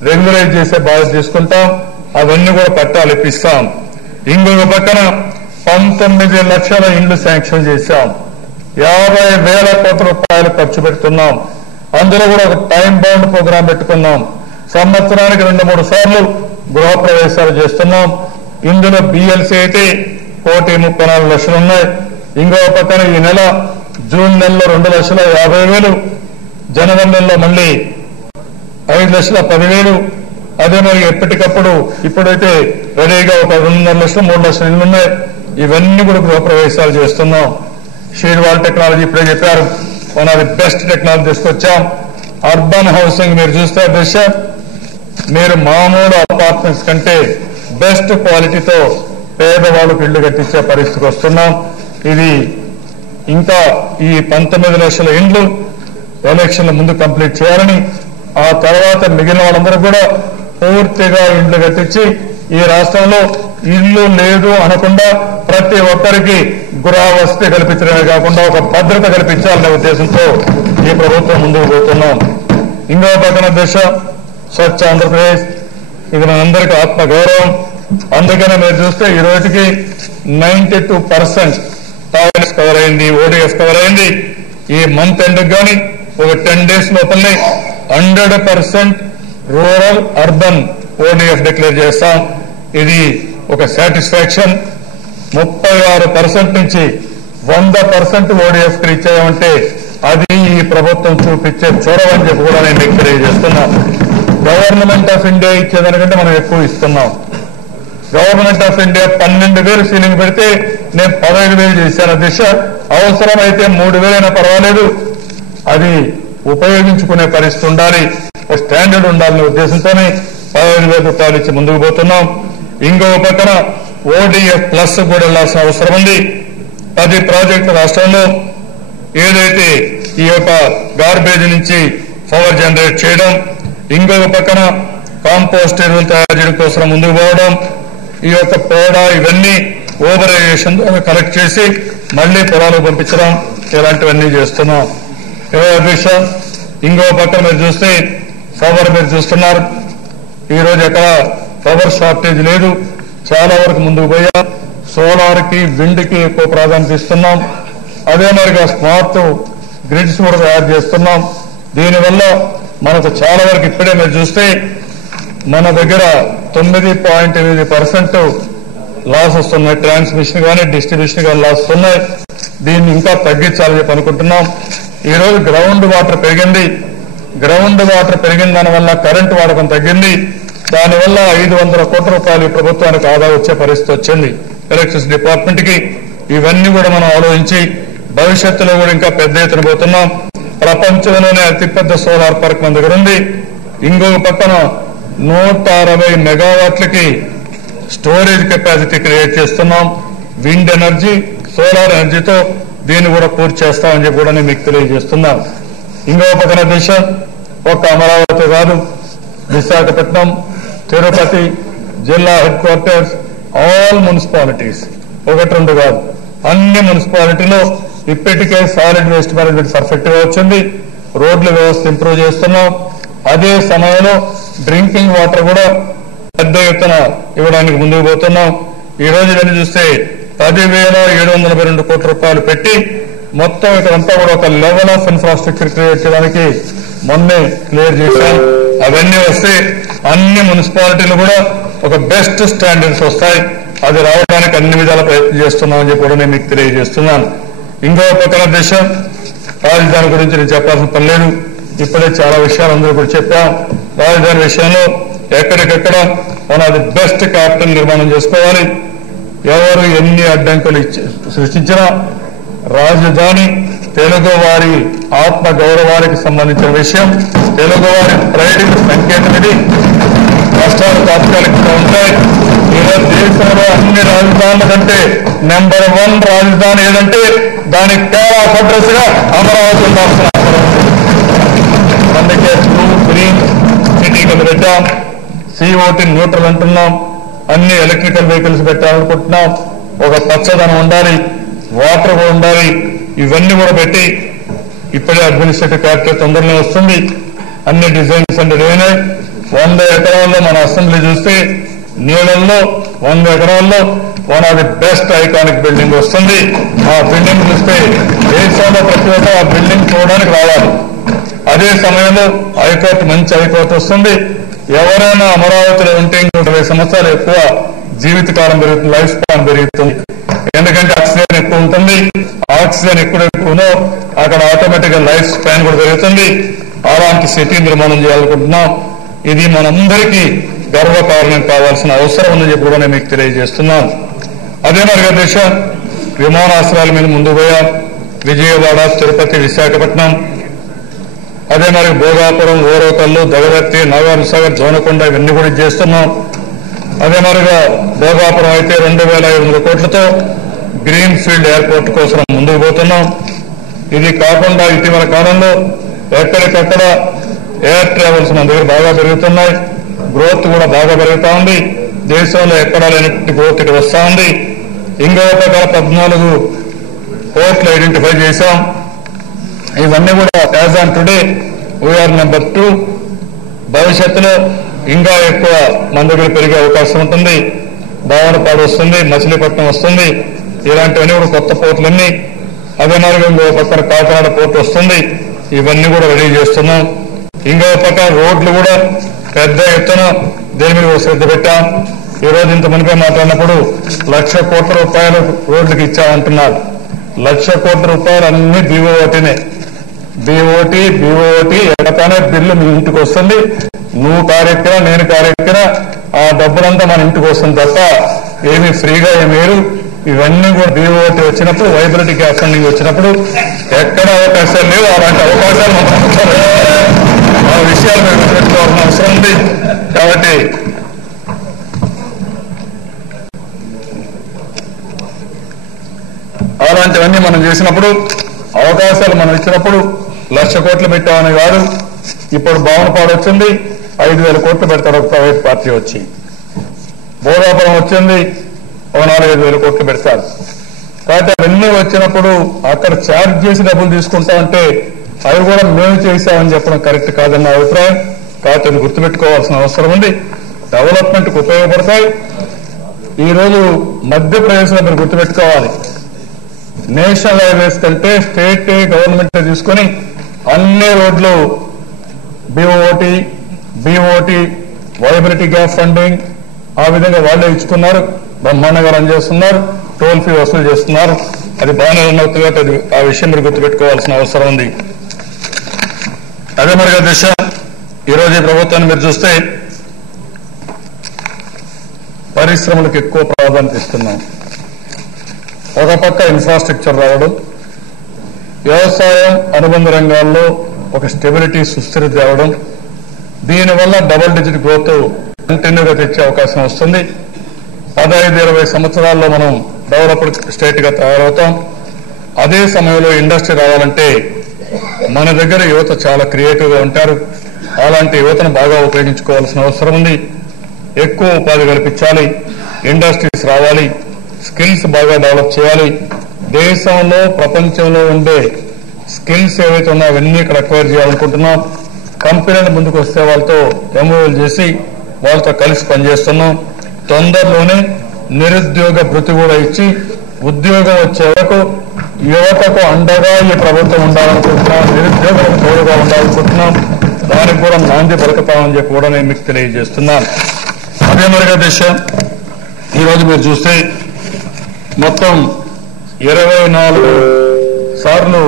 రెగ్యులరైజ్ చేసే బాధ్యత తీసుకుంటాం. అవన్నీ కూడా పట్టాలు ఇప్పిస్తాం. ఇంకొక పక్కన 19 లక్షల ఇండ్లు శాంక్షన్ చేశాం. 50,000 కోట్ల రూపాయలు ఖర్చు పెడుతున్నాం. అందులో కూడా ఒక టైం బౌండ్ ప్రోగ్రాం పెట్టుకున్నాం. సంవత్సరానికి 2-3 సార్లు గృహప్రవేశాలు చేస్తున్నాం. ఇందులో BLC అయితే 1,34,00,000 ఉన్నాయి. ఇంకో పక్కన ఈ నెల జూన్ నెలలో 2,50,000, జనవరి నెలలో మళ్ళీ 5,10,000. అదే మరి ఎప్పటికప్పుడు ఇప్పుడైతే రెడీగా ఒక 2.5 లక్షలు 3 లక్షల ఇళ్ళు ఉన్నాయి. ఇవన్నీ కూడా గృహప్రవేశాలు చేస్తున్నాం. షీడ్ వాల్ టెక్నాలజీ ఇప్పుడే చెప్పారు, one of the best technology తీసుకొచ్చాం. అర్బన్ హౌసింగ్ మీరు చూస్తే దశ మీరు మామూలు అపార్ట్మెంట్స్ కంటే బెస్ట్ క్వాలిటీతో పేదవాళ్ళకు ఇళ్లు కట్టించే పరిస్థితికి వస్తున్నాం. ఇది ఇంకా ఈ 19 లక్షల ఇండ్లు ఎలక్షన్ల ముందు కంప్లీట్ చేయాలని, ఆ తర్వాత మిగిలిన వాళ్ళందరూ కూడా పూర్తిగా ఇండ్లు కట్టించి ఈ రాష్ట్రంలో ఇల్లు లేదు అనకుండా ప్రతి ఒక్కరికి గృహ వసతి కల్పించడమే కాకుండా ఒక భద్రత కల్పించాలనే ఉద్దేశంతో ఈ ప్రభుత్వం ముందుకు పోతున్నాం. ఇంకో పక్కన దశ స్వచ్ఛ ఆంధ్రప్రదేశ్, ఇది మనందరికీ ఆత్మగౌరవం. అందుకనే మీరు చూస్తే ఈ రోజుకి 92% టాయిలెట్స్ కవర్ అయింది, ODF కవర్ అయింది. ఈ మంత్ ఎండ్ కానీ ఒక 10 డేస్ లోపలనే 100% రూరల్ అర్బన్ ODF డిక్లేర్ చేస్తాం. ఇది ఒక సాటిస్ఫాక్షన్. 36% నుంచి 100% ODF రీచ్ అయ్యామంటే అది ఈ ప్రభుత్వం చూపించే చొరవ అని చెప్పి కూడా నేను మీకు తెలియజేస్తున్నాం. గవర్నమెంట్ ఆఫ్ ఇండియా ఇచ్చేదానికంటే మనం ఎక్కువ ఇస్తున్నాం. గవర్నమెంట్ ఆఫ్ ఇండియా 12,000 సీలింగ్ పెడితే నేను 15,000 చేశాను. దిశ అవసరమైతే 3,000 అయినా పర్వాలేదు, అది ఉపయోగించుకునే పరిస్థితి ఉండాలి, స్టాండర్డ్ ఉండాలనే ఉద్దేశంతోనే 15,000 రూపాయలు ఇచ్చి ముందుకు పోతున్నాం. ఇంకో పక్కన ODF ప్లస్ కూడా వెళ్లాల్సిన అవసరం ఉంది. 10 ప్రాజెక్టుల రాష్ట్రంలో ఏదైతే ఈ యొక్క గార్బేజ్ నుంచి పవర్ జనరేట్ చేయడం, ఇంకొక పక్కన కాంపోస్ట్ ఎరువులు తయారు చేయడం కోసం ముందుకు పోవడం, ఈ యొక్క పేడ ఇవన్నీ ఓవరైజేషన్ కలెక్ట్ చేసి మళ్లీ పొలాలకు పంపించడం, ఇలాంటివన్నీ చేస్తున్నాం. విషయం ఇంకో పక్కన మీరు చూస్తే పవర్ మీరు చూస్తున్నారు. ఈ రోజు ఎక్కడ పవర్ షార్టేజ్ లేదు, చాలా వరకు ముందుకు పోయాం. సోలార్ కి, విండ్ కి ఎక్కువ ప్రాధాన్యత ఇస్తున్నాం. అదే మరిగా స్మార్ట్ గ్రిడ్స్ కూడా తయారు చేస్తున్నాం. దీనివల్ల మనకు చాలా వరకు ఇప్పుడే మీరు చూస్తే మన దగ్గర 9.8% లాస్ వస్తున్నాయి, ట్రాన్స్మిషన్ కానీ డిస్ట్రిబ్యూషన్ కానీ లాస్ వస్తున్నాయి. దీన్ని ఇంకా తగ్గించాలని చెప్పి అనుకుంటున్నాం. ఈరోజు గ్రౌండ్ వాటర్ పెరిగింది. గ్రౌండ్ వాటర్ పెరిగిన దానివల్ల కరెంటు వాడకం తగ్గింది. దానివల్ల 500 కోట్ల రూపాయలు ప్రభుత్వానికి ఆదా వచ్చే పరిస్థితి వచ్చింది ఎలక్ట్రిసిటీ డిపార్ట్మెంట్ కి. ఇవన్నీ కూడా మనం ఆలోచించి భవిష్యత్తులో కూడా ఇంకా పెద్ద ఎత్తున పోతున్నాం. ప్రపంచంలోనే అతిపెద్ద సోలార్ పార్క్ మన దగ్గర ఉంది. ఇంకొక పక్కన 160 మెగావాట్లకి స్టోరేజ్ కెపాసిటీ క్రియేట్ చేస్తున్నాం. విండ్ ఎనర్జీ, సోలార్ ఎనర్జీతో దీన్ని కూడా పూర్తి చేస్తామని చెప్పి కూడా మీకు తెలియజేస్తున్నాం. ఇంకొక పక్కన దేశం ఒక అమరావతి కాదు, విశాఖపట్నం, తిరుపతి జిల్లా హెడ్ క్వార్టర్స్, ఆల్ మున్సిపాలిటీస్, 1-2 కాదు, అన్ని మున్సిపాలిటీలో ఇప్పటికే సాలిడ్ వేస్ట్ మేనేజ్మెంట్ పర్ఫెక్ట్ గా వచ్చింది. రోడ్ల వ్యవస్థ ఇంప్రూవ్ చేస్తున్నాం. అదే సమయంలో డ్రింకింగ్ వాటర్ కూడా పెద్ద ఎత్తున ఇవ్వడానికి ముందుకు పోతున్నాం. ఈ రోజు ఇవన్నీ చూస్తే 10,782 కోట్ల రూపాయలు పెట్టి మొత్తం ఇక్కడంతా కూడా ఒక లెవెల్ ఆఫ్ ఇన్ఫ్రాస్ట్రక్చర్ క్రియేట్ చేయడానికి మొన్నే క్లియర్ చేశాం. అవన్నీ వస్తే అన్ని మున్సిపాలిటీలు కూడా ఒక బెస్ట్ స్టాండర్డ్స్ వస్తాయి. అది రావడానికి అన్ని విధాల ప్రయత్నం చేస్తున్నామని చెప్పి కూడా నేను మీకు తెలియజేస్తున్నాను. ఇంకో పక్కన దేశం రాజధాని గురించి నేను చెప్పాల్సిన పని లేదు. ఇప్పుడే చాలా విషయాలు అందరూ కూడా చెప్పాం. రాజధాని విషయంలో ఎక్కడికెక్కడ మనం అది బెస్ట్ క్యాపిటల్ నిర్మాణం చేసుకోవాలి. ఎవరు ఎన్ని అడ్డంకులు సృష్టించినా రాజధాని తెలుగు వారి ఆత్మ గౌరవానికి సంబంధించిన విషయం. తెలుగు వారి ప్రైడ్ సంకేతం ఇది. రాష్ట్రాలు తాత్కాలికంగా ఉంటాయి. ఈరోజు దేశంలో అన్ని రాజధానుల కంటే నెంబర్ 1 రాజధాని ఏదంటే దానికి కేర్ ఆఫ్ అడ్రస్ గా అమరావతి ఉండాల్సిన అవసరం ఉంది. అందుకే బ్లూ గ్రీన్ సిటీ కింద పెట్టాం. CO2 న్యూట్రల్ అంటున్నాం. అన్ని ఎలక్ట్రికల్ వెహికల్స్ పెట్టాలనుకుంటున్నాం. ఒక పచ్చదనం ఉండాలి, వాటర్ కూడా ఉండాలి. ఇవన్నీ కూడా పెట్టి ఇప్పుడే అడ్మినిస్ట్రేటివ్ క్యాపిటల్ తొందరలో వస్తుంది. అన్ని డిజైన్స్ అంటే అయినాయి. 100 ఎకరాల్లో మన అసెంబ్లీ చూస్తే నీళ్ళల్లో 100 ఎకరాల్లో one of the best iconic building వస్తుంది. ఆ బిల్డింగ్ చూస్తే దేశంలో ప్రతి ఒక్క ఆ బిల్డింగ్ చూడడానికి రావాలి. అదే సమయంలో హైకోర్టు, మంచి హైకోర్టు వస్తుంది. ఎవరైనా అమరావతిలో ఉంటే ఇంకొక 20 సంవత్సరాలు ఎక్కువ జీవితకాలం పెరుగుతుంది, లైఫ్ స్పాన్ పెరుగుతుంది. ఎందుకంటే ఆక్సిజన్ ఎక్కువ ఉంటుంది. ఆక్సిజన్ ఎక్కువనో అక్కడ ఆటోమేటిక్ గా లైఫ్ స్పాన్ కూడా పెరుగుతుంది. అలాంటి సిటీ నిర్మాణం చేయాలనుకుంటున్నాం. ఇది మనందరికీ గర్వకారణం కావాల్సిన అవసరం ఉందని చెప్పి కూడా నేను మీకు తెలియజేస్తున్నాను. అదే మరిగా దేశం విమానాశ్రయాల మీద ముందు పోయాం. విజయవాడ, తిరుపతి, విశాఖపట్నం, అదే మరి భోగాపురం, ఓరోకల్లు, దగదర్తి, నాగార్జునసాగర్, జోనకొండ ఇవన్నీ కూడా చేస్తున్నాం. అదే మరిగా భోగాపురం అయితే 2,500 కోట్లతో గ్రీన్ ఫీల్డ్ ఎయిర్పోర్ట్ కోసం ముందుకు పోతున్నాం. ఇది కాకుండా ఇటీవల కాలంలో ఎక్కడికక్కడ ఎయిర్ ట్రావెల్స్ మన దగ్గర బాగా పెరుగుతున్నాయి. గ్రోత్ కూడా బాగా పెరుగుతా ఉంది. దేశంలో ఎక్కడా లేనటువంటి గ్రోత్ ఇక్కడ వస్తా ఉంది. ఇంకో ప్రకార 14 పోర్ట్లు ఐడెంటిఫై చేశాం. ఇవన్నీ కూడా యాజ్ ఆన్ టుడే వీఆర్ నెంబర్ 2. భవిష్యత్తులో ఇంకా ఎక్కువ మన దగ్గర పెరిగే అవకాశం ఉంటుంది. భావనపాడు వస్తుంది, మచిలీపట్నం వస్తుంది. ఇలాంటివన్నీ కూడా కొత్త పోర్టులన్నీ. అదే మరి ఇంకో పక్కన కాకినాడ పోర్టు వస్తుంది. ఇవన్నీ కూడా రెడీ చేస్తున్నాం. ఇంకో పక్కన రోడ్లు కూడా పెద్ద ఎత్తున దేని మీద శ్రద్ధ పెట్టాం. ఈ రోజు ఇంత మునిపే మాట్లాడినప్పుడు 1,00,000 కోట్ల రూపాయలు రోడ్లకు ఇచ్చామంటున్నారు. 1,00,000 కోట్ల రూపాయలు అన్ని BOT-నే. BOT ఎక్కడతానే బిల్లు మీ ఇంటికి వస్తుంది. నువ్వు కారెక్కినా, నేను కారెక్కినా ఆ డబ్బులంతా మన ఇంటికి వస్తుంది తప్ప ఏమి ఫ్రీగా ఏమేరు. ఇవన్నీ కూడా BOT వచ్చినప్పుడు, వైబిలిటీ గ్యాప్ ఫండింగ్ వచ్చినప్పుడు ఎక్కడ అవకాశాలు లేవు. అలాంటి అవకాశాలు మనం ఆ విషయాలు మేము గుర్తుపెట్టుకోవాల్సిన అవసరం ఉంది. కాబట్టి అలాంటివన్నీ మనం చేసినప్పుడు, అవకాశాలు మనం ఇచ్చినప్పుడు 1,00,000 కోట్లు పెట్టామని కాదు. ఇప్పుడు భావనపాడు వచ్చింది, 5,000 కోట్లు పెడతారు ఒక ప్రైవేట్ పార్టీ వచ్చి. భోగాపురం వచ్చింది, ఒక 4,000-5,000 కోట్లు పెడతారు. కాబట్టి అవన్నీ వచ్చినప్పుడు అక్కడ ఛార్జ్ చేసి డబ్బులు తీసుకుంటామంటే అవి కూడా మేము చేశామని చెప్పడం కరెక్ట్ కాదన్న అభిప్రాయం. కాబట్టి అది గుర్తుపెట్టుకోవాల్సిన అవసరం ఉంది. డెవలప్మెంట్ కు ఉపయోగపడతాయి. ఈ రోజు మధ్యప్రదేశ్లో మీరు గుర్తుపెట్టుకోవాలి, నేషనల్ హైవేస్ కంటే స్టేట్ గవర్నమెంట్ తీసుకుని అన్ని రోడ్లు BOT వైబిలిటీ గ్యాప్ ఫండింగ్ ఆ విధంగా వాళ్ళే ఇచ్చుకున్నారు. బ్రహ్మాండంగా రన్ చేస్తున్నారు, టోల్ ఫీ వసూలు చేస్తున్నారు. అది బాగానే ఉన్నది కాబట్టి అది ఆ విషయం మీరు గుర్తుపెట్టుకోవాల్సిన అవసరం ఉంది. అదే మరిగా దిశ ఈరోజు ఈ ప్రభుత్వాన్ని మీరు చూస్తే పరిశ్రమలకు ఎక్కువ ప్రాధాన్యత ఇస్తున్నాం. ఒక పక్క ఇన్ఫ్రాస్ట్రక్చర్ రావడం, వ్యవసాయం అనుబంధ రంగాల్లో ఒక స్టెబిలిటీ సుస్థిరత తేవడం, దీనివల్ల డబుల్ డిజిట్ గ్రోత్ కంటిన్యూగా తెచ్చే అవకాశం వస్తుంది. 15-20 సంవత్సరాల్లో మనం డెవలప్డ్ స్టేట్ గా తయారవుతాం. అదే సమయంలో ఇండస్ట్రీ రావాలంటే మన దగ్గర యువత చాలా క్రియేటివ్ గా ఉంటారు. అలాంటి యువతను బాగా ఉపయోగించుకోవాల్సిన అవసరం ఉంది. ఎక్కువ ఉపాధి కల్పించాలి, ఇండస్ట్రీస్ రావాలి, స్కిల్స్ బాగా డెవలప్ చేయాలి. దేశంలో ప్రపంచంలో ఉండే స్కిల్స్ ఏవైతే ఉన్నాయో అవన్నీ ఇక్కడ అక్వైర్ చేయాలనుకుంటున్నాం. కంపెనీలు ముందుకు వస్తే వాళ్ళతో ఎంఓఎల్ చేసి వాళ్ళతో కలిసి పనిచేస్తున్నాం. తొందరలోనే నిరుద్యోగ భృతి కూడా ఇచ్చి ఉద్యోగం వచ్చే వరకు యువతకు అండగా ఈ ప్రభుత్వం ఉండాలనుకుంటున్నాం, నిరుద్యోగులకు తోడుగా ఉండాలనుకుంటున్నాం. దానికి కూడా నాంది పలుకుతామని చెప్పి కూడా నేను మీకు తెలియజేస్తున్నాను. అదే మరిగా దిశ ఈరోజు మీరు చూస్తే మొత్తం 24 సార్లు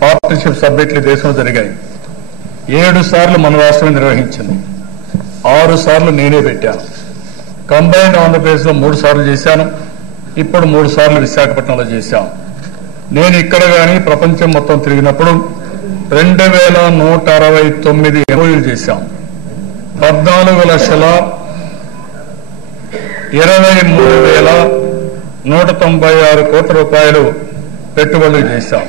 పార్ట్నర్షిప్ సబ్మిట్లు దేశంలో జరిగాయి. 7 సార్లు మన రాష్ట్రమే నిర్వహించింది, 6 సార్లు నేనే పెట్టాను. కంబైన్డ్ ఆంధ్రప్రదేశ్లో 3 సార్లు చేశాను, ఇప్పుడు 3 సార్లు విశాఖపట్నంలో చేశాం. నేను ఇక్కడ కానీ ప్రపంచం మొత్తం తిరిగినప్పుడు 2169 ఎంఓయూలు చేశాం. 14,23,196 కోట్ల రూపాయలు పెట్టుబడులు చేశాం.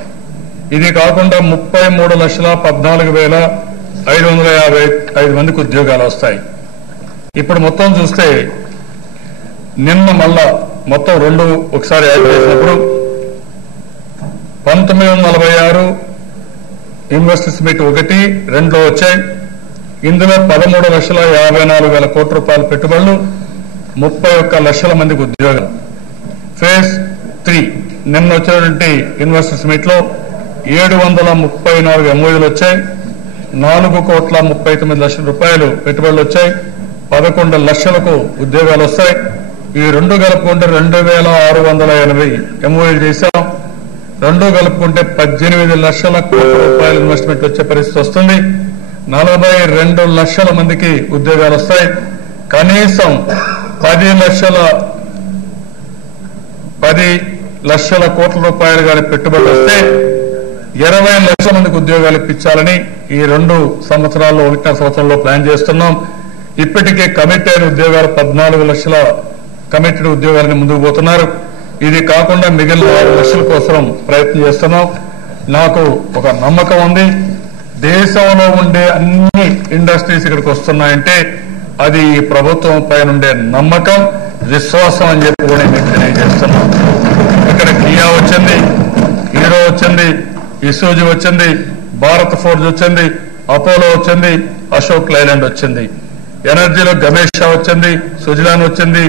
ఇది కాకుండా 33,14,555 మందికి ఉద్యోగాలు వస్తాయి. ఇప్పుడు మొత్తం చూస్తే నిన్న మళ్ళా మొత్తం 2 ఒకసారి యాడ్ చేసినప్పుడు 1946 ఇన్వెస్టర్స్ మీట్ 1, 2లో వచ్చాయి. ఇందులో 13,54,000 కోట్ల రూపాయల పెట్టుబడులు, 31 లక్షల మందికి ఉద్యోగాలు. ఫేజ్ 3 నిన్న వచ్చినటువంటి ఇన్వెస్టర్స్ మీట్ లో 734 ఎంఓయూలు వచ్చాయి, 4,39,00,000 రూపాయలు పెట్టుబడులు వచ్చాయి, 11 లక్షలకు ఉద్యోగాలు వస్తాయి. ఈ 2 కలుపుకుంటే 2,680 ఎంఓయూలు చేశాం. 2 కలుపుకుంటే 18 లక్షల కోట్ల రూపాయల ఇన్వెస్ట్మెంట్ వచ్చే పరిస్థితి వస్తుంది. 42 లక్షల మందికి ఉద్యోగాలు వస్తాయి. కనీసం 10 లక్షల కోట్ల రూపాయలు కానీ పెట్టుబడులు వస్తే 20 లక్షల మందికి ఉద్యోగాలు ఇప్పించాలని ఈ 2 సంవత్సరాల్లో 1.5 సంవత్సరంలో ప్లాన్ చేస్తున్నాం. ఇప్పటికే కమిట్ అయిన ఉద్యోగాలు 14 లక్షల కమిటెడ్ ఉద్యోగాలని ముందుకు పోతున్నారు. ఇది కాకుండా మిగిలిన 6 లక్షల కోసం ప్రయత్నం చేస్తున్నాం. నాకు ఒక నమ్మకం ఉంది, దేశంలో ఉండే అన్ని ఇండస్ట్రీస్ ఇక్కడికి వస్తున్నాయంటే అది ఈ ప్రభుత్వం పైన ఉండే నమ్మకం, విశ్వాసం అని చెప్పి కూడా మీకు తెలియజేస్తున్నాం. ఇక్కడ కియా వచ్చింది, హీరో వచ్చింది, ఇసూజీ వచ్చింది, భారత్ ఫోర్జ్ వచ్చింది, అపోలో వచ్చింది, అశోక్ లైలాండ్ వచ్చింది. ఎనర్జీలో గమేషా వచ్చింది, సుజిలాన్ వచ్చింది,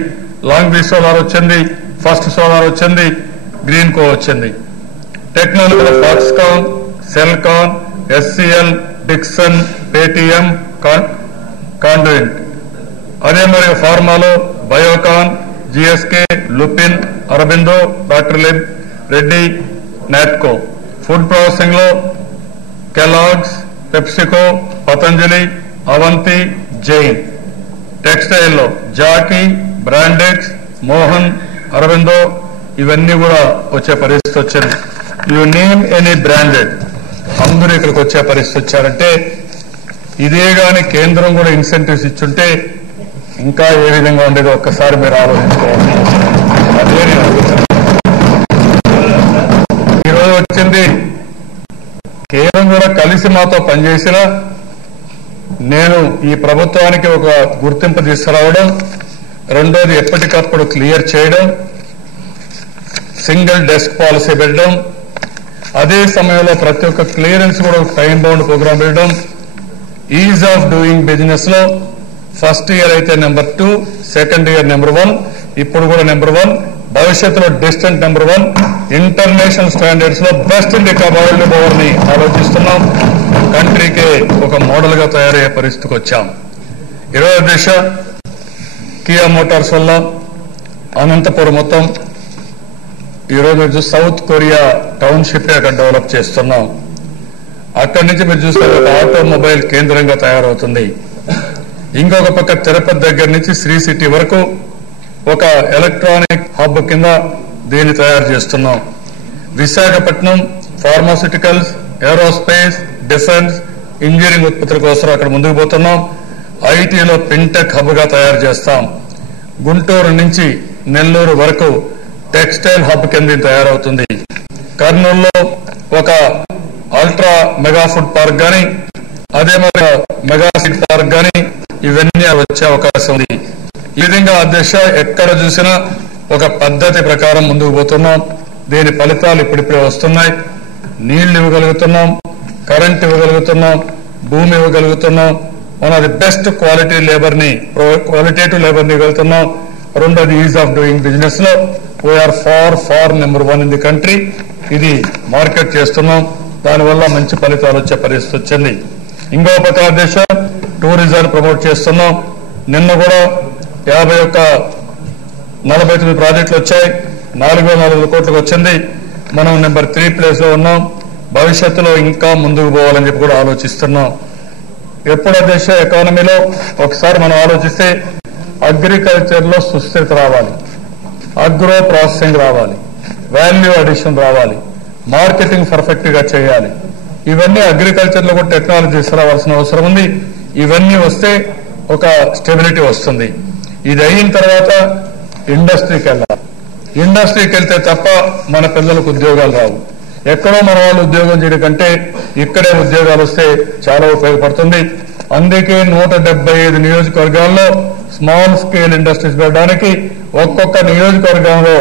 లాంగ్ బీ సోలార్ వచ్చింది, ఫస్ట్ సోలార్ వచ్చింది, గ్రీన్ కో వచ్చింది. టెక్నాలజీలో Foxconn, Celkon, SCL, Dixon, Paytm, Conduent. అదే మరి ఫార్మాలో Biocon, GSK, Lupin, Aurobindo, doctor Reddy, Natco. Food processing లో Kellogg's, PepsiCo, Patanjali, Avanti, Jain. Textile లో జాకీ, బ్రాండెడ్స్, మోహన్, అరబిందో ఇవన్నీ కూడా వచ్చే పరిస్థితి వచ్చింది. యు నేమ్ ఎనీ బ్రాండెడ్ అందరూ ఇక్కడికి వచ్చే పరిస్థితి వచ్చారంటే ఇదే గాని కేంద్రం కూడా ఇన్సెంటివ్స్ ఇచ్చుంటే ఇంకా ఏ విధంగా ఉండేదో ఒక్కసారి మీరు ఆలోచించుకోవాలి. అదే నేను అడుగుతున్నాను. ఈరోజు వచ్చింది కేంద్రం కూడా కలిసి మాతో పనిచేసిన నేను ఈ ప్రభుత్వానికి ఒక గుర్తింపు తీసుకురావడం, రెండోది ఎప్పటికప్పుడు క్లియర్ చేయడం, సింగిల్ డెస్క్ పాలసీ పెట్టడం, అదే సమయంలో ప్రతి ఒక్క క్లియరెన్స్ కూడా ఒక టైం బౌండ్ ప్రోగ్రాం పెట్టడం, ఈజ్ ఆఫ్ డూయింగ్ బిజినెస్ లో ఫస్ట్ ఇయర్ అయితే నెంబర్ 2, సెకండ్ ఇయర్ నెంబర్ 1, ఇప్పుడు కూడా నెంబర్ 1, భవిష్యత్తులో డిస్టెంట్ నెంబర్ 1, ఇంటర్నేషనల్ స్టాండర్డ్స్ లో best in the world power ని ఆలోచిస్తున్నాం. కంట్రీకే ఒక మోడల్ గా తయారయ్యే పరిస్థితికి వచ్చాం. 20 దిశ కియా మోటార్స్ వల్ల అనంతపురం మొత్తం ఈరోజు మీరు సౌత్ కొరియా టౌన్షిప్ అక్కడ డెవలప్ చేస్తున్నాం. అక్కడి నుంచి మీరు చూస్తే ఒక ఆటోమొబైల్ కేంద్రంగా తయారవుతుంది. ఇంకొక పక్క తిరుపతి దగ్గర నుంచి శ్రీ సిటీ వరకు ఒక ఎలక్ట్రానిక్ హబ్ కింద దీన్ని తయారు చేస్తున్నాం. Visakhapatnam pharmaceuticals, aerospace, defence, engineering ఉత్పత్తుల కోసం అక్కడ ముందుకు పోతున్నాం. ఐటీలో ఫిన్టెక్ హబ్ గా తయారు చేస్తాం. గుంటూరు నుంచి నెల్లూరు వరకు టెక్స్టైల్ హబ్ కింద తయారవుతుంది. కర్నూలులో ఒక అల్ట్రా మెగా ఫుడ్ పార్క్ గాని, అదే మరి మెగా సీడ్ పార్క్ గాని ఇవన్నీ వచ్చే అవకాశం ఉంది. ఈ విధంగా అధ్యక్ష ఎక్కడ చూసినా ఒక పద్ధతి ప్రకారం ముందుకు పోతున్నాం. దీని ఫలితాలు ఇప్పుడిప్పుడే వస్తున్నాయి. నీళ్లు ఇవ్వగలుగుతున్నాం, కరెంట్ ఇవ్వగలుగుతున్నాం, భూమి ఇవ్వగలుగుతున్నాం. మన ది బెస్ట్ క్వాలిటేటివ్ లేబర్ ని ఇవ్వగలుగుతున్నాం. రెండోది ఈజ్ ఆఫ్ డూయింగ్ బిజినెస్ లో we are far number 1 in the country. ఇది మార్కెట్ చేస్తున్నాం. దానివల్ల మంచి ఫలితాలు వచ్చే పరిస్థితి వచ్చింది. ఇంకో పక్క దేశం టూరిజం ప్రమోట్ చేస్తున్నాం. నిన్న కూడా 49 ప్రాజెక్టులు వచ్చాయి. 440 కోట్లకు వచ్చింది. మనం నెంబర్ 3 ప్లేస్ లో ఉన్నాం. భవిష్యత్తులో ఇంకా ముందుకు పోవాలని చెప్పి కూడా ఆలోచిస్తున్నాం. ఎప్పుడో దేశ ఎకానమీలో ఒకసారి మనం ఆలోచిస్తే అగ్రికల్చర్ లో సుస్థిరత రావాలి, అగ్రో ప్రాసెసింగ్ రావాలి, వాల్యూ అడిషన్ రావాలి, మార్కెటింగ్ పర్ఫెక్ట్ గా చేయాలి. ఇవన్నీ అగ్రికల్చర్ లో కూడా టెక్నాలజీ తీసుకురావాల్సిన అవసరం ఉంది. ఇవన్నీ వస్తే ఒక స్టెబిలిటీ వస్తుంది. ఇది అయిన తర్వాత ఇండస్ట్రీకి వెళ్ళాలి. ఇండస్ట్రీకి వెళ్తే తప్ప మన పిల్లలకు ఉద్యోగాలు రావు. ఎక్కడో మన వాళ్ళు ఉద్యోగం చేయడం కంటే ఇక్కడే ఉద్యోగాలు వస్తే చాలా ఉపయోగపడుతుంది. అందుకే 175 నియోజకవర్గాల్లో స్మాల్ స్కేల్ ఇండస్ట్రీస్ పెట్టడానికి ఒక్కొక్క నియోజకవర్గంలో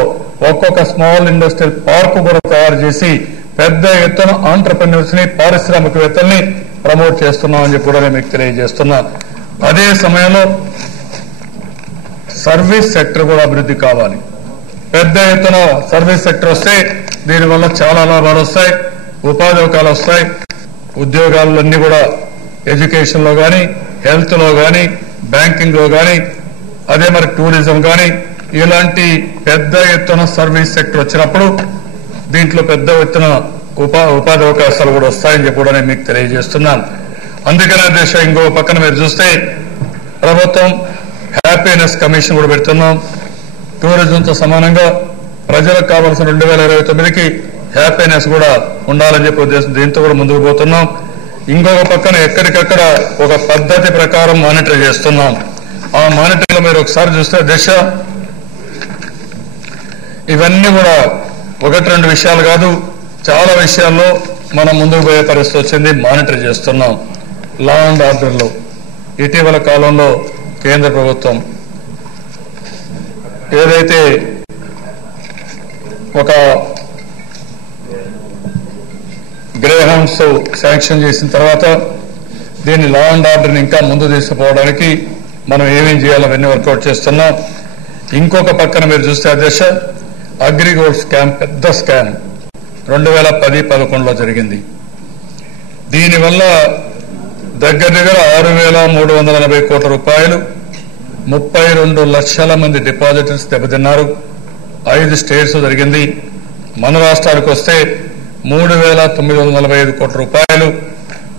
ఒక్కొక్క స్మాల్ ఇండస్ట్రియల్ పార్క్ కూడా తయారు చేసి పెద్ద ఎత్తున ఆంటర్ప్రెన్యూర్స్ ని, పారిశ్రామికవేత్తల్ని ప్రమోట్ చేస్తున్నామని చెప్పి కూడా నేను మీకు తెలియజేస్తున్నా. అదే సమయంలో సర్వీస్ సెక్టర్ కూడా అభివృద్ధి కావాలి. పెద్ద ఎత్తున సర్వీస్ సెక్టర్ వస్తే దీనివల్ల చాలా లాభాలు వస్తాయి, ఉపాధి అవకాశాలు వస్తాయి. ఉద్యోగాలన్నీ కూడా ఎడ్యుకేషన్ లో గాని, హెల్త్ లో గాని, బ్యాంకింగ్ లో గాని, అదే మరి టూరిజం గాని ఇలాంటి పెద్ద ఎత్తున సర్వీస్ సెక్టర్ వచ్చినప్పుడు దీంట్లో పెద్ద ఎత్తున ఉపాధి అవకాశాలు కూడా వస్తాయని చెప్పి కూడా నేను మీకు తెలియజేస్తున్నాను. అందుకనే దేశ ఇంకో పక్కన మీరు చూస్తే ప్రభుత్వం హ్యాపీనెస్ కమిషన్ కూడా పెడుతున్నాం. టూరిజంతో సమానంగా ప్రజలకు కావాల్సిన 2029కి హ్యాపీనెస్ కూడా ఉండాలని చెప్పి ఉద్దేశం దీంతో కూడా ముందుకు పోతున్నాం. ఇంకొక పక్కన ఎక్కడికక్కడ ఒక పద్ధతి ప్రకారం మానిటర్ చేస్తున్నాం. ఆ మానిటరింగ్ లో మీరు ఒకసారి చూస్తే దశ ఇవన్నీ కూడా 1-2 విషయాలు కాదు, చాలా విషయాల్లో మనం ముందుకు పోయే పరిస్థితి వచ్చింది. మానిటర్ చేస్తున్నాం. లా అండ్ ఆర్డర్ లో ఇటీవల కాలంలో కేంద్ర ప్రభుత్వం ఏదైతే ఒక గ్రే హౌండ్స్ శాంక్షన్ చేసిన తర్వాత దీన్ని లా అండ్ ఆర్డర్ని ఇంకా ముందు తీసుకుపోవడానికి మనం ఏమేం చేయాలో అవన్నీ వర్కౌట్ చేస్తున్నాం. ఇంకొక పక్కన మీరు చూస్తే అధ్యక్ష అగ్రిగోల్డ్ స్కామ్ పెద్ద స్కామ్ 2010-11లో జరిగింది. దీనివల్ల దగ్గర 6,380 కోట్ల రూపాయలు, 32 లక్షల మంది డిపాజిటర్స్ దెబ్బతిన్నారు. 5 స్టేట్స్ జరిగింది. మన రాష్ట్రానికి వస్తే 3,945 కోట్ల రూపాయలు,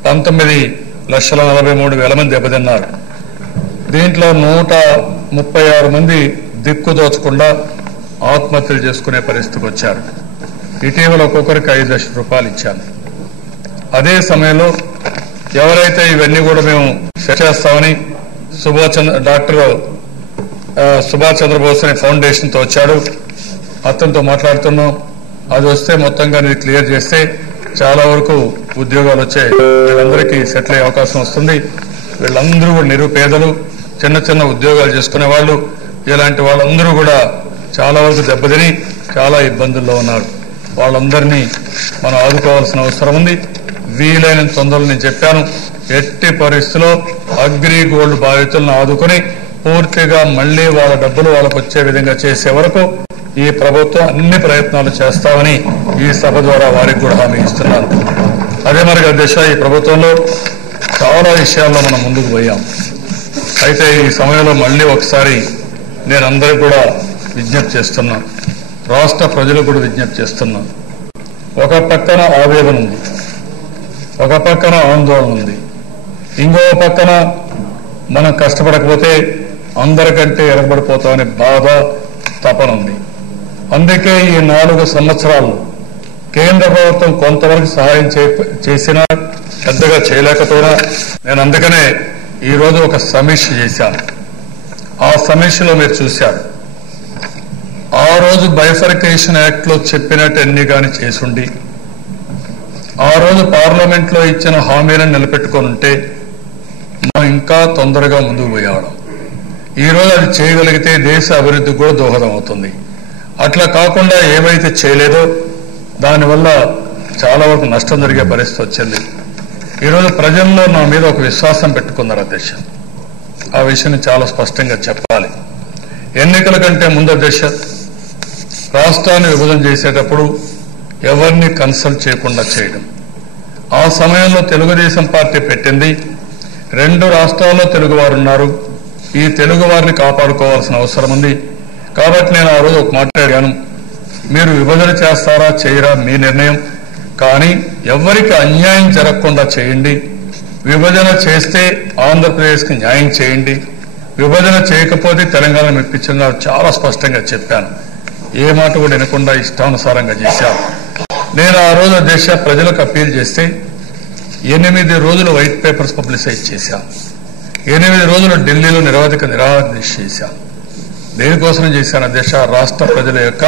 19,43,000 మంది దెబ్బతిన్నారు. దీంట్లో 136 మంది దిక్కు దోచకుండా ఆత్మహత్యలు చేసుకునే పరిస్థితికి వచ్చారు. ఇటీవల ఒక్కొక్కరికి 5 లక్షల రూపాయలు ఇచ్చాను. అదే సమయంలో ఎవరైతే ఇవన్నీ కూడా మేము సెట్ చేస్తామని డాక్టర్ సుభాష్ చంద్రబోస్ అనే ఫౌండేషన్తో వచ్చాడు. అతనితో మాట్లాడుతున్నాం. అది వస్తే మొత్తంగా ఇది క్లియర్ చేస్తే చాలా వరకు ఉద్యోగాలు వచ్చాయి. వీళ్ళందరికీ సెటిల్ అయ్యే అవకాశం వస్తుంది. వీళ్ళందరూ కూడా నిరుపేదలు, చిన్న చిన్న ఉద్యోగాలు చేసుకునే వాళ్ళు, ఇలాంటి వాళ్ళందరూ కూడా చాలా వరకు దెబ్బతిని చాలా ఇబ్బందుల్లో ఉన్నారు. వాళ్ళందరినీ మనం ఆదుకోవాల్సిన అవసరం ఉంది. వీలైన తొందరలు నేను చెప్పాను, ఎట్టి పరిస్థితుల్లో అగ్రి గోల్డ్ బాధితులను ఆదుకుని పూర్తిగా మళ్లీ వాళ్ళ డబ్బులు వాళ్ళకు వచ్చే విధంగా చేసే వరకు ఈ ప్రభుత్వం అన్ని ప్రయత్నాలు చేస్తామని ఈ సభ ద్వారా వారికి కూడా హామీ ఇస్తున్నాను. అదే మరి అధ్యక్ష ఈ ప్రభుత్వంలో చాలా విషయాల్లో మనం ముందుకు పోయాం. అయితే ఈ సమయంలో మళ్లీ ఒకసారి నేను అందరికీ కూడా విజ్ఞప్తి చేస్తున్నాం, రాష్ట్ర ప్రజలకు కూడా విజ్ఞప్తి చేస్తున్నాం. ఒక పక్కన ఆవేదన ఉంది, ఒక పక్కన ఆందోళన ఉంది, ఇంకో పక్కన మనం కష్టపడకపోతే అందరికంటే ఎరగబడిపోతామనే బాధ, తపన ఉంది. అందుకే ఈ 4 సంవత్సరాల్లో కేంద్ర ప్రభుత్వం కొంతవరకు సహాయం చేసినా పెద్దగా చేయలేకపోయినా నేను అందుకనే ఈరోజు ఒక సమీక్ష చేశాను. ఆ సమీక్షలో మీరు చూశారు, ఆ రోజు బైఫర్కేషన్ యాక్ట్ లో చెప్పినట్టు ఎన్ని కానీ చేసుండి ఆ రోజు పార్లమెంట్ లో ఇచ్చిన హామీలను నిలబెట్టుకొని ఉంటే మనం ఇంకా తొందరగా ముందుకు పోయేవాళ్ళం. ఈ రోజు అది చేయగలిగితే దేశ అభివృద్ధికి కూడా దోహదం అవుతుంది. అట్లా కాకుండా ఏవైతే చేయలేదో దానివల్ల చాలా వరకు నష్టం జరిగే పరిస్థితి వచ్చింది. ఈరోజు ప్రజల్లో నా మీద ఒక విశ్వాసం పెట్టుకున్నారు అధ్యక్ష. ఆ విషయాన్ని చాలా స్పష్టంగా చెప్పాలి. ఎన్నికల కంటే ముందు అధ్యక్ష, రాష్ట్రాన్ని విభజన చేసేటప్పుడు ఎవరిని కన్సల్ట్ చేయకుండా చేయడం. ఆ సమయంలో తెలుగుదేశం పార్టీ పెట్టింది 2 రాష్ట్రాల్లో తెలుగువారు ఉన్నారు, ఈ తెలుగు వారిని కాపాడుకోవాల్సిన అవసరం ఉంది. కాబట్టి నేను ఆ రోజు ఒక మాట్లాడాను, మీరు విభజన చేస్తారా చేయరా మీ నిర్ణయం, కానీ ఎవరికి అన్యాయం జరగకుండా చేయండి. విభజన చేస్తే ఆంధ్రప్రదేశ్కి న్యాయం చేయండి, విభజన చేయకపోతే తెలంగాణ మెప్పించిన చాలా స్పష్టంగా చెప్పాను. ఏ మాట కూడా వినకుండా ఇష్టానుసారంగా చేశాను. నేను ఆ రోజు దేశ ప్రజలకు అప్పీల్ చేస్తే 8 రోజులు వైట్ పేపర్స్ పబ్లిసైజ్ చేశాను. 8 రోజులు ఢిల్లీలో నిరవధిక నిరాహార చేశాను. దేనికోసం చేశాను అధ్యక్ష? రాష్ట్ర ప్రజల యొక్క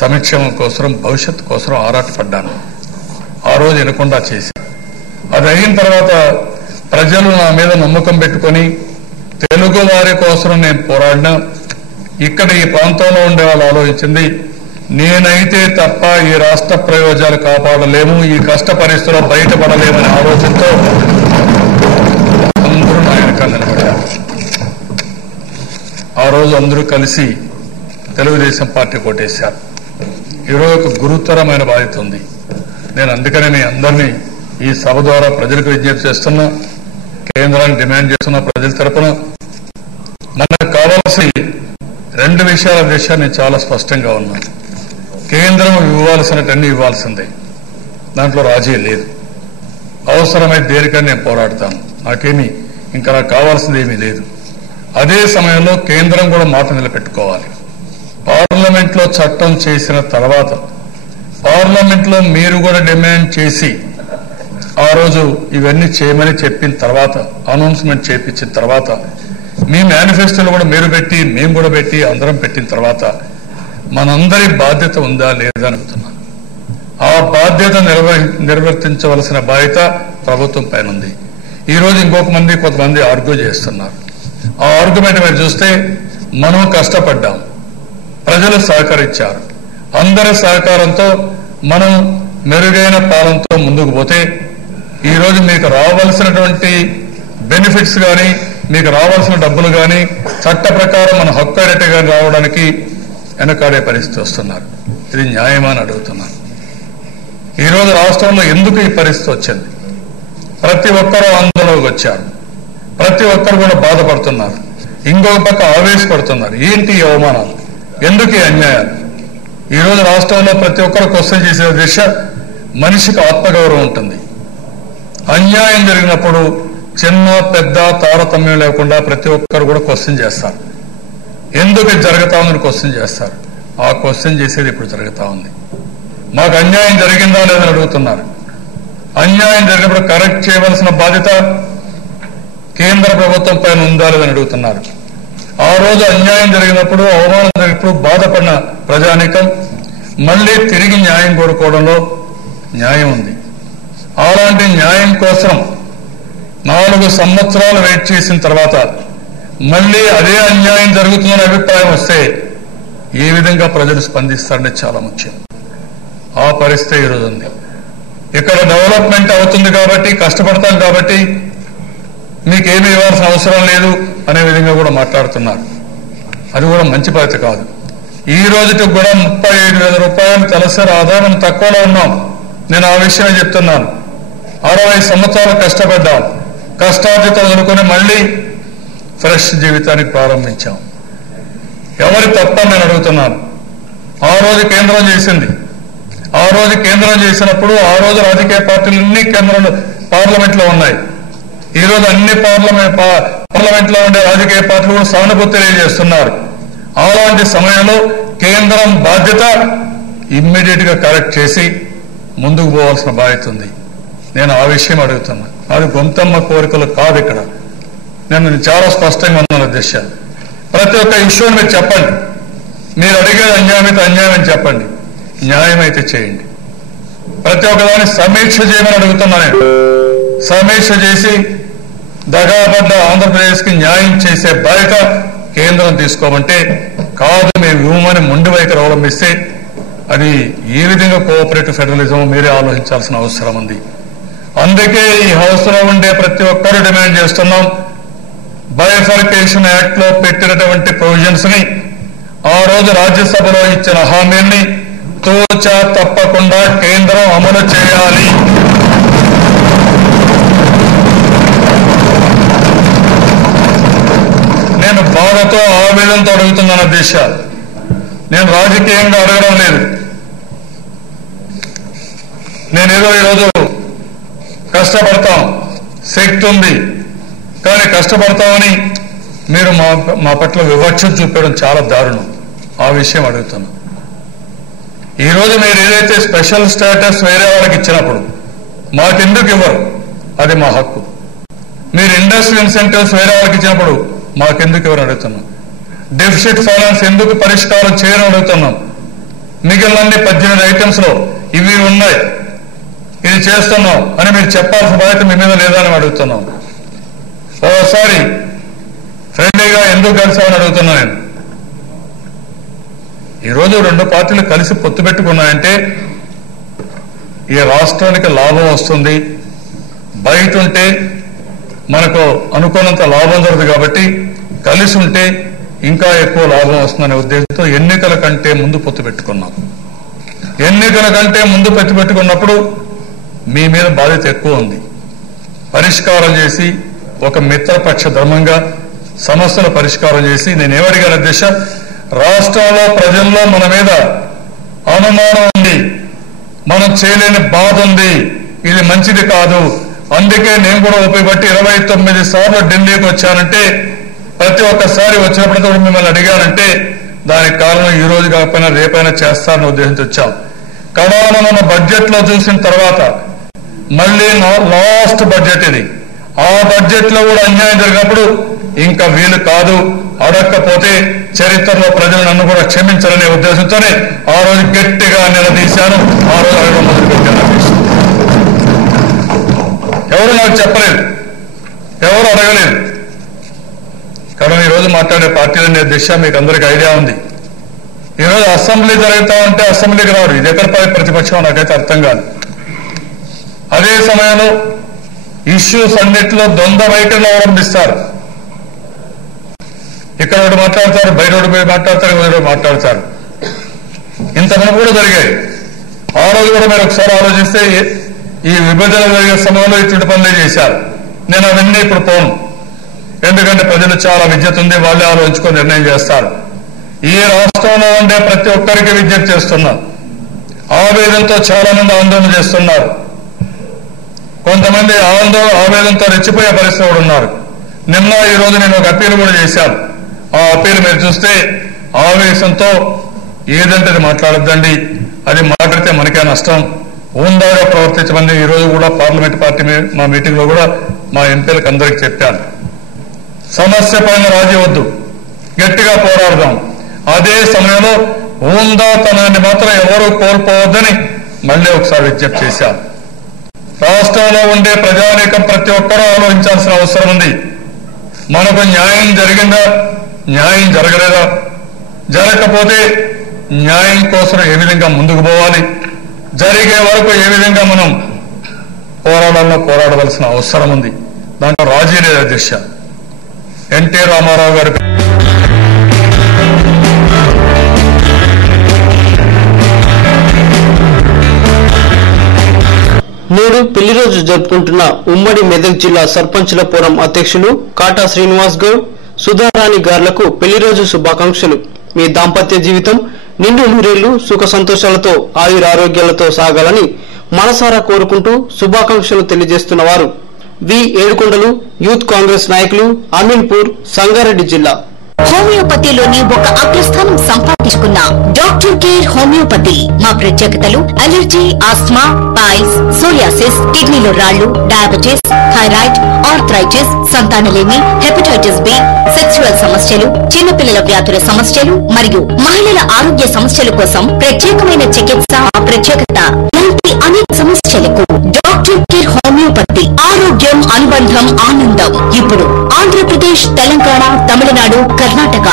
సంక్షేమం కోసం, భవిష్యత్తు కోసం ఆరాటపడ్డాను. ఆ రోజు వినకుండా చేశాను. అది అయిన తర్వాత ప్రజలు నా మీద నమ్మకం పెట్టుకొని తెలుగు వారి కోసం నేను పోరాడినా. ఇక్కడ ఈ ప్రాంతంలో ఉండే వాళ్ళు ఆలోచించింది, నేనైతే తప్ప ఈ రాష్ట్ర ప్రయోజనాలు కాపాడలేము, ఈ కష్ట పరిస్థితుల్లో బయటపడలేమనే ఆలోచనతో అందరూ నా వెనక నిలబడ్డారు. ఆ రోజు అందరూ కలిసి తెలుగుదేశం పార్టీ కొట్టేశారు. ఈరోజు ఒక గురుతరమైన బాధ్యత ఉంది. నేను అందుకనే మీ అందరినీ ఈ సభ ద్వారా ప్రజలకు విజ్ఞప్తి చేస్తున్నా, కేంద్రాన్ని డిమాండ్ చేస్తున్నా. ప్రజల తరపున మనకు కావాల్సి 2 విషయాల విషయాన్ని చాలా స్పష్టంగా ఉన్నాను. కేంద్రం ఇవ్వాల్సినటన్నీ ఇవ్వాల్సిందే, దాంట్లో రాజీ లేదు. అవసరమైతే దేనికని నేను పోరాడతాను, నాకేమీ ఇంకా నాకు కావాల్సింది ఏమీ లేదు. అదే సమయంలో కేంద్రం కూడా మాట నిలబెట్టుకోవాలి. పార్లమెంట్ లో చట్టం చేసిన తర్వాత పార్లమెంట్ లో మీరు కూడా డిమాండ్ చేసి ఆ రోజు ఇవన్నీ చేయమని చెప్పిన తర్వాత, అనౌన్స్మెంట్ చేయించిన తర్వాత, మీ మేనిఫెస్టోలో కూడా మీరు పెట్టి మేము కూడా పెట్టి అందరం పెట్టిన తర్వాత మనందరి బాధ్యత ఉందా లేదా అని అడుగుతున్నాను. ఆ బాధ్యత నిర్వర్తించవలసిన బాధ్యత ప్రభుత్వం పైన ఉంది. ఈ రోజు కొంతమంది ఆర్గ్యూ చేస్తున్నారు. ఆ ఆర్గ్యుమెంట్ మీరు చూస్తే మనం కష్టపడ్డాం, ప్రజలు సహకరించారు, అందరి సహకారంతో మనం మెరుగైన పాలనతో ముందుకు పోతే ఈ రోజు మీకు రావాల్సినటువంటి బెనిఫిట్స్ కానీ, మీకు రావాల్సిన డబ్బులు కానీ చట్ట ప్రకారం మన హక్కు అయినట్టు కానీ రావడానికి వెనకాడే పరిస్థితి వస్తున్నారు. ఇది న్యాయమా అని అడుగుతున్నాను. ఈ రోజు రాష్ట్రంలో ఎందుకు ఈ పరిస్థితి వచ్చింది? ప్రతి ఒక్కరూ ఆందోళనకు వచ్చారు, ప్రతి ఒక్కరు కూడా బాధపడుతున్నారు, ఇంకొక పక్క ఆవేశపడుతున్నారు. ఏంటి ఈ అవమానాలు, ఎందుకు ఈ అన్యాయాలు? ఈ రోజు రాష్ట్రంలో ప్రతి ఒక్కరు క్వశ్చన్ చేసే దిశ, మనిషికి ఆత్మగౌరవం ఉంటుంది. అన్యాయం జరిగినప్పుడు చిన్న పెద్ద తారతమ్యం లేకుండా ప్రతి ఒక్కరు కూడా క్వశ్చన్ చేస్తారు. ఎందుకు ఇది జరుగుతా ఉందని క్వశ్చన్ చేస్తారు. ఆ క్వశ్చన్ చేసేది ఇప్పుడు జరుగుతా ఉంది. మాకు అన్యాయం జరిగిందా లేదని అడుగుతున్నారు. అన్యాయం జరిగినప్పుడు కరెక్ట్ చేయవలసిన బాధ్యత కేంద్ర ప్రభుత్వం పైన ఉందా లేదని అడుగుతున్నారు. ఆ రోజు అన్యాయం జరిగినప్పుడు, అవమానం జరిగినప్పుడు బాధపడిన ప్రజానీకం మళ్లీ తిరిగి న్యాయం కోరుకోవడంలో న్యాయం ఉంది. అలాంటి న్యాయం కోసం 4 సంవత్సరాలు వెయిట్ చేసిన తర్వాత మళ్లీ అదే అన్యాయం జరుగుతుందనే అభిప్రాయం వస్తే ఏ విధంగా ప్రజలు స్పందిస్తారనే చాలా ముఖ్యం. ఆ పరిస్థితి ఈరోజు ఉంది. ఇక్కడ డెవలప్మెంట్ అవుతుంది కాబట్టి, కష్టపడతాం కాబట్టి మీకేమీ ఇవ్వాల్సిన అవసరం లేదు అనే విధంగా కూడా మాట్లాడుతున్నారు. అది కూడా మంచి పద్ధతి కాదు. ఈ రోజుకి కూడా 35,000 రూపాయలు తలసరి ఆదాయం తక్కువలో ఉన్నాం. నేను ఆ విషయమే చెప్తున్నాను. 60 సంవత్సరాలు కష్టపడ్డాం, కష్టార్జితం వదులుకొని మళ్లీ ఫ్రెష్ జీవితానికి ప్రారంభించాం. ఎవరి తప్పని నేను అడుగుతున్నాను. ఆ రోజు కేంద్రం చేసింది. ఆ రోజు కేంద్రం చేసినప్పుడు ఆ రోజు రాజకీయ పార్టీలన్నీ పార్లమెంట్లో ఉన్నాయి. ఈ రోజు అన్ని పార్లమెంట్లో ఉండే రాజకీయ పార్టీలు కూడా సానుభూతి తెలియజేస్తున్నారు. అలాంటి సమయంలో కేంద్రం బాధ్యత ఇమ్మీడియట్ గా కరెక్ట్ చేసి ముందుకు పోవాల్సిన బాధ్యత ఉంది. నేను ఆ విషయం అడుగుతున్నా. అది గొంతమ్మ కోరికలు కాదు. ఇక్కడ నేను చాలా స్పష్టంగా ఉన్నాను అధ్యక్ష. ప్రతి ఒక్క ఇష్యూని మీరు చెప్పండి. మీరు అడిగేది అన్యాయమైతే అన్యాయం అని చెప్పండి, న్యాయం అయితే చేయండి. ప్రతి ఒక్కదాన్ని సమీక్ష చేయమని అడుగుతున్నా నేను. సమీక్ష చేసి దగాబడ్డ ఆంధ్రప్రదేశ్కి న్యాయం చేసే బాధ్యత కేంద్రం తీసుకోమంటే కాదు, మేము ఇవ్వమని మొండి వైఖరి అవలంబిస్తే అది ఏ విధంగా కోఆపరేటివ్ ఫెడరలిజం మీరే ఆలోచించాల్సిన అవసరం ఉంది. అందుకే ఈ హౌస్ లో ఉండే ప్రతి ఒక్కరూ డిమాండ్ చేస్తున్నాం, బైఫర్కేషన్ యాక్ట్ లో పెట్టినటువంటి ప్రొవిజన్స్ ని, ఆ రోజు రాజ్యసభలో ఇచ్చిన హామీల్ని తూచా తప్పకుండా కేంద్రం అమలు చేయాలి. నేను బాధతో ఆవేదనతో అడుగుతున్నాను అధ్యక్ష. నేను రాజకీయంగా అడగడం లేదు. నేనేదో ఈరోజు కష్టపడతాం, శక్తి ఉంది, కానీ కష్టపడతామని మీరు మా పట్ల వివక్ష చూపడం చాలా దారుణం. ఆ విషయం అడుగుతున్నా. ఈరోజు మీరు ఏదైతే స్పెషల్ స్టేటస్ వేరే వాళ్ళకి ఇచ్చినప్పుడు మాకెందుకు ఇవ్వరు? అది మా హక్కు. మీరు ఇండస్ట్రియల్ ఇన్సెంటివ్స్ వేరే వాళ్ళకి ఇచ్చినప్పుడు మాకెందుకు ఇవ్వరు అడుగుతున్నాం. డెఫిసిట్ ఫైనాన్స్ ఎందుకు పరిష్కారం చేయని అడుగుతున్నాం. మిగిలిన 18 ఐటమ్స్ లో ఇవి ఉన్నాయి, ఇది చేస్తున్నాం అని మీరు చెప్పాల్సిన బాధ్యత మీ మీద లేదా అని అడుగుతున్నాం. ఓసారి ఫ్రెండ్లీగా ఎందుకు కలిసామని అడుగుతున్నా నేను. ఈరోజు 2 పార్టీలు కలిసి పొత్తు పెట్టుకున్నాయంటే ఈ రాష్ట్రానికి లాభం వస్తుంది, బయట ఉంటే మనకు అనుకున్నంత లాభం జరుగుతుంది కాబట్టి కలిసి ఉంటే ఇంకా ఎక్కువ లాభం వస్తుందనే ఉద్దేశంతో ఎన్నికల కంటే ముందు పొత్తు పెట్టుకున్నాం. ఎన్నికల కంటే ముందు పొత్తు పెట్టుకున్నప్పుడు మీ మీద బాధ్యత ఎక్కువ ఉంది. పరిష్కారం చేసి ఒక మిత్రపక్ష ధర్మంగా సమస్యల పరిష్కారం చేసి నేనేమడిగాను అధ్యక్ష, రాష్ట్రంలో ప్రజల్లో మన మీద అనుమానం ఉంది, మనం చేయలేని బాధ ఉంది, ఇది మంచిది కాదు. అందుకే నేను కూడా ఉపయోగపట్టి 29 సార్లు ఢిల్లీకి వచ్చానంటే, ప్రతి ఒక్కసారి వచ్చినప్పుడు కూడా మిమ్మల్ని అడిగానంటే దానికి కారణం ఈ రోజు కాకపోయినా రేపైనా చేస్తారని ఉద్దేశంతో వచ్చాం. కడాన మన బడ్జెట్ లో చూసిన తర్వాత మళ్ళీ లాస్ట్ బడ్జెట్ ఇది. ఆ బడ్జెట్ లో కూడా అన్యాయం జరిగినప్పుడు ఇంకా వీలు కాదు, అడగకపోతే చరిత్రలో ప్రజలు నన్ను కూడా క్షమించాలనే ఉద్దేశంతోనే ఆ రోజు గట్టిగా నిలదీశాను. ఆ రోజు అడగడం మొదలుపెట్టాను. ఎవరు నాకు చెప్పలేదు, ఎవరు అడగలేదు. కానీ ఈరోజు మాట్లాడే పార్టీలనే దిశ మీకు అందరికీ ఐడియా ఉంది. ఈరోజు అసెంబ్లీ జరుగుతా ఉంటే అసెంబ్లీకి రారు. ఇది ఎక్కడ ప్రతిపక్షం నాకైతే అర్థం కాదు. అదే సమయంలో ఇష్యూస్ అన్నింటిలో ద్వంద్వ వైఖరిని అవలంబిస్తారు. ఇక్కడ ఒకటి మాట్లాడతారు, బయట ఒకటి మాట్లాడతారు, ఒకటి మాట్లాడతారు. ఇంతమంది కూడా జరిగాయి. ఆ రోజు కూడా మీరు ఒకసారి ఆలోచిస్తే ఈ విభజన జరిగే సమయంలో ఇటువంటి పనులే చేశారు. నేను అవన్నీ ఇప్పుడు పోను, ఎందుకంటే ప్రజలు చాలా విద్యుత్ ఉంది, వాళ్ళే ఆలోచించుకొని నిర్ణయం చేస్తారు. ఈ రాష్ట్రంలో ఉండే ప్రతి ఒక్కరికి విజ్ఞప్తి చేస్తున్నా. ఆవేదనతో చాలా మంది ఆందోళన చేస్తున్నారు. కొంతమంది ఆవేదనతో రెచ్చిపోయే పరిస్థితి కూడా ఉన్నారు. నిన్న ఈ రోజు నేను ఒక అప్పీల్ కూడా చేశాను. ఆ అప్పీల్ మీరు చూస్తే ఆవేశంతో ఏదంటే అది మాట్లాడొద్దండి, అది మాట్లాడితే మనకే నష్టం, ఊందాగా ప్రవర్తించమని ఈ రోజు కూడా పార్లమెంట్ పార్టీ మా మీటింగ్ లో కూడా మా ఎంపీలకు అందరికీ చెప్పాను. సమస్య పైన రాజీ వద్దు, గట్టిగా పోరాడదాం. అదే సమయంలో ఊందాతనాన్ని మాత్రం ఎవరూ కోల్పోవద్దని మళ్ళీ ఒకసారి విజ్ఞప్తి చేశాను. రాష్ట్రంలో ఉండే ప్రజానీకం ప్రతి ఒక్కరూ ఆలోచించాల్సిన అవసరం ఉంది. మనకు న్యాయం జరిగిందా, న్యాయం జరగలేదా, జరగకపోతే న్యాయం కోసం ఏ విధంగా ముందుకు పోవాలి, జరిగే వరకు ఏ విధంగా మనం పోరాడాలో పోరాడవలసిన అవసరం ఉంది. దాంట్లో రాజీ లేదు అధ్యక్ష. ఎన్టీ రామారావు గారు నేడు పెళ్లి రోజు జరుపుకుంటున్న ఉమ్మడి మెదక్ జిల్లా సర్పంచుల ఫోరం అధ్యక్షులు కాటా శ్రీనివాస్ గౌడ్, సుధారాణి గార్లకు పెళ్లి రోజు శుభాకాంక్షలు. మీ దాంపత్య జీవితం నిండు నూరేళ్లు సుఖ సంతోషాలతో ఆయురారోగ్యాలతో సాగాలని మనసారా కోరుకుంటూ శుభాకాంక్షలు తెలియజేస్తున్న వారు వి ఏడుకొండలు యూత్ కాంగ్రెస్ నాయకులు అమీన్పూర్ సంగారెడ్డి జిల్లా. హోమియోపతిలోని ఒక అగ్రస్థానం సంపాదించుకున్న డాక్టర్ కేర్ హోమియోపతి. మా ప్రత్యేకతలు అలర్జీ, ఆస్మా, పైల్స్, సోరియాసిస్, కిడ్నీలో రాళ్లు, డయాబెటీస్, థైరాయిడ్, ఆర్థరైటిస్, సంతానలేమి, హెపటైటిస్ బి, సెక్సువల్ సమస్యలు, చిన్నపిల్లల వ్యాధుల సమస్యలు మరియు మహిళల ఆరోగ్య సమస్యల కోసం ప్రత్యేకమైన చికిత్స. ప్రత్యేకత ఇలాంటి అనేక సమస్యలకు డాక్టర్ కేర్ హోమియోపతి. ఆరోగ్యం, అనుబంధం, ఆనందం. ఇప్పుడు ఆంధ్రప్రదేశ్, తెలంగాణ, తమిళనాడు, కర్ణాటక.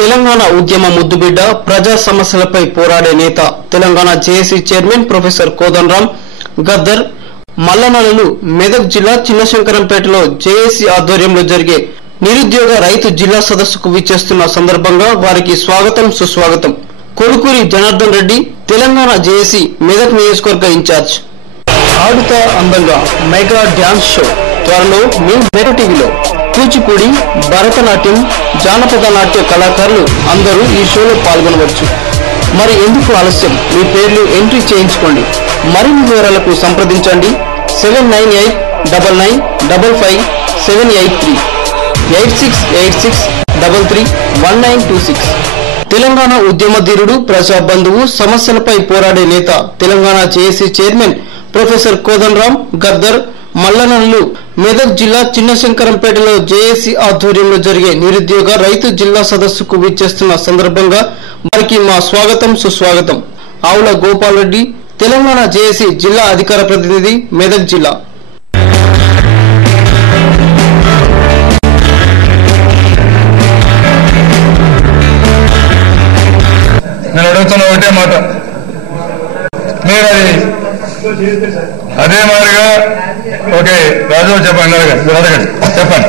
తెలంగాణ ఉద్యమ ముద్దుబిడ్డ, ప్రజా సమస్యలపై పోరాడే నేత, Telangana JAC chairman professor Kodandaram Gaddar మల్లనలు మెదక్ జిల్లా చిన్నశంకరంపేటలో జేఏసీ ఆధ్వర్యంలో జరిగే నిరుద్యోగ రైతు జిల్లా సదస్సుకు విచ్చేస్తున్న సందర్భంగా వారికి స్వాగతం, సుస్వాగతం. కొడుకూరి జనార్దన్ రెడ్డి, తెలంగాణ జేఏసీ మెదక్ నియోజకవర్గ ఇన్ఛార్జ్. ఆడుతా అందంగా మెగా డ్యాన్స్ షో త్వరలో మీ మెగా టీవీలో. కూచిపూడి, భరతనాట్యం, జానపద నాట్య కళాకారులు అందరూ ఈ షోలో పాల్గొనవచ్చు. మరి ఎందుకు ఆలస్యం? మీ పేర్లు ఎంట్రీ చేయించుకోండి. మరిన్ని వివరాలకు సంప్రదించండి 7999555783 8686331926. తెలంగాణ ఉద్యమ ధీరుడు, ప్రజా బంధువు, సమస్యలపై పోరాడే నేత, Telangana JAC chairman professor Kodandaram Gaddar మల్లనలు మెదక్ జిల్లా చిన్నశంకరంపేటలో జేఏసీ ఆధ్వర్యంలో జరిగే నిరుద్యోగ రైతు జిల్లా సదస్సుకు విచ్చేస్తున్న సందర్భంగా వారికి మా స్వాగతం, సుస్వాగతం. ఆవుల గోపాల్ రెడ్డి, తెలంగాణ జేఏసీ జిల్లా అధికార ప్రతినిధి, మెదక్ జిల్లా. నేను అడుగుతున్న ఒకటే మాట, మీరు అది అదే మాదిరిగా ఓకే రాజు చెప్పండి, అడగండి, చెప్పండి.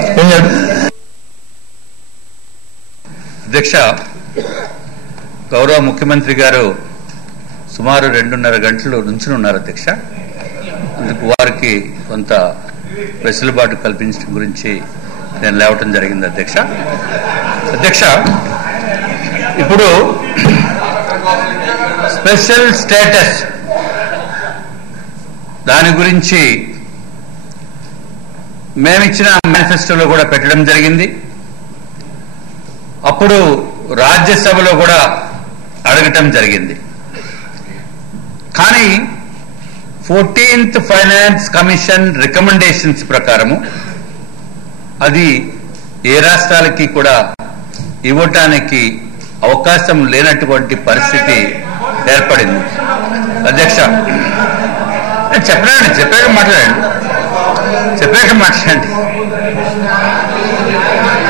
అధ్యక్ష, గౌరవ ముఖ్యమంత్రి గారు సుమారు 2.5 గంటలు నుంచుని ఉన్నారు అధ్యక్ష. అందుకు వారికి కొంత వెసులుబాటు కల్పించడం గురించి నేను లేవటం జరిగింది అధ్యక్ష. అధ్యక్ష, ఇప్పుడు స్పెషల్ స్టేటస్ దాని గురించి మేమిచ్చిన మేనిఫెస్టోలో కూడా పెట్టడం జరిగింది. అప్పుడు రాజ్యసభలో కూడా అడగటం జరిగింది. కానీ 14th ఫైనాన్స్ కమిషన్ రికమెండేషన్స్ ప్రకారము అది ఏ రాష్ట్రాలకి కూడా ఇవ్వటానికి అవకాశం లేనటువంటి పరిస్థితి ఏర్పడింది. అధ్యక్ష, చెప్పాక మాట్లాడండి.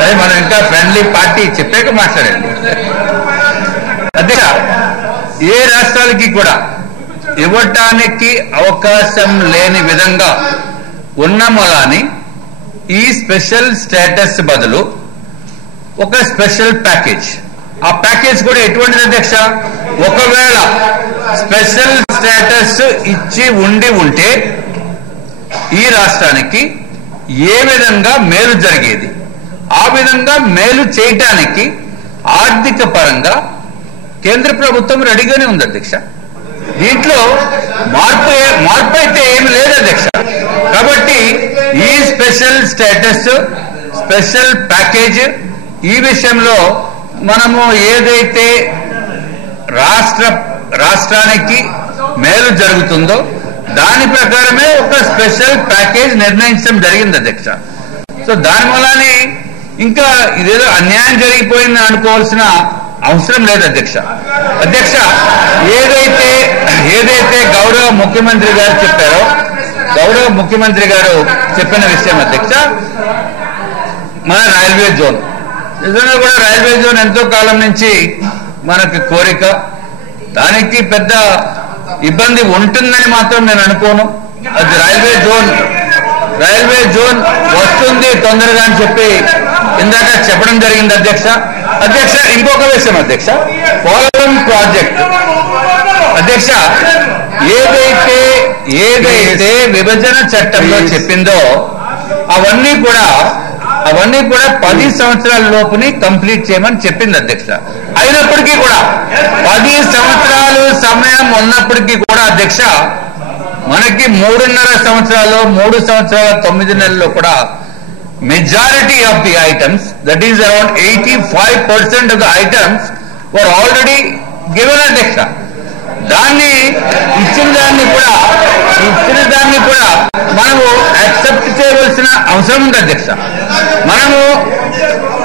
అదే మనం ఇంకా ఫ్రెండ్లీ పార్టీ, చెప్పాక మాట్లాడండి. అధ్యక్ష, ఏ రాష్ట్రాలకి కూడా ఇవ్వటానికి అవకాశం లేని విధంగా ఉన్న మూలాన్ని ఈ స్పెషల్ స్టేటస్ బదులు ఒక స్పెషల్ ప్యాకేజ్, ఆ ప్యాకేజ్ కూడా ఎటువంటిది అధ్యక్ష? ఒకవేళ స్పెషల్ స్టేటస్ ఇచ్చి ఉంటే ఈ రాష్ట్రానికి ఏ విధంగా మేలు జరిగేది, ఆ విధంగా మేలు చేయటానికి ఆర్థిక పరంగా కేంద్ర ప్రభుత్వం రెడీగానే ఉంది అధ్యక్ష. దీంట్లో మార్పు అయితే ఏమి లేదు అధ్యక్ష. కాబట్టి ఈ స్పెషల్ స్టేటస్, స్పెషల్ ప్యాకేజ్ ఈ విషయంలో మనము ఏదైతే రాష్ట్రానికి మేలు జరుగుతుందో దాని ప్రకారమే ఒక స్పెషల్ ప్యాకేజ్ నిర్ణయించడం జరిగింది అధ్యక్ష. సో దానివల్లనే ఇంకా ఇదేదో అన్యాయం జరిగిపోయిందని అనుకోవాల్సిన అవసరం లేదు అధ్యక్ష. అధ్యక్ష, ఏదైతే గౌరవ ముఖ్యమంత్రి గారు చెప్పారో, గౌరవ ముఖ్యమంత్రి గారు చెప్పిన విషయం అధ్యక్ష, మన రైల్వే జోన్, నిజంగా కూడా రైల్వే జోన్ ఎంతో కాలం నుంచి మనకి కోరిక, దానికి పెద్ద ఇబ్బంది ఉంటుందని మాత్రం నేను అనుకోను. అది రైల్వే జోన్ వస్తుంది తొందరగా అని చెప్పి ఇందాక చెప్పడం జరిగింది అధ్యక్ష. అధ్యక్ష, ఇంకొక విషయం అధ్యక్ష, పోలవరం ప్రాజెక్ట్ అధ్యక్ష, ఏదైతే విభజన చట్టంలో చెప్పిందో అవన్నీ కూడా అవన్నీ కూడా 10 సంవత్సరాల లోపుని కంప్లీట్ చేయమని చెప్పింది అధ్యక్ష. అయినప్పటికీ కూడా 10 సంవత్సరాలు సమయం ఉన్నప్పటికీ కూడా అధ్యక్ష మనకి 3.5 సంవత్సరాలు 3 సంవత్సరాల 9 నెలల్లో కూడా majority of the items, that is around 85% of the items were already given అధ్యక్ష. దాన్ని ఇచ్చిన దాన్ని కూడా మనము యాక్సెప్ట్ చేయవలసిన అవసరం ఉంది అధ్యక్ష. మనము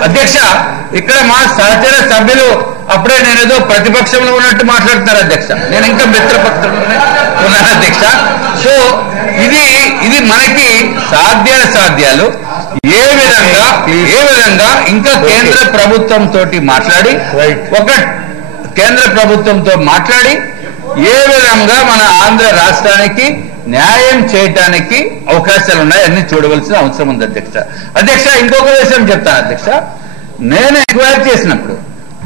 అధ్యక్ష ఇక్కడ మా సహచర సభ్యులు అప్పుడే నేనేదో ప్రతిపక్షంలో ఉన్నట్టు మాట్లాడుతున్నారు అధ్యక్ష, నేను ఇంకా మిత్రపక్షంలోనే ఉన్నాను అధ్యక్ష. సో ఇది మనకి సాధ్యాలు ఏ విధంగా ఇంకా కేంద్ర ప్రభుత్వంతో మాట్లాడి కేంద్ర ప్రభుత్వంతో మాట్లాడి ఏ విధంగా మన ఆంధ్ర రాష్ట్రానికి న్యాయం చేయటానికి అవకాశాలు ఉన్నాయి అన్ని చూడవలసిన అవసరం ఉంది అధ్యక్ష. ఇంకొక విషయం చెప్తాను అధ్యక్ష. నేను ఎంక్వైరీ చేసినప్పుడు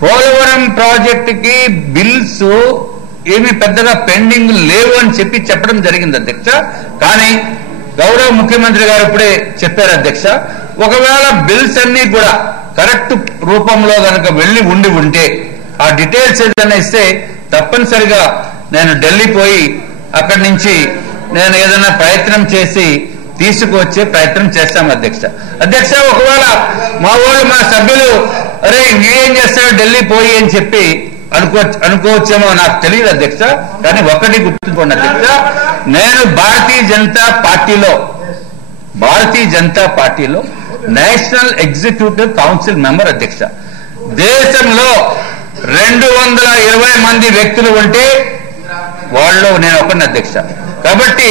పోలవరం ప్రాజెక్టుకి బిల్స్ ఏమి పెద్దగా పెండింగ్ లేవు అని చెప్పడం జరిగింది అధ్యక్ష. కానీ గౌరవ ముఖ్యమంత్రి గారు ఇప్పుడే చెప్పారు అధ్యక్ష, ఒకవేళ బిల్స్ అన్ని కూడా కరెక్ట్ రూపంలో కనుక ఉండి ఉంటే ఆ డీటెయిల్స్ ఏదైనా ఇస్తే తప్పనిసరిగా నేను ఢిల్లీ పోయి అక్కడి నుంచి నేను ఏదైనా ప్రయత్నం చేసి తీసుకువచ్చే ప్రయత్నం చేస్తాం అధ్యక్ష. ఒకవేళ మా సభ్యులు అరే మీరేం చేస్తారో ఢిల్లీ పోయి అని చెప్పి అనుకోవచ్చేమో నాకు తెలియదు అధ్యక్ష. కానీ ఒకటి గుర్తుంచుకోండి అధ్యక్ష, నేను భారతీయ జనతా పార్టీలో నేషనల్ ఎగ్జిక్యూటివ్ కౌన్సిల్ మెంబర్ అధ్యక్ష. దేశంలో 220 మంది వ్యక్తులు ఉంటే వాళ్ళు నేను ఒకరిని అధ్యక్ష. కాబట్టి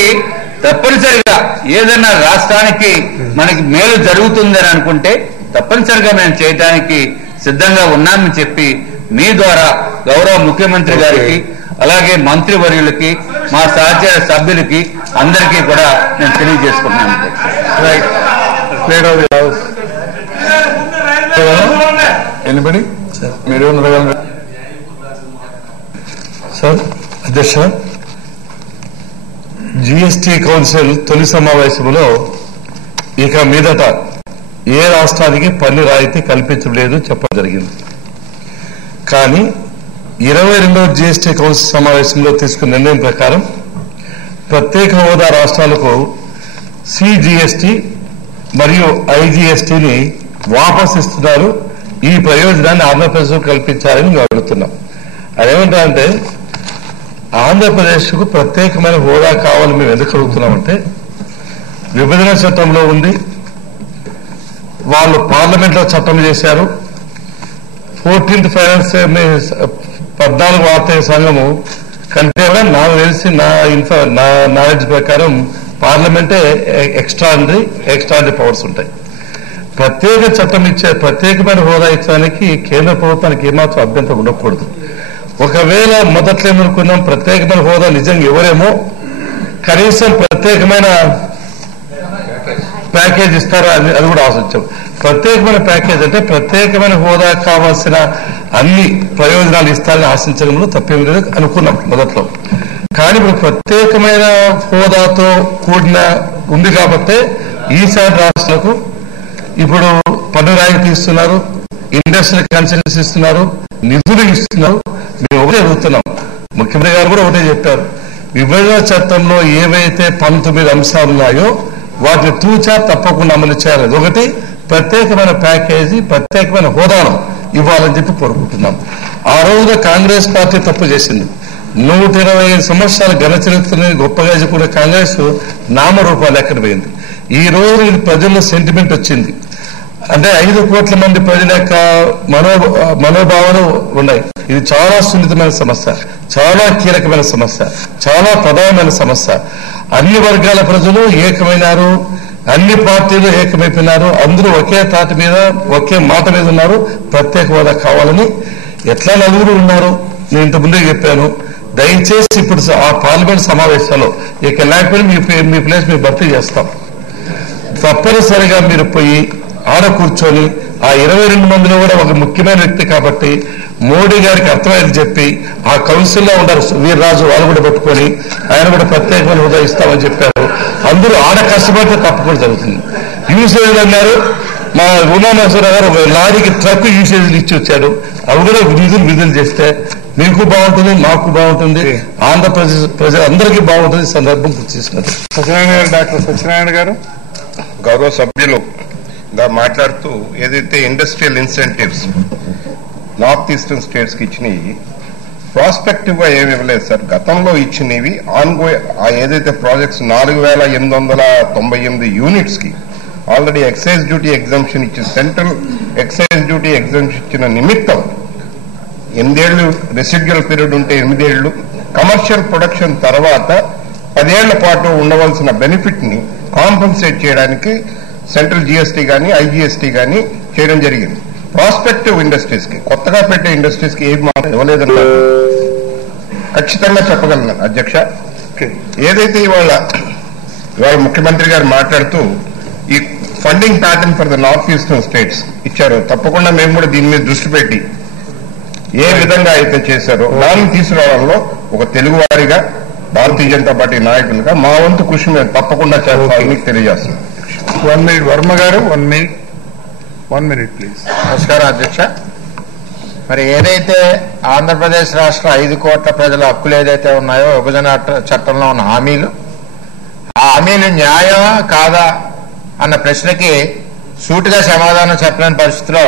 తప్పనిసరిగా ఏదైనా రాష్ట్రానికి మనకి మేలు జరుగుతుందని అనుకుంటే తప్పనిసరిగా మేము చేయడానికి సిద్ధంగా ఉన్నామని చెప్పి మీ ద్వారా గౌరవ ముఖ్యమంత్రి గారికి అలాగే మంత్రివర్యులకి మా సహచర సభ్యులకి అందరికీ కూడా నేను తెలియజేసుకున్నాను సార్. అధ్యక్ష, జిఎస్టి కౌన్సిల్ తొలి సమావేశంలో ఇక మీదట ఏ రాష్ట్రానికి పన్ను రాయితీ కల్పించలేదు చెప్పడం జరిగింది. కానీ 22వ జిఎస్టి కౌన్సిల్ సమావేశంలో తీసుకున్న నిర్ణయం ప్రకారం ప్రత్యేక హోదా రాష్ట్రాలకు సిజిఎస్టి మరియు ఐజిఎస్టిని వాపస్ ఇస్తున్నారు. ఈ ప్రయోజనాన్ని ఆంధ్రప్రదేశ్ కల్పించాలని మేము అడుగుతున్నాం. అదేమంటారంటే ఆంధ్రప్రదేశ్కు ప్రత్యేకమైన హోదా కావాలని మేము ఎందుకు అడుగుతున్నామంటే విభజన చట్టంలో ఉంది, వాళ్ళు పార్లమెంట్లో చట్టం చేశారు. 14th ఫైనాన్స్ 14వ ఆర్థిక సంఘము కంటే కూడా నాకు తెలిసి నా నాలెడ్జ్ ప్రకారం పార్లమెంటే ఎక్స్ట్రాండరీ పవర్స్ ఉంటాయి. ప్రత్యేక చట్టం ప్రత్యేకమైన హోదా ఇచ్చడానికి కేంద్ర ప్రభుత్వానికి ఏమాత్రం అభ్యంతరం ఉండకూడదు. ఒకవేళ మొదట్లో ఏమనుకున్నాం ప్రత్యేకమైన హోదా నిజంగా ఎవరేమో కనీసం ప్రత్యేకమైన ప్యాకేజ్ ఇస్తారా అది కూడా ఆశించాం. ప్రత్యేకమైన ప్యాకేజ్ అంటే ప్రత్యేకమైన హోదా కావాల్సిన అన్ని ప్రయోజనాలు ఇస్తారని ఆశించడంలో తప్పేం లేదు అనుకున్నాం మొదట్లో. కానీ ఇప్పుడు ప్రత్యేకమైన హోదాతో కూడిన ఉంది కాబట్టి ఈశాన్య రాష్ట్రాలకు ఇప్పుడు పన్ను రాయితీ ఇస్తున్నారు, ఇండస్ట్రియల్ కన్సల్టెన్సీ ఇస్తున్నారు, నిధులు ఇస్తున్నారు. మేము ఒకటే అడుగుతున్నాం, ముఖ్యమంత్రి గారు కూడా ఒకటే చెప్పారు, విభజన చట్టంలో ఏవైతే 19 అంశాలు ఉన్నాయో వాటిని తూచా తప్పకుండా అమలు చేయాలి. ఒకటి ప్రత్యేకమైన ప్యాకేజీ, ప్రత్యేకమైన హోదాను ఇవ్వాలని చెప్పి కోరుకుంటున్నాం. ఆ రోజున కాంగ్రెస్ పార్టీ తప్పు చేసింది. 125 సంవత్సరాల ఘన చరిత్రని గొప్పగా చెప్పుకునే కాంగ్రెస్ నామరూపాలు ఎక్కడ పోయింది. ఈ రోజు ఇది ప్రజల్లో సెంటిమెంట్ వచ్చింది. అంటే 5 కోట్ల మంది ప్రజల యొక్క మనోభావాలు ఉన్నాయి. ఇది చాలా సున్నితమైన సమస్య, చాలా కీలకమైన సమస్య, చాలా ప్రధానమైన సమస్య. అన్ని వర్గాల ప్రజలు ఏకమైనారు, అన్ని పార్టీలు ఏకమైపోయినారు, అందరూ ఒకే తాటి మీద ఒకే మాట మీద ఉన్నారు. ప్రత్యేక హోదా కావాలని ఎట్లా నలుగురు ఉన్నారు. నేను ఇంతకుముందే చెప్పాను, దయచేసి ఇప్పుడు ఆ పార్లమెంట్ సమావేశాల్లో ఇక లేకపోతే మీ ప్లేస్ మీరు భర్తీ చేస్తాం. తప్పనిసరిగా మీరు పోయి ఆడ కూర్చొని ఆ 22 మందిలో కూడా ఒక ముఖ్యమైన వ్యక్తి కాబట్టి మోడీ గారికి అర్థమైంది చెప్పి ఆ కౌన్సిల్లో ఉన్నారు వీర్రాజు వాళ్ళు కూడా పెట్టుకొని ఆయన కూడా ప్రత్యేకమైన హోదా ఇస్తామని చెప్పారు. అందరూ ఆడ కష్టపడితే తప్పకుండా జరుగుతుంది. యూసేజ్ అన్నారు మా ఉమామేశ్వర గారు ఒక లారీకి ట్రక్ యూసేజ్లు ఇచ్చి వచ్చాడు. అవి కూడా విధులు చేస్తే మీకు బాగుంటుంది, మాకు బాగుంటుంది, ఆంధ్రప్రదేశ్ ప్రజలందరికీ బాగుంటుంది. సందర్భం గుర్తు చేసినారు. డాక్టర్ సత్యనారాయణ గారు గౌరవ సభ్యులు మాట్లాడుతూ ఏదైతే industrial incentives north eastern states కి ఇచ్చినవి ప్రాస్పెక్టివ్ గా ఏమి ఇవ్వలేదు సార్. గతంలో ఇచ్చినవి ఏదైతే ప్రాజెక్ట్స్ 4,898 యూనిట్స్ కి ఆల్రెడీ ఎక్సైజ్ డ్యూటీ ఎగ్జామ్షన్ ఇచ్చి సెంట్రల్ ఎక్సైజ్ డ్యూటీ ఎగ్జామ్షన్ ఇచ్చిన నిమిత్తం 8 ఏళ్లు రెసిడ్యువల్ పీరియడ్ ఉంటే 8 ఏళ్లు, కమర్షియల్ ప్రొడక్షన్ తర్వాత 10 ఏళ్ల పాటు ఉండవలసిన బెనిఫిట్ ని కాంపన్సేట్ చేయడానికి సెంట్రల్ జిఎస్టీ గానీ ఐజిఎస్టీ గానీ చేయడం జరిగింది. ప్రాస్పెక్టివ్ ఇండస్ట్రీస్ కి, కొత్తగా పెట్టే ఇండస్ట్రీస్ కి ఏది మాత్రం ఇవ్వలేదన్నారు ఖచ్చితంగా చెప్పగలను అధ్యక్ష. ఏదైతే ఇవాళ ముఖ్యమంత్రి గారు మాట్లాడుతూ ఈ funding pattern for the north eastern states ఇచ్చారో, తప్పకుండా మేము కూడా దీని మీద దృష్టి పెట్టి ఏ విధంగా అయితే చేశారో దాన్ని తీసుకురావడంలో ఒక తెలుగువారిగా భారతీయ జనతా పార్టీ నాయకులుగా మా వంతు కృషి మేము తప్పకుండా చేస్తామని తెలియజేస్తున్నాం. 1 minute వర్మ గారు 1 minute ప్లీజ్. నమస్కారం అధ్యక్ష. మరి ఏదైతే ఆంధ్రప్రదేశ్ రాష్ట్ర 5 కోట్ల ప్రజల హక్కులు ఏదైతే ఉన్నాయో విభజన చట్టంలో ఉన్న హామీలు, ఆ హామీలు న్యాయమా కాదా అన్న ప్రశ్నకి సూటిగా సమాధానం చెప్పలేని పరిస్థితిలో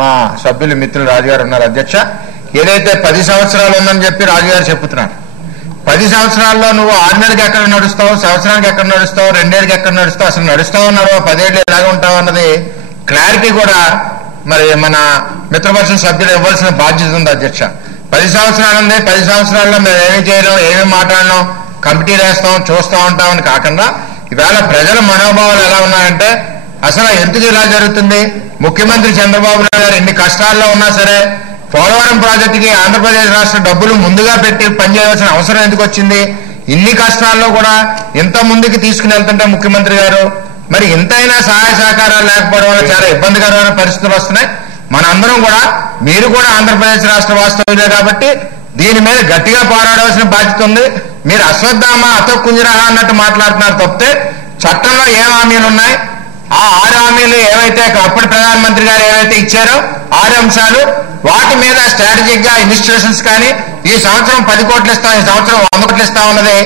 మా సభ్యులు మిత్రులు రాజుగారు ఉన్నారు అధ్యక్ష. ఏదైతే 10 సంవత్సరాలు ఉందని చెప్పి రాజుగారు చెప్తున్నారు. 10 సంవత్సరాల్లో నువ్వు 6 నెలలకు ఎక్కడ నడుస్తావు, సంవత్సరానికి ఎక్కడ నడుస్తావు, 2 ఏళ్ళకి ఎక్కడ నడుస్తావు, అసలు నడుస్తావు అన్నారు, 10 ఏళ్ళు ఎలాగ ఉంటావు అన్నది క్లారిటీ కూడా మరి మన మిత్రపక్షం సభ్యులు ఇవ్వాల్సిన బాధ్యత ఉంది అధ్యక్ష. 10 సంవత్సరాలు ఉంది, 10 సంవత్సరాల్లో మేము ఏమి చేయలేం, ఏమేమి మాట్లాడలేం, కమిటీలు వేస్తాం, చూస్తూ ఉంటామని కాకుండా ఈవేళ ప్రజల మనోభావాలు ఎలా ఉన్నాయంటే అసలు ఎందుకు ఇలా జరుగుతుంది? ముఖ్యమంత్రి చంద్రబాబు నాయుడు గారు ఎన్ని కష్టాల్లో ఉన్నా సరే పోలవరం ప్రాజెక్టుకి ఆంధ్రప్రదేశ్ రాష్ట్ర డబ్బులు ముందుగా పెట్టి పనిచేయాల్సిన అవసరం ఎందుకు వచ్చింది? ఇన్ని కష్టాల్లో కూడా ఇంత ముందుకు తీసుకుని వెళ్తుంటే ముఖ్యమంత్రి గారు మరి ఇంతైనా సహాయ సహకారాలు లేకపోవడం వల్ల చాలా ఇబ్బందికరమైన పరిస్థితులు వస్తున్నాయి. మనందరం కూడా, మీరు కూడా ఆంధ్రప్రదేశ్ రాష్ట్ర వాస్తవ్యులే కాబట్టి దీని మీద గట్టిగా పోరాడవలసిన బాధ్యత ఉంది. మీరు అశ్వత్థామ అతోకుంజరహ అన్నట్టు మాట్లాడుతున్నారు తప్పితే చట్టంలో ఏం హామీలు ఉన్నాయి, ఆ 6 హామీలు ఏవైతే అప్పటి ప్రధానమంత్రి గారు ఏవైతే ఇచ్చారో 6 అంశాలు, వాటి మీద స్ట్రాటజిక్ గా ఇన్స్టిట్యూషన్స్ కానీ ఈ సంవత్సరం 10 కోట్లు ఇస్తాం, ఈ సంవత్సరం 100 కోట్లు ఇస్తాం అన్నది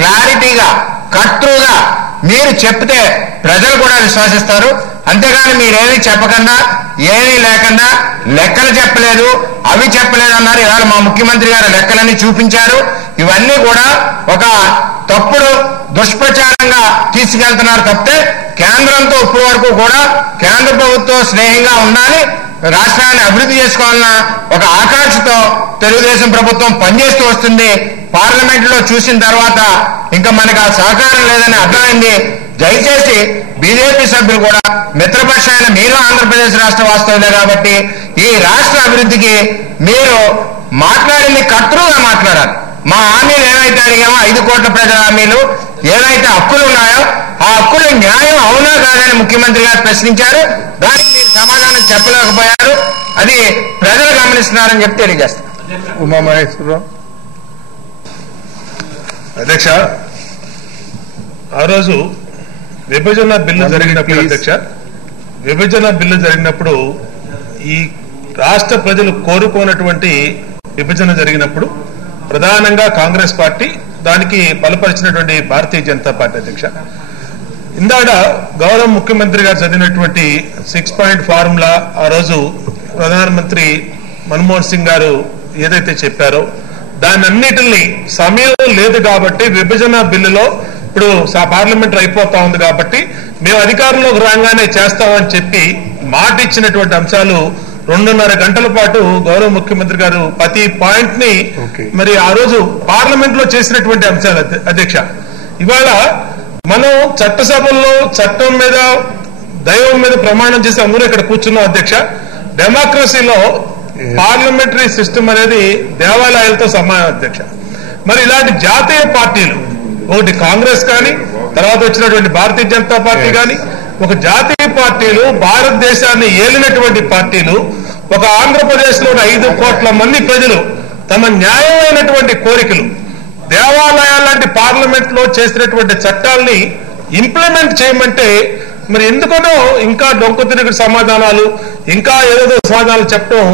క్లారిటీగా కట్టుగా మీరు చెప్తే ప్రజలు కూడా విశ్వసిస్తారు. అంతేగాని మీరేమీ చెప్పకుండా, ఏమీ లేకుండా లెక్కలు చెప్పలేదు, అవి చెప్పలేదు అన్నారు. ఇవాళ మా ముఖ్యమంత్రి గారు లెక్కలన్నీ చూపించారు. ఇవన్నీ కూడా ఒక తప్పుడు దుష్ప్రచారంగా తీసుకెళ్తున్నారు తప్పితే కేంద్రంతో ఇప్పటి వరకు కూడా కేంద్ర ప్రభుత్వం స్నేహంగా ఉండాలి, రాష్ట్రాన్ని అభివృద్ధి చేసుకోవాలన్న ఒక ఆకాంక్షతో తెలుగుదేశం ప్రభుత్వం పనిచేస్తూ వస్తుంది. పార్లమెంట్ లో చూసిన తర్వాత ఇంకా మనకు ఆ సహకారం లేదని అర్థమైంది. దయచేసి బీజేపీ సభ్యులు కూడా మిత్రపక్షాన్ని, మీరు ఆంధ్రప్రదేశ్ రాష్ట్ర వాస్తవులే కాబట్టి ఈ రాష్ట్ర అభివృద్ధికి మీరు మాట్లాడింది కట్టుగా మాట్లాడాలి. మా హామీలు ఏవైతే అడిగామో 5 కోట్ల ప్రజల హామీలు ఏవైతే హక్కులు ఉన్నాయో ఆ హక్కులు న్యాయం అవునా కాదని ముఖ్యమంత్రి గారు ప్రశ్నించారు. దానికి మీరు సమాధానం చెప్పలేకపోయారు. అది ప్రజలు గమనిస్తున్నారని చెప్పి తెలియజేస్తారు. ఉమామహేశ్వరరావు అధ్యక్ష, ఆ రోజు విభజన బిల్లు జరిగినప్పుడు అధ్యక్ష, విభజన బిల్లు జరిగినప్పుడు ఈ రాష్ట్ర ప్రజలు కోరుకోనటువంటి విభజన జరిగినప్పుడు ప్రధానంగా కాంగ్రెస్ పార్టీ, దానికి బలపరిచినటువంటి భారతీయ జనతా పార్టీ అధ్యక్ష. ఇందాక గౌరవ ముఖ్యమంత్రి గారు చదివినటువంటి 6 పాయింట్ ఫార్ములా ఆ రోజు ప్రధానమంత్రి మన్మోహన్ సింగ్ గారు ఏదైతే చెప్పారో దాని అన్నిటిని సమయం లేదు కాబట్టి విభజన బిల్లులో ఇప్పుడు పార్లమెంట్ అయిపోతా ఉంది కాబట్టి మేము అధికారంలోకి రాగానే చేస్తామని చెప్పి మాట ఇచ్చినటువంటి అంశాలు 2.5 గంటల పాటు గౌరవ ముఖ్యమంత్రి గారు ప్రతి పాయింట్ ని మరి ఆ రోజు పార్లమెంట్ లో చేసినటువంటి అంశాలు అధ్యక్ష. ఇవాళ మనం చట్టసభల్లో చట్టం మీద దైవం మీద ప్రమాణం చేసి అందరూ ఇక్కడ కూర్చున్నాం అధ్యక్ష. డెమోక్రసీలో పార్లమెంటరీ సిస్టమ్ అనేది దేవాలయాలతో సమానం అధ్యక్ష. మరి ఇలాంటి జాతీయ పార్టీలు, ఒకటి కాంగ్రెస్ కానీ, తర్వాత వచ్చినటువంటి భారతీయ జనతా పార్టీ కానీ, ఒక జాతీయ పార్టీలు, భారతదేశాన్ని ఏలినటువంటి పార్టీలు, ఒక ఆంధ్రప్రదేశ్ లో 5 కోట్ల మంది ప్రజలు తమ న్యాయమైనటువంటి కోరికలు దేవాలయాల లాంటి పార్లమెంట్ లో చేసినటువంటి చట్టాలని ఇంప్లిమెంట్ చేయమంటే మరి ఎందుకనో ఇంకా డొంక తిరిగి సమాధానాలు, ఇంకా ఏదేదో సమాధానాలు చెప్పడం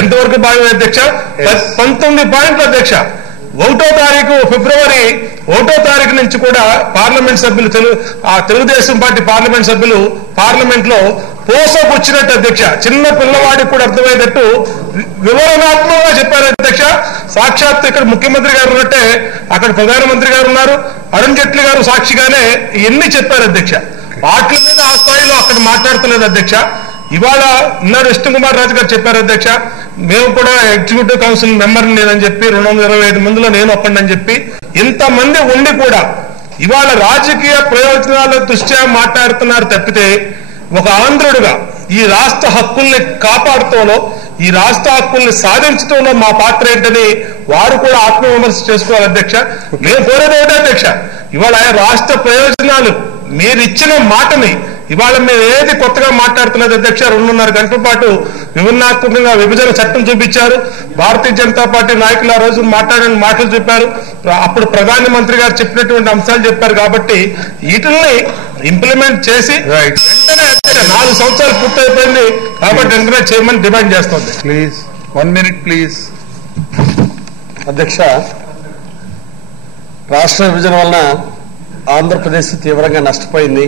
ఎంతవరకు భాగం అధ్యక్ష? 19 పాయింట్లు అధ్యక్ష. 1వ తారీఖు ఫిబ్రవరి 1వ తారీఖు నుంచి కూడా పార్లమెంట్ సభ్యులు తెలుగుదేశం పార్టీ పార్లమెంట్ సభ్యులు పార్లమెంట్ లో పోసకొచ్చినట్టు అధ్యక్ష, చిన్న పిల్లవాడికి కూడా అర్థమయ్యేటట్టు వివరణాత్మకంగా చెప్పారు అధ్యక్ష. సాక్షాత్ ఇక్కడ ముఖ్యమంత్రి గారు ఉన్నట్టే అక్కడ ప్రధానమంత్రి గారు ఉన్నారు, అరుణ్ జైట్లీ గారు సాక్షిగానే ఇవన్నీ చెప్పారు అధ్యక్ష. వాటి మీద ఆ స్థాయిలో అక్కడ మాట్లాడతలేదు అధ్యక్ష. ఇవాళ ఉన్నారు విష్ణు కుమార్ రాజు గారు చెప్పారు అధ్యక్ష, మేము కూడా ఎగ్జిక్యూటివ్ కౌన్సిల్ మెంబర్ నేనని చెప్పి 225 మందిలో నేను ఒక్కడని చెప్పి ఇంతమంది ఉండి కూడా ఇవాళ రాజకీయ ప్రయోజనాల దృష్ట్యా మాట్లాడుతున్నారు తప్పితే ఒక ఆంధ్రుడుగా ఈ రాష్ట్ర హక్కుల్ని కాపాడుతూనో ఈ రాష్ట్ర హక్కుల్ని సాధించడంలో మా పాత్ర ఏంటని వారు కూడా ఆత్మవిమర్శ చేసుకోవాలి అధ్యక్ష. మేము కోరేది ఏంటి అధ్యక్ష, ఇవాళ రాష్ట్ర ప్రయోజనాలు మీరిచ్చిన మాటని ఇవాళ మేము ఏది కొత్తగా మాట్లాడుతున్నది అధ్యక్ష. 2.5 గంటల పాటు వివరణాత్మకంగా విభజన చట్టం చూపించారు. భారతీయ జనతా పార్టీ నాయకులు ఆ రోజు మాట్లాడిన మాటలు చెప్పారు. అప్పుడు ప్రధానమంత్రి గారు చెప్పినటువంటి అంశాలు చెప్పారు. కాబట్టి వీటిని ఇంప్లిమెంట్ చేసి వెంటనే 4 సంవత్సరాలు పూర్తయిపోయింది కాబట్టి వెంటనే చేయమని డిమాండ్ చేస్తుంది. Please 1 minute please. అధ్యక్ష, రాష్ట్ర విభజన వలన ఆంధ్రప్రదేశ్ తీవ్రంగా నష్టపోయింది.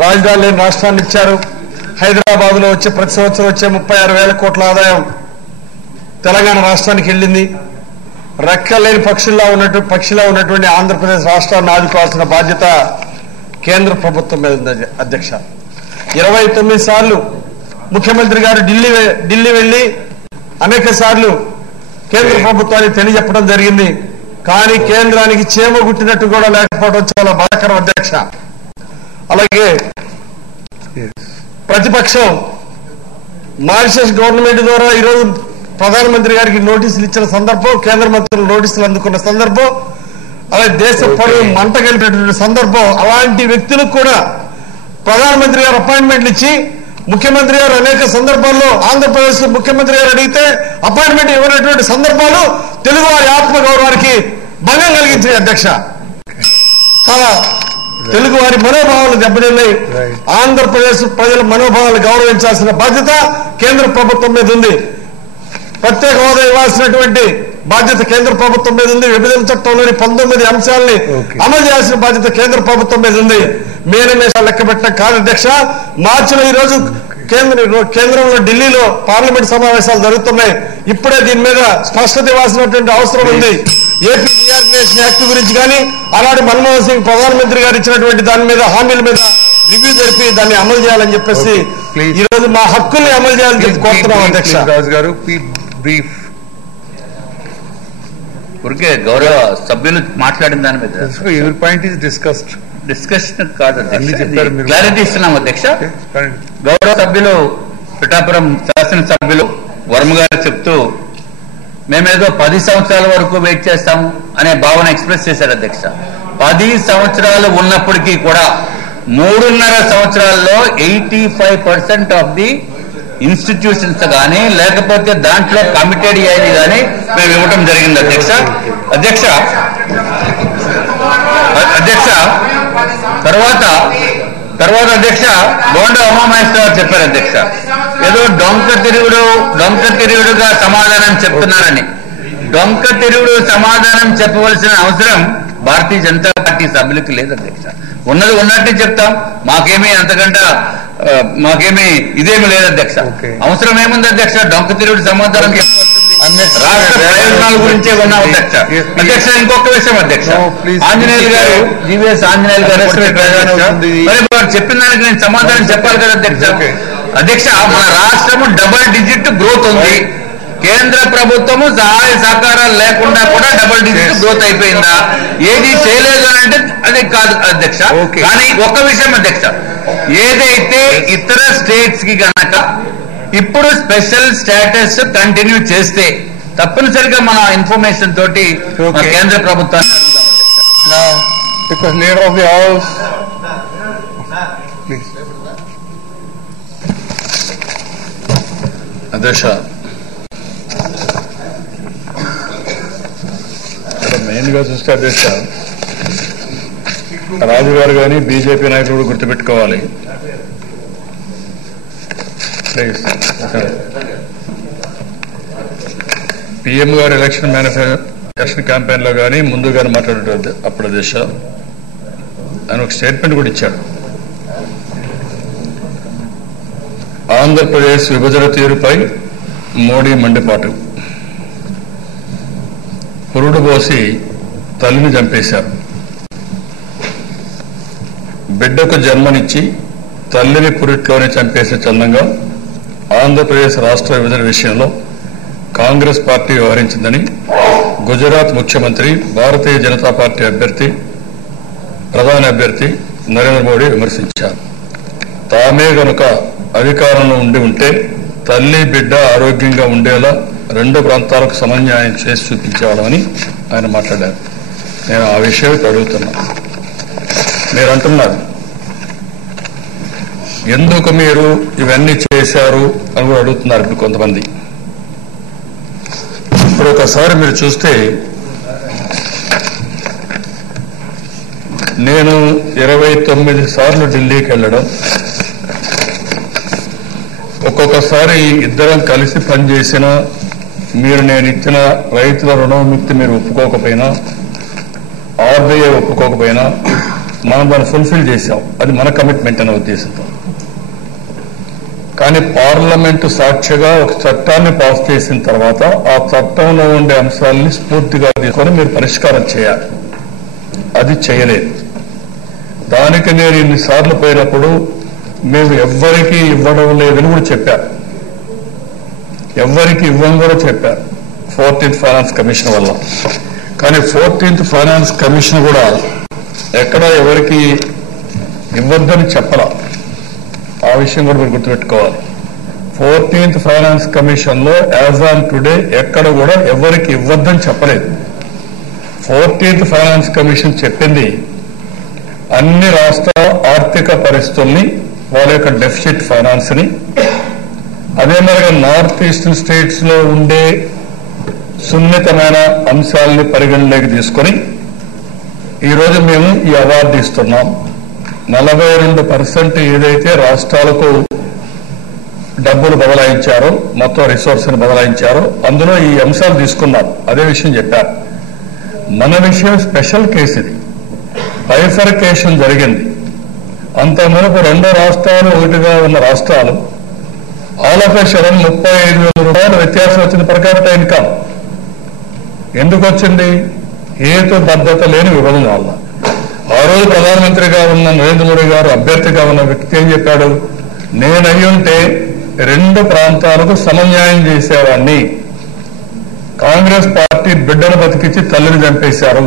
రాజధాని లేని రాష్ట్రాన్ని ఇచ్చారు. హైదరాబాద్ లో వచ్చే ప్రతి సంవత్సరం వచ్చే 36,000 కోట్ల ఆదాయం తెలంగాణ రాష్ట్రానికి వెళ్ళింది. రెక్కలేని పక్షిలా ఉన్నటువంటి ఆంధ్రప్రదేశ్ రాష్ట్రాన్ని ఆదుకోవాల్సిన బాధ్యత కేంద్ర ప్రభుత్వం మీద ఉంది అధ్యక్ష. 29 సార్లు ముఖ్యమంత్రి గారు ఢిల్లీ వెళ్లి అనేక సార్లు కేంద్ర ప్రభుత్వానికి తెలియజెప్పడం జరిగింది. కానీ కేంద్రానికి చేమ గుట్టినట్టు కూడా లేకపోవడం చాలా బాధాకరం అధ్యక్ష. అలాగే ప్రతిపక్షం మారిషస్ గవర్నమెంట్ ద్వారా ఈరోజు ప్రధానమంత్రి గారికి నోటీసులు ఇచ్చిన సందర్భం, కేంద్ర మంత్రులు నోటీసులు అందుకున్న సందర్భం, అలాగే దేశ పరువు మంట కలిపినటువంటి సందర్భం. అలాంటి వ్యక్తులకు కూడా ప్రధానమంత్రి గారు అపాయింట్మెంట్లు ఇచ్చి ముఖ్యమంత్రి గారు అనేక సందర్భాల్లో ఆంధ్రప్రదేశ్ ముఖ్యమంత్రి గారు అడిగితే అపాయింట్మెంట్ ఇవ్వనటువంటి సందర్భాలు తెలుగు వారి ఆత్మగౌరవానికి భంగం కలిగించాయి అధ్యక్ష. చాలా తెలుగు వారి మనోభావాలు దెబ్బతిన్నాయి. ఆంధ్రప్రదేశ్ ప్రజల మనోభావాలు గౌరవించాల్సిన బాధ్యత కేంద్ర ప్రభుత్వం మీద ఉంది. ప్రత్యేక హోదా ఇవ్వాల్సినటువంటి బాధ్యత కేంద్ర ప్రభుత్వం మీద ఉంది. విభజన చట్టంలోని 19 అంశాలని అమలు చేయాల్సిన బాధ్యత కేంద్ర ప్రభుత్వం మీద ఉంది. మేనమేషాలు లెక్క పెట్టడం కాదు అధ్యక్ష. మార్చిలో ఈ రోజు కేంద్రంలో ఢిల్లీలో పార్లమెంట్ సమావేశాలు జరుగుతున్నాయి. ఇప్పుడే దీని మీద స్పష్టత ఇవ్వాల్సినటువంటి అవసరం ఉంది. ఏపీ రీఆర్గనైజేషన్ యాక్ట్ గురించి కానీ అలాంటి మన్మోహన్ సింగ్ ప్రధానమంత్రి గారు ఇచ్చినటువంటి దాని మీద హామీల మీద రివ్యూ జరిపి దాన్ని అమలు చేయాలని చెప్పేసి ఈ రోజు మా హక్కుల్ని అమలు చేయాలని చెప్పి కోరుతున్నాం అధ్యక్ష. రాజు గారు బ్రీఫ్. ఊరికే గౌరవ సభ్యులు మాట్లాడిన దాని మీద ఎవరి పాయింట్ ఈజ్ డిస్కషన్ కాదు అధ్యక్ష, క్లారిటీ ఇస్తున్నాం అధ్యక్ష. గౌరవ సభ్యులు పిఠాపురం శాసనసభ్యులు వర్మ గారు చెప్తూ మేమేదో 10 సంవత్సరాల వరకు వెయిట్ చేస్తాము అనే భావన ఎక్స్ప్రెస్ చేశారు అధ్యక్ష. 10 సంవత్సరాలు ఉన్నప్పటికీ కూడా 3.5 సంవత్సరాల్లో 85% ఆఫ్ ది ఇన్స్టిట్యూషన్స్ కానీ లేకపోతే దాంట్లో కమిటెడ్ అయ్యేది కానీ మేము ఇవ్వటం జరిగింది అధ్యక్ష. అధ్యక్ష తర్వాత అధ్యక్ష బోండా ఉమామహేశ్వరరావు చెప్పారు అధ్యక్ష, ఏదో డొంక తిరుగుడుగా సమాధానం చెప్తున్నారని. డొంక తిరుగుడు సమాధానం చెప్పవలసిన అవసరం భారతీయ జనతా పార్టీ సభ్యులకి లేదు అధ్యక్ష. ఉన్నది ఉన్నట్టు చెప్తాం, మాకేమీ ఇదేమి లేదు అధ్యక్ష. అవసరం ఏముంది అధ్యక్ష? డొంక తిరుగుడు సమాధానం రాష్ట్ర ప్రయోజనాల గురించే ఉన్నాం అధ్యక్ష. అధ్యక్ష ఇంకొక విషయం అధ్యక్ష, ఆంజనేయులు గారు జీవీఎస్ ఆంజనేయులు గారు మరి వారు చెప్పిన దానికి నేను సమాధానం చెప్పాలి కదా అధ్యక్ష. అధ్యక్ష మన రాష్ట్రము డబుల్ డిజిట్ గ్రోత్ ఉంది. కేంద్ర ప్రభుత్వము సహాయ సహకారాలు లేకుండా కూడా డబుల్ డిజిట్ గ్రోత్ అయిపోయిందా? ఏది చేయలేదు అని అంటే అది కాదు అధ్యక్ష. కానీ ఒక విషయం అధ్యక్ష, ఏదైతే ఇతర స్టేట్స్ కి గనక ఇప్పుడు స్పెషల్ స్టేటస్ కంటిన్యూ చేస్తే తప్పనిసరిగా మన ఇన్ఫర్మేషన్ తోటి కేంద్ర ప్రభుత్వాన్ని లీడర్ ఆఫ్ ది హౌస్ అధ్యక్ష, మెయిన్ గా చూస్తే అధ్యక్ష రాజు గారు కానీ బీజేపీ నాయకులు కూడా గుర్తుపెట్టుకోవాలి. పిఎం గారు ఎలక్షన్ క్యాంపెయిన్ లో కానీ ముందుగానే మాట్లాడారు అప్పుడు దిశ ఆయన ఒక స్టేట్మెంట్ కూడా ఇచ్చాడు. ఆంధ్రప్రదేశ్ విభజన తీరుపై మోడీ మండిపాటు, పురుడు పోసి తల్లిని చంపేశారు, బిడ్డకు జన్మనిచ్చి తల్లిని పురిట్లోనే చంపేసే చందంగా ఆంధ్రప్రదేశ్ రాష్ట్ర విభజన విషయంలో కాంగ్రెస్ పార్టీ వ్యవహరించిందని గుజరాత్ ముఖ్యమంత్రి భారతీయ జనతా పార్టీ ప్రధాని అభ్యర్థి నరేంద్ర మోడీ విమర్శించారు. తామే గనుక అధికారంలో ఉంటే తల్లి బిడ్డ ఆరోగ్యంగా ఉండేలా రెండు ప్రాంతాలకు సమన్వయం చేసి చూపించేవాళ్ళమని ఆయన మాట్లాడారు. నేను ఆ విషయం అడుగుతున్నా. మీరు అంటున్నారు ఎందుకు మీరు ఇవన్నీ చేశారు అని కూడా అడుగుతున్నారు ఇప్పుడు కొంతమంది. ఇప్పుడు ఒకసారి మీరు చూస్తే నేను 29 సార్లు ఢిల్లీకి వెళ్ళడం, ఒక్కొక్కసారి ఇద్దరం కలిసి పనిచేసిన మీరు నేను ఇచ్చిన రైతుల రుణవిముక్తి మీరు ఒప్పుకోకపోయినా, ఆర్బీఐ ఒప్పుకోకపోయినా మనం దాన్ని ఫుల్ఫిల్ చేశాం. అది మన కమిట్మెంట్ అనే ఉద్దేశంతో. కానీ పార్లమెంటు సాక్షిగా ఒక చట్టాన్ని పాస్ చేసిన తర్వాత ఆ చట్టంలో ఉండే అంశాలని స్ఫూర్తిగా తీసుకొని మీరు పరిష్కారం చేయాలి. అది చేయలేదు. దానికి నేను ఇన్నిసార్లు పోయినప్పుడు మేము ఎవ్వరికీ ఇవ్వడం లేదని కూడా చెప్పారు. ఎవ్వరికి ఇవ్వని కూడా చెప్పారు 14th ఫైనాన్స్ కమిషన్ వల్ల. కానీ 14th ఫైనాన్స్ కమిషన్ కూడా ఎక్కడ ఎవరికి ఇవ్వద్దని చెప్పలా. ఆ విషయం కూడా మీరు గుర్తుపెట్టుకోవాలి. 14th ఫైనాన్స్ కమిషన్ లో యాజ్ ఆన్ టుడే ఎక్కడ కూడా ఎవరికి ఇవ్వద్దని చెప్పలేదు. 14th ఫైనాన్స్ కమిషన్ చెప్పింది అన్ని రాష్ట్ర ఆర్థిక పరిస్థితుల్ని, వాళ్ళ యొక్క డెఫిసిట్ ఫైనాన్స్ ని, అదే మరిగా నార్త్ ఈస్టర్న్ స్టేట్స్ లో ఉండే సున్నితమైన అంశాలని పరిగణలోకి తీసుకొని ఈరోజు మేము ఈ అవార్డు ఇస్తున్నాం. 42% ఏదైతే రాష్ట్రాలకు డబ్బులు బదలాయించారో, మొత్తం రిసోర్స్ని బదలాయించారో అందులో ఈ అంశాలు తీసుకున్నాం. అదే విషయం చెప్పారు. మన విషయం స్పెషల్ కేసు. ఇది బైఫర్కేషన్ జరిగింది. అంత మునుపు 2 రాష్ట్రాలు ఒకటిగా ఉన్న రాష్ట్రాలు ఆల్ ఆఫ్ ఎ సడన్ 35,000 రూపాయలు వ్యత్యాసం వచ్చింది పర్ క్యాపిటల్ ఇన్కమ్. ఎందుకు వచ్చింది? హేతుబద్ధత లేని విభజన వల్ల. ఆ రోజు ప్రధానమంత్రిగా ఉన్న నరేంద్ర మోడీ గారు అభ్యర్థిగా ఉన్న వ్యక్తి ఏం చెప్పాడు? నేనయ్యుంటే 2 ప్రాంతాలకు సమన్యాయం చేసేవాడిని. కాంగ్రెస్ పార్టీ బిడ్డను బతికించి తల్లిని చంపేశారు,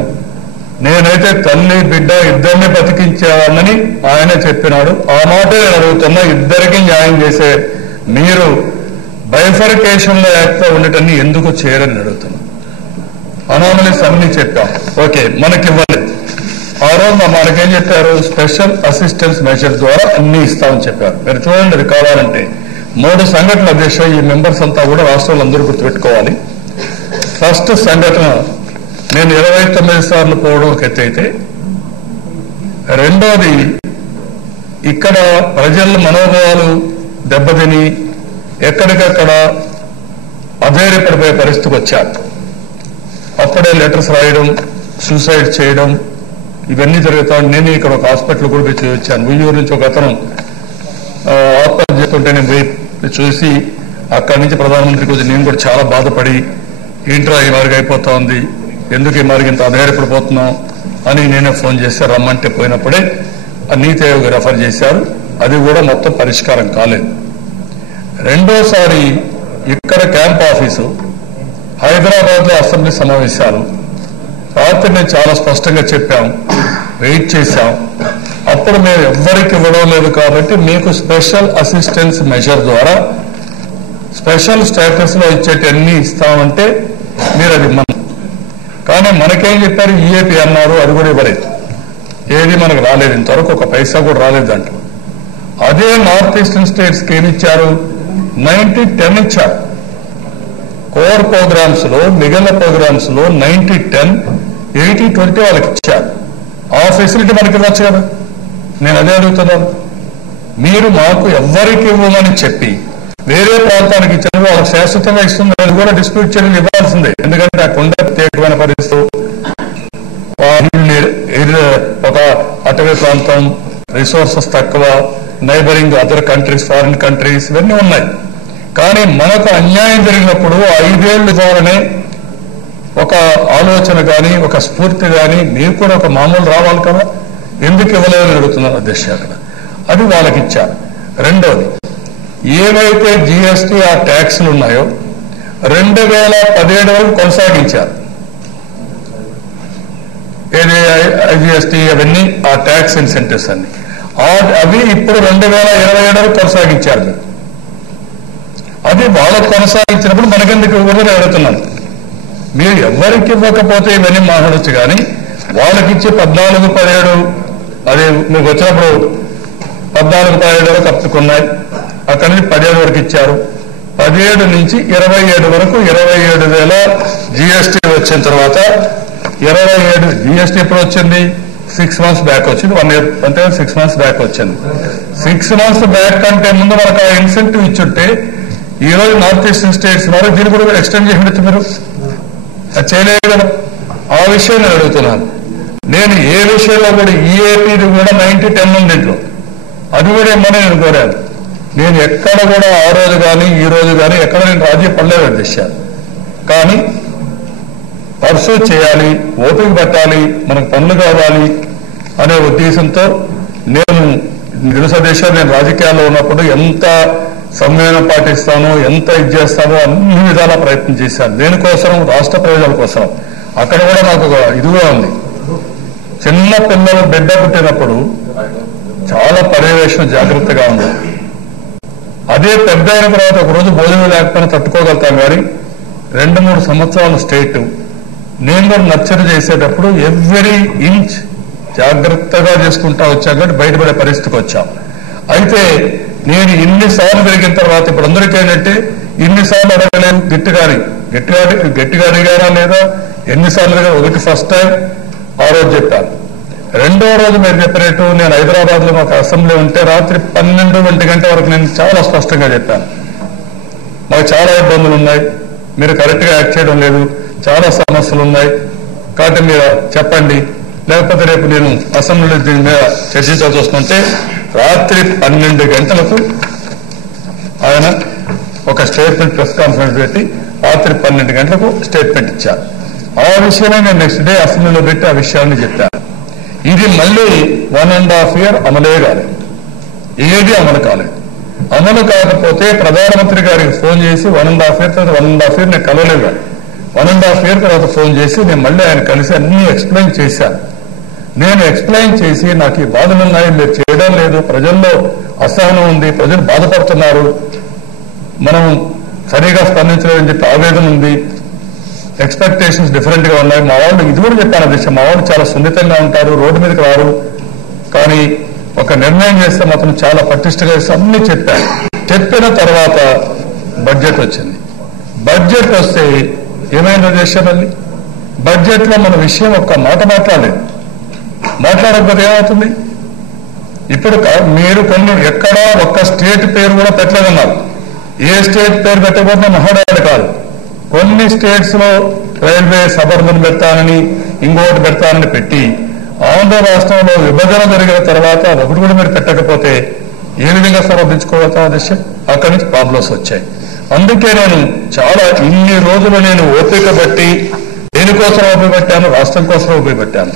నేనైతే తల్లి బిడ్డ ఇద్దరిని బతికించేవాడిని ఆయన చెప్పినాడు. ఆ మాట నేను అడుగుతున్నా, ఇద్దరికి న్యాయం చేసే మీరు బైఫర్కేషన్ లో యాక్ట్గా ఉండేటన్ని ఎందుకు చేయరని అడుగుతున్నా. అనామలీస్ అన్ని చెప్పాం, ఓకే మనకి ఇవ్వలేదు. ఆ రోజు మనకేం చెప్పారు? స్పెషల్ అసిస్టెన్స్ మెజర్ ద్వారా అన్ని ఇస్తామని చెప్పారు. మీరు చూడండి, అది కావాలంటే 3 సంఘటనల అధ్యక్ష ఈ మెంబర్స్ అంతా కూడా రాష్ట్రాలు అందరూ గుర్తుపెట్టుకోవాలి. ఫస్ట్ సంఘటన, నేను 29 సార్లు పోవడం ఒక ఎత్తు అయితే, రెండోది ఇక్కడ ప్రజల మనోభావాలు దెబ్బతిని ఎక్కడికక్కడ అధైర్యపడిపోయే పరిస్థితికి వచ్చారు. అప్పుడే లెటర్స్ రాయడం, సూసైడ్ చేయడం, ఇవన్నీ జరుగుతాను. నేను ఇక్కడ ఒక హాస్పిటల్ కూడా పోయి వచ్చాను. ఉయ్యూరు నుంచి ఒక అతను ఆత్మహత్య చేస్తుంటే నేను పోయి చూసి అక్కడి నుంచి ప్రధానమంత్రికి వచ్చి నేను కూడా చాలా బాధపడి, ఏంట్రా ఈ మార్గం అయిపోతా ఉంది, ఎందుకు ఈ మార్గం ఇంత అధైర్యపడిపోతున్నాం అని నేనే ఫోన్ చేస్తే రమ్మంటే పోయినప్పుడే ఆ నీతి ఆయోగ్ రెఫర్ చేశారు. అది కూడా మొత్తం పరిష్కారం కాలేదు. రెండోసారి ఇక్కడ క్యాంప్ ఆఫీసు, హైదరాబాద్ లో అసెంబ్లీ సమావేశాలు, రాత్రి నేను చాలా స్పష్టంగా చెప్పాం, వెయిట్ చేశాం. అప్పుడు మేము ఎవ్వరికి ఇవ్వడం లేదు కాబట్టి మీకు స్పెషల్ అసిస్టెన్స్ మెజర్ ద్వారా స్పెషల్ స్టేటస్ లో ఇచ్చేటన్ని ఇస్తామంటే మీరు అది కానీ మనకేం చెప్పారు? ఈఏపీ అన్నారు, అది కూడా ఇవ్వలేదు. ఏది మనకు రాలేదు, ఇంతవరకు ఒక పైసా కూడా రాలేదంట. అదే నార్త్ ఈస్టర్న్ స్టేట్స్ కి ఏమి ఇచ్చారు? 90-10 ఇచ్చారు. కోర్ ప్రోగ్రామ్స్ లో, మిగిలిన ప్రోగ్రామ్స్ లో 90-10, 80-20 వాళ్ళకి ఇచ్చారు. ఆ ఫెసిలిటీ మనకి ఇవ్వచ్చు కదా. నేను అదే అడుగుతున్నాను. మీరు మాకు ఎవ్వరికి ఇవ్వమని చెప్పి వేరే ప్రాంతానికి ఇచ్చిన వాళ్ళకి శాశ్వతంగా ఇస్తుంది, అది కూడా డిస్ప్యూట్ చేయడం ఇవ్వాల్సిందే. ఎందుకంటే ఆ కొండ ప్రత్యేకమైన పరిస్థితులు, ఒక అటవీ ప్రాంతం, రిసోర్సెస్ తక్కువ, neighbouring other countries, foreign countries ఇవన్నీ ఉన్నాయి. కానీ మనకు అన్యాయం జరిగినప్పుడు 5 ఏళ్ల ద్వారానే ఒక ఆలోచన కానీ ఒక స్ఫూర్తి కానీ మీకు కూడా ఒక మామూలు రావాలి కదా. ఎందుకు ఇవ్వలేదని అడుగుతున్నారు అధ్యక్ష. అక్కడ అది వాళ్ళకి ఇచ్చారు. రెండోది, ఏవైతే జిఎస్టీ ఆ ట్యాక్స్లు ఉన్నాయో 2017 వరకు కొనసాగించారు. ఏది ఐజిఎస్టీ అవన్నీ ఆ ట్యాక్స్ ఇన్సెంటివ్స్ అన్ని అవి ఇప్పుడు 2027 వరకు కొనసాగించారు. అది వాళ్ళకు కొనసాగించినప్పుడు మనకెందుకు ఇవ్వదని అడుగుతున్నాను. మీరు ఎవరికి ఇవ్వకపోతే ఇవన్నీ మాట్లాడచ్చు, కానీ వాళ్ళకిచ్చి 14-17 అది మీకు వచ్చినప్పుడు 14-17 వరకు అప్పుకున్నాయి. అక్కడి నుంచి 17 వరకు ఇచ్చారు. 17 నుంచి 27 వరకు 27,000 జిఎస్టీ వచ్చిన తర్వాత 27 జిఎస్టీ ఎప్పుడు వచ్చింది? 6 months బ్యాక్ వచ్చింది. 1 year అంటే 6 months బ్యాక్ వచ్చింది. 6 months బ్యాక్ కంటే ముందు మనకు ఆ ఇన్సెంటివ్ ఇచ్చుంటే ఈ రోజు నార్త్ ఈస్టర్న్ స్టేట్స్ వారు దీన్ని కూడా ఎక్స్టెండ్ చేసి మీరు అది చేయలేదు కదా. ఆ విషయం నేను అడుగుతున్నాను. నేను ఏ విషయంలో కూడా ఈఏపీది కూడా 90-10 ఉంది ఇంట్లో, అది కూడా ఇమ్మని నేను కోరాను. నేను ఎక్కడ కూడా ఆ రోజు కానీ ఈ రోజు కానీ ఎక్కడ నేను రాజీ పడలేదు అధ్యక్ష. కానీ పర్సూ చేయాలి, ఓపిక పెట్టాలి, మనకు పనులు కావాలి అనే ఉద్దేశంతో నేను తెలుసు అధ్యక్ష, నేను రాజకీయాల్లో ఉన్నప్పుడు ఎంత సంయమనం పాటిస్తానో, ఎంత ఇది చేస్తానో అన్ని విధాల ప్రయత్నం చేశాను. దేనికోసం? రాష్ట్ర ప్రయోజనాల కోసం. అక్కడ కూడా నాకు ఇదిగా ఉంది. చిన్న పిల్లలు బిడ్డ పుట్టినప్పుడు చాలా పర్యవేక్షణ జాగ్రత్తగా ఉంది. అదే పెద్ద అయిన తర్వాత ఒకరోజు భోజనం లేకపోయినా తట్టుకోగలుగుతాం. కానీ 2-3 సంవత్సరాల స్టేట్ నేను కూడా నర్చర్ చేసేటప్పుడు ఎవ్రీ ఇంచ్ జాగ్రత్తగా చేసుకుంటా వచ్చాం, కాబట్టి బయటపడే పరిస్థితికి వచ్చాం. అయితే నేను ఇన్నిసార్లు పెరిగిన తర్వాత ఇప్పుడు అందరికీ ఏంటంటే ఇన్నిసార్లు అడగలేను, గట్టిగా అడిగారా లేదా, ఎన్నిసార్లు అడిగారు. ఒకటి ఫస్ట్ టైం ఆ రోజు చెప్పాను. రెండో రోజు మీరు చెప్పినట్టు నేను హైదరాబాద్ లో మాకు అసెంబ్లీ ఉంటే రాత్రి 12-1 గంట వరకు నేను చాలా స్పష్టంగా చెప్పాను. మాకు చాలా ఇబ్బందులు ఉన్నాయి, మీరు కరెక్ట్ గా యాక్ట్ చేయడం లేదు, చాలా సమస్యలు ఉన్నాయి, కాబట్టి మీరు చెప్పండి, లేకపోతే రేపు నేను అసెంబ్లీలో దీని మీద చర్చించాల్సి వస్తుంటే రాత్రి 12 గంటలకు ఆయన ఒక స్టేట్మెంట్ ప్రెస్ కాన్ఫరెన్స్ పెట్టి రాత్రి 12 గంటలకు స్టేట్మెంట్ ఇచ్చారు. ఆ విషయమే నేను నెక్స్ట్ డే అసెంబ్లీలో పెట్టి ఆ విషయాన్ని చెప్పాను. ఇది మళ్ళీ 1.5 year అమలే కాలేదు, ఏది అమలు కాలేదు. అమలు కాకపోతే ప్రధానమంత్రి గారికి ఫోన్ చేసి 1.5 year తర్వాత 1.5 year నేను కలవలేదు కానీ 1.5 year తర్వాత ఫోన్ చేసి నేను మళ్ళీ ఆయన కలిసి అన్ని ఎక్స్ప్లెయిన్ చేశాను. నేను ఎక్స్ప్లెయిన్ చేసి నాకు ఈ బాధలు ఉన్నాయి, మీరు చేయడం లేదు, ప్రజల్లో అసహనం ఉంది, ప్రజలు బాధపడుతున్నారు, మనం సరిగా స్పందించలేదని చెప్పి ఆవేదన ఉంది, ఎక్స్పెక్టేషన్స్ డిఫరెంట్ గా ఉన్నాయి. మా వాళ్ళు ఇది కూడా చెప్పాను అధ్యక్ష, మా వాళ్ళు చాలా సున్నితంగా ఉంటారు, రోడ్డు మీదకి రారు, కానీ ఒక నిర్ణయం చేస్తే మాత్రం చాలా పటిష్టంగా చేస్తే అన్ని చెప్పాను. చెప్పిన తర్వాత బడ్జెట్ వచ్చింది. బడ్జెట్ వస్తే ఏమైంది అధ్యక్ష, మళ్ళీ బడ్జెట్ లో మన విషయం ఒక్క మాట మాట్లాడకపోతే ఏమవుతుంది? ఇప్పుడు మీరు కొన్ని ఎక్కడా ఒక్క స్టేట్ పేరు కూడా పెట్టలేదన్నారు. ఏ స్టేట్ పేరు పెట్టకపోతే మహాడాడు కాదు. కొన్ని స్టేట్స్ లో రైల్వే సబర్బన్ పెడతానని ఇంకొకటి పెడతానని పెట్టి ఆంధ్ర రాష్ట్రంలో విభజన జరిగిన తర్వాత ఒకటి కూడా మీరు పెట్టకపోతే ఏ విధంగా సమర్థించుకోగలుగుతాం అధ్యక్ష? అక్కడి నుంచి ప్రాబ్లమ్స్ వచ్చాయి. అందుకే నేను చాలా ఇన్ని రోజులు నేను ఓపిక బట్టి దేనికోసం ఓపిక పెట్టాను? రాష్ట్రం కోసం ఓపిక పెట్టాను.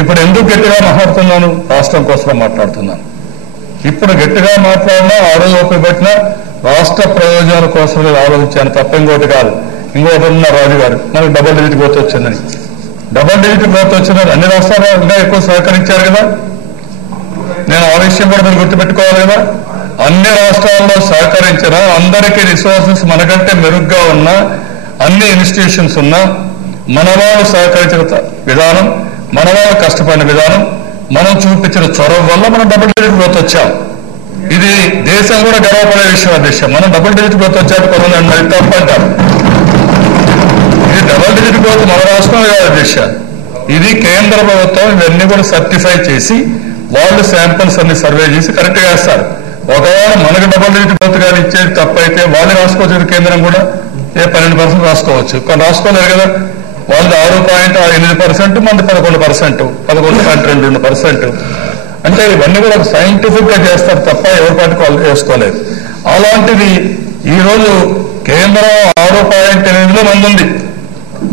ఇప్పుడు ఎందుకు గట్టిగా మాట్లాడుతున్నాను? రాష్ట్రం కోసం మాట్లాడుతున్నాను. ఇప్పుడు గట్టిగా మాట్లాడినా ఆ రోజు ఓపిక పెట్టినా రాష్ట్ర ప్రయోజనాల కోసం నేను ఆలోచించాను తప్ప ఇంకోటి కాదు. ఇంకోటి ఉన్న రాజు గారు మనకు డబుల్ డిజిట్ గ్రోత్ వచ్చిందని, డబుల్ డిజిట్ గ్రోత్ వచ్చిందని అన్ని రాష్ట్రాలు ఇంకా ఎక్కువ సహకరించారు కదా. నేను ఆ విషయం కూడా మీరు గుర్తుపెట్టుకోవాలి కదా. అన్ని రాష్ట్రాల్లో సహకరించిన, అందరికీ రిసోర్సెస్ మనకంటే మెరుగ్గా ఉన్న అన్ని ఇన్స్టిట్యూషన్స్ ఉన్నా మన వాళ్ళు సహకరించిన విధానం, మన వాళ్ళు కష్టపడిన విధానం, మనం చూపించిన చొరవ వల్ల మనం డబుల్ డిజిట్ గ్రోత్ వచ్చాం. ఇది దేశం కూడా గర్వపడే విషయం అధ్యక్ష. మనం డబుల్ డిజిట్ గ్రోత్ వచ్చాక కొంతమంది మరి తప్పంటారు. ఇది డబుల్ డిజిట్ గ్రోత్ మన రాష్ట్రం కాదు అధ్యక్ష, ఇది కేంద్ర ప్రభుత్వం ఇవన్నీ కూడా సర్టిఫై చేసి వాళ్ళు శాంపిల్స్ అన్ని సర్వే చేసి కరెక్ట్ గా వేస్తారు. ఒకవేళ మనకు డబుల్ డిజిట్ గ్రోత్ కానీ ఇచ్చేది తప్పైతే వాళ్ళు రాసుకోవచ్చు, కేంద్రం కూడా 12% రాసుకోవచ్చు, కానీ రాసుకోలేరు కదా. వాళ్ళది 6.8%, మనది 11%, 11.22%. అంటే ఇవన్నీ కూడా సైంటిఫిక్ గా చేస్తారు తప్ప ఎవరి పాటికి వాళ్ళు చేసుకోలేదు. అలాంటిది ఈ రోజు కేంద్రం 6.8లో మంది ఉంది,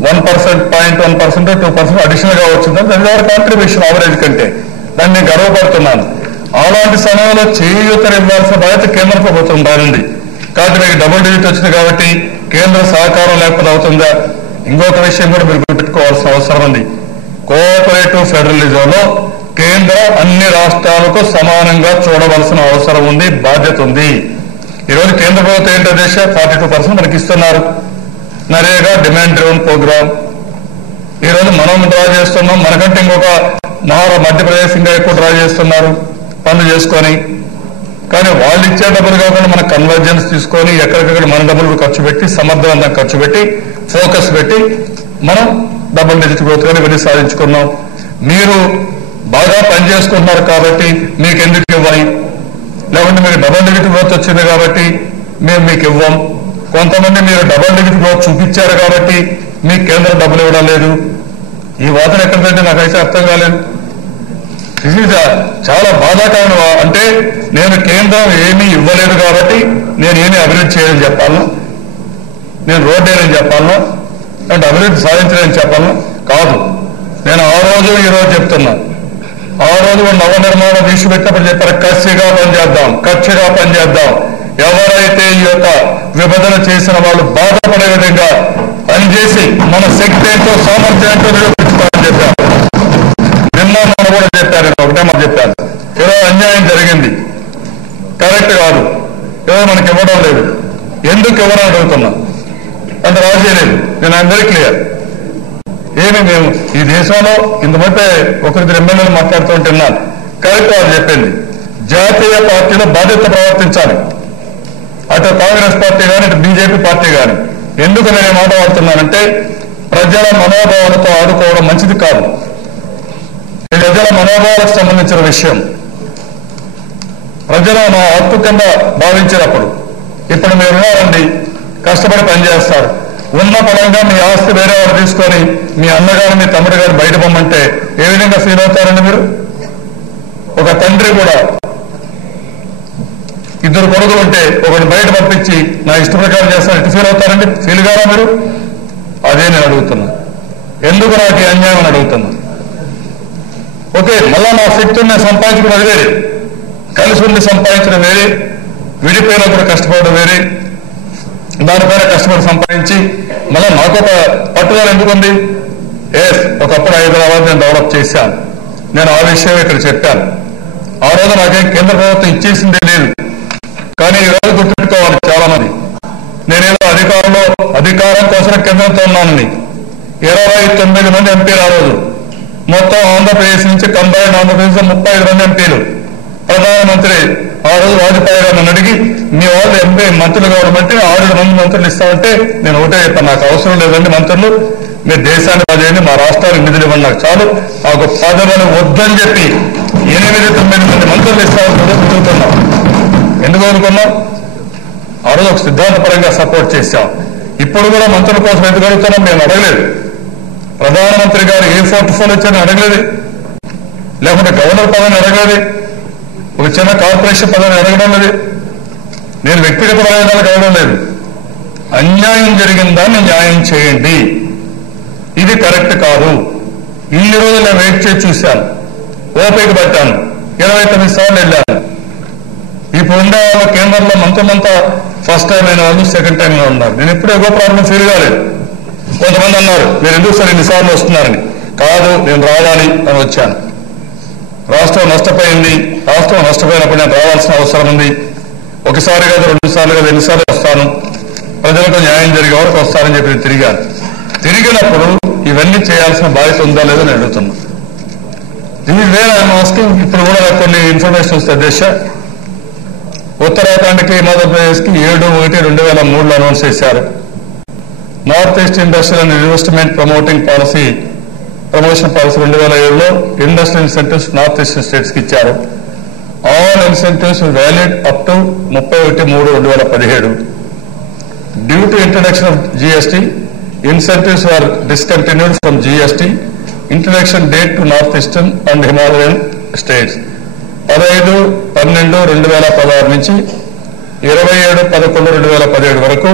1%, 0.1%, 2% అడిషనల్ గా వచ్చిందని దాని కాంట్రిబ్యూషన్ ఆవరేజ్ కంటే, దాన్ని నేను గర్వపడుతున్నాను. అలాంటి సమయంలో చేయూతను ఇవ్వాల్సిన బాధ్యత కేంద్ర ప్రభుత్వం దానింది. కాబట్టి మీకు డబుల్ డిజిట్ వచ్చింది కాబట్టి కేంద్ర సహకారం లేకపోతే అవుతుందా? ఇంకొక విషయం కూడా మీరు గుర్తుపెట్టుకోవాల్సిన అవసరం ఉంది. కోఆపరేటివ్ ఫెడరలిజంలో కేంద్రం అన్ని రాష్ట్రాలకు సమానంగా చూడవలసిన అవసరం ఉంది, బాధ్యత ఉంది. ఈరోజు కేంద్ర ప్రభుత్వం ఏంటో దేశ 42% మనకి ఇస్తున్నారు. నరేగా డిమాండ్ డ్రివెన్ ప్రోగ్రామ్ ఈరోజు మనం డ్రా చేస్తున్నాం, మనకంటే ఇంకొక మధ్యప్రదేశ్ ఇంకా ఎక్కువ డ్రా చేస్తున్నారు పనులు చేసుకొని. కానీ వాళ్ళు ఇచ్చే డబ్బులు కాకుండా మన కన్వర్జెన్స్ తీసుకొని ఎక్కడికక్కడ మన డబ్బులు ఖర్చు పెట్టి సమర్థవంతంగా ఖర్చు పెట్టి ఫోకస్ పెట్టి మనం డబుల్ డిజిట్ గ్రోత్ కానీ ఇవన్నీ సాధించుకున్నాం. మీరు బాగా పనిచేసుకుంటున్నారు కాబట్టి మీకు ఎందుకు ఇవ్వాలి, లేకుంటే మీకు డబుల్ డిజిట్ గ్రోత్ వచ్చింది కాబట్టి మేము మీకు ఇవ్వం. కొంతమంది మీరు డబుల్ డిజిట్ గ్రోత్ చూపించారు కాబట్టి మీకు కేంద్రం డబ్బులు ఇవ్వడం లేదు. ఈ వాదన ఎక్కడికంటే నాకైతే అర్థం కాలేదు. ఇది చాలా బాధాకరం. అంటే నేను కేంద్రం ఏమీ ఇవ్వలేదు కాబట్టి నేను ఏమీ అభివృద్ధి చేయని చెప్పాలను, నేను రోడ్డు వేయని చెప్పాలను, అంటే అభివృద్ధి సాధించలేని చెప్పాలను కాదు. నేను ఆ రోజు ఈ రోజు చెప్తున్నా, ఆ రోజు నవ నిర్మాణం తీసుకుపెట్టినప్పుడు చెప్పారు కచ్చిగా పనిచేద్దాం. ఎవరైతే ఈ యొక్క విభజన చేసిన వాళ్ళు బాధపడే విధంగా పనిచేసి మన శక్తి ఏంటో సామర్థ్యం ఏంటో నిరూపించుకోవాలని చెప్పారు. నిన్న మనం కూడా చెప్పారు, ఒకటే మనం చెప్పాను. ఈరోజు అన్యాయం జరిగింది, కరెక్ట్ కాదు, ఈరోజు మనకి ఇవ్వడం లేదు. ఎందుకు ఇవ్వడం అడుగుతున్నాం అంత రాజీ లేదు. నేను ఐఎమ్ వెరీ క్లియర్. ఏమి మేము ఈ దేశంలో ఇంతమంటే ఒకరిద్దరు ఎమ్మెల్యేలు మాట్లాడుతూ ఉంటున్నాను, కరెక్ట్ వాళ్ళు చెప్పింది. జాతీయ పార్టీలో బాధ్యత ప్రవర్తించాలి, అటు కాంగ్రెస్ పార్టీ కానీ ఇటు బీజేపీ పార్టీ కానీ. ఎందుకు నేను మాట వాడుతున్నానంటే ప్రజల మనోభావాలతో ఆడుకోవడం మంచిది కాదు. ప్రజల మనోభావాలకు సంబంధించిన విషయం. ప్రజల మా హక్కు కింద భావించినప్పుడు ఇప్పుడు మీరు ఉన్నారండి, కష్టపడి పనిచేస్తారు, ఉన్న పరంగా మీ ఆస్తి వేరే వారు తీసుకొని మీ అన్నగారు మీ తమ్ముడు గారు బయట పొమ్మంటే ఏ విధంగా ఫీల్ అవుతారండి మీరు? ఒక తండ్రి కూడా ఇద్దరు కొడుకులు ఉంటే ఒకటి బయట పంపించి నా ఇష్ట ప్రకారం చేస్తాను ఇటు ఫీల్ అవుతారండి? ఫీల్ కాదా మీరు? అదే నేను అడుగుతున్నా. ఎందుకు నాకు ఈ అన్యాయం అని అడుగుతున్నా. ఓకే, మళ్ళా నా శక్తిని నేను సంపాదించుకుని అది వేరే, కలిసి ఉండి సంపాదించడం వేరే, విడిపోయినప్పుడు కష్టపడడం వేరే. దానిపైన కష్టపడి సంపాదించి మళ్ళీ నాకు ఒక పట్టుదల ఎందుకుంది? ఒకప్పుడు హైదరాబాద్ నేను డెవలప్ చేశాను, నేను ఆ విషయం ఇక్కడ చెప్పాను. ఆ రోజు నాకేం కేంద్ర ప్రభుత్వం ఇచ్చేసిందే లేదు. కానీ ఈ రోజు గుర్తుపెట్టుకోవాలి చాలా మంది, నేనేదో అధికారం కోసం కేంద్రంతో ఉన్నానని. 29 మంది ఎంపీలు ఆ రోజు, మొత్తం ఆంధ్రప్రదేశ్ నుంచి కంబైన్ ఆంధ్రప్రదేశ్ 35 మంది ఎంపీలు. ప్రధానమంత్రి ఆ రోజు వాజ్పేయి గారిని అడిగి మీ వాళ్ళు ఎంపీ మంత్రులు కావడమంటే 6 మంది మంత్రులు ఇస్తామంటే నేను ఒకటే చెప్పాను, నాకు అవసరం లేదండి మంత్రులు, మీరు దేశాన్ని బాధేయండి, మా రాష్ట్రానికి నిధులు ఇవ్వండి, నాకు చాలు, నాకు పదవులు వద్దని చెప్పి 8-9 మంది మంత్రులు ఇస్తామని తిరుగుతున్నాం. ఎందుకు అనుకున్నాం? ఆ రోజు ఒక సిద్ధాంతపరంగా సపోర్ట్ చేశాం. ఇప్పుడు కూడా మంత్రుల కోసం ఎందుకు అడుగుతున్నాం? మేము అడగలేదు. ప్రధానమంత్రి గారు ఏ పోర్ట్ఫోలియో వచ్చారని అడగలేదు, లేకుంటే గవర్నర్ పదవిని అడగలేదు, ఒక చిన్న కార్పొరేషన్ పదవిని అడగడం లేదు, నేను వ్యక్తిగత ప్రయోజనాలకు అడగడం లేదు. అన్యాయం జరిగిందాన్ని న్యాయం చేయండి, ఇది కరెక్ట్ కాదు. ఇన్ని రోజులు నేను వెయిట్ చేసి చూశాను, ఓపిక పట్టాను, 29 సార్లు వెళ్ళాను. ఇప్పుడు ఉండే వాళ్ళ కేంద్రంలో మంత్రులంతా ఫస్ట్ టైం అయిన వాళ్ళు, సెకండ్ టైం ఉన్నారు. నేను ఎప్పుడు ఎక్కువ ప్రాబ్లం ఫీల్ కాలేదు. కొంతమంది అన్నారు మీరు ఎందుకు సార్ ఇన్నిసార్లు వస్తున్నారని. కాదు, నేను రావాలి అని వచ్చాను. రాష్ట్రం నష్టపోయింది, రాష్ట్రం నష్టపోయినప్పుడు నేను రావాల్సిన అవసరం ఉంది. ఒకసారి కాదు, 2 సార్లు కాదు, ఎన్నిసార్లు వస్తాను, ప్రజలకు న్యాయం జరిగే వరకు వస్తానని చెప్పి నేను తిరిగాను. తిరిగినప్పుడు ఇవన్నీ చేయాల్సిన బాధ్యత ఉందా లేదో నేను అడుగుతున్నా. దీని వేరే ఆస్కింగ్. ఇప్పుడు కూడా నాకు కొన్ని ఇన్ఫర్మేషన్ వస్తే దేశ ఉత్తరాఖండ్కి మధ్యప్రదేశ్కి 7/1/2003 అనౌన్స్ చేశారు. North east industrial and investment promoting policy promotion policy 2007లో industrial incentives north eastern states కి ఇచ్చారు. All incentives valid up to 31/3/2017. Due to introduction of GST, incentives were discontinued from GST introduction date to North Eastern and Himalayan states. 15/12/2016 నుంచి 27/11/2017 వరకు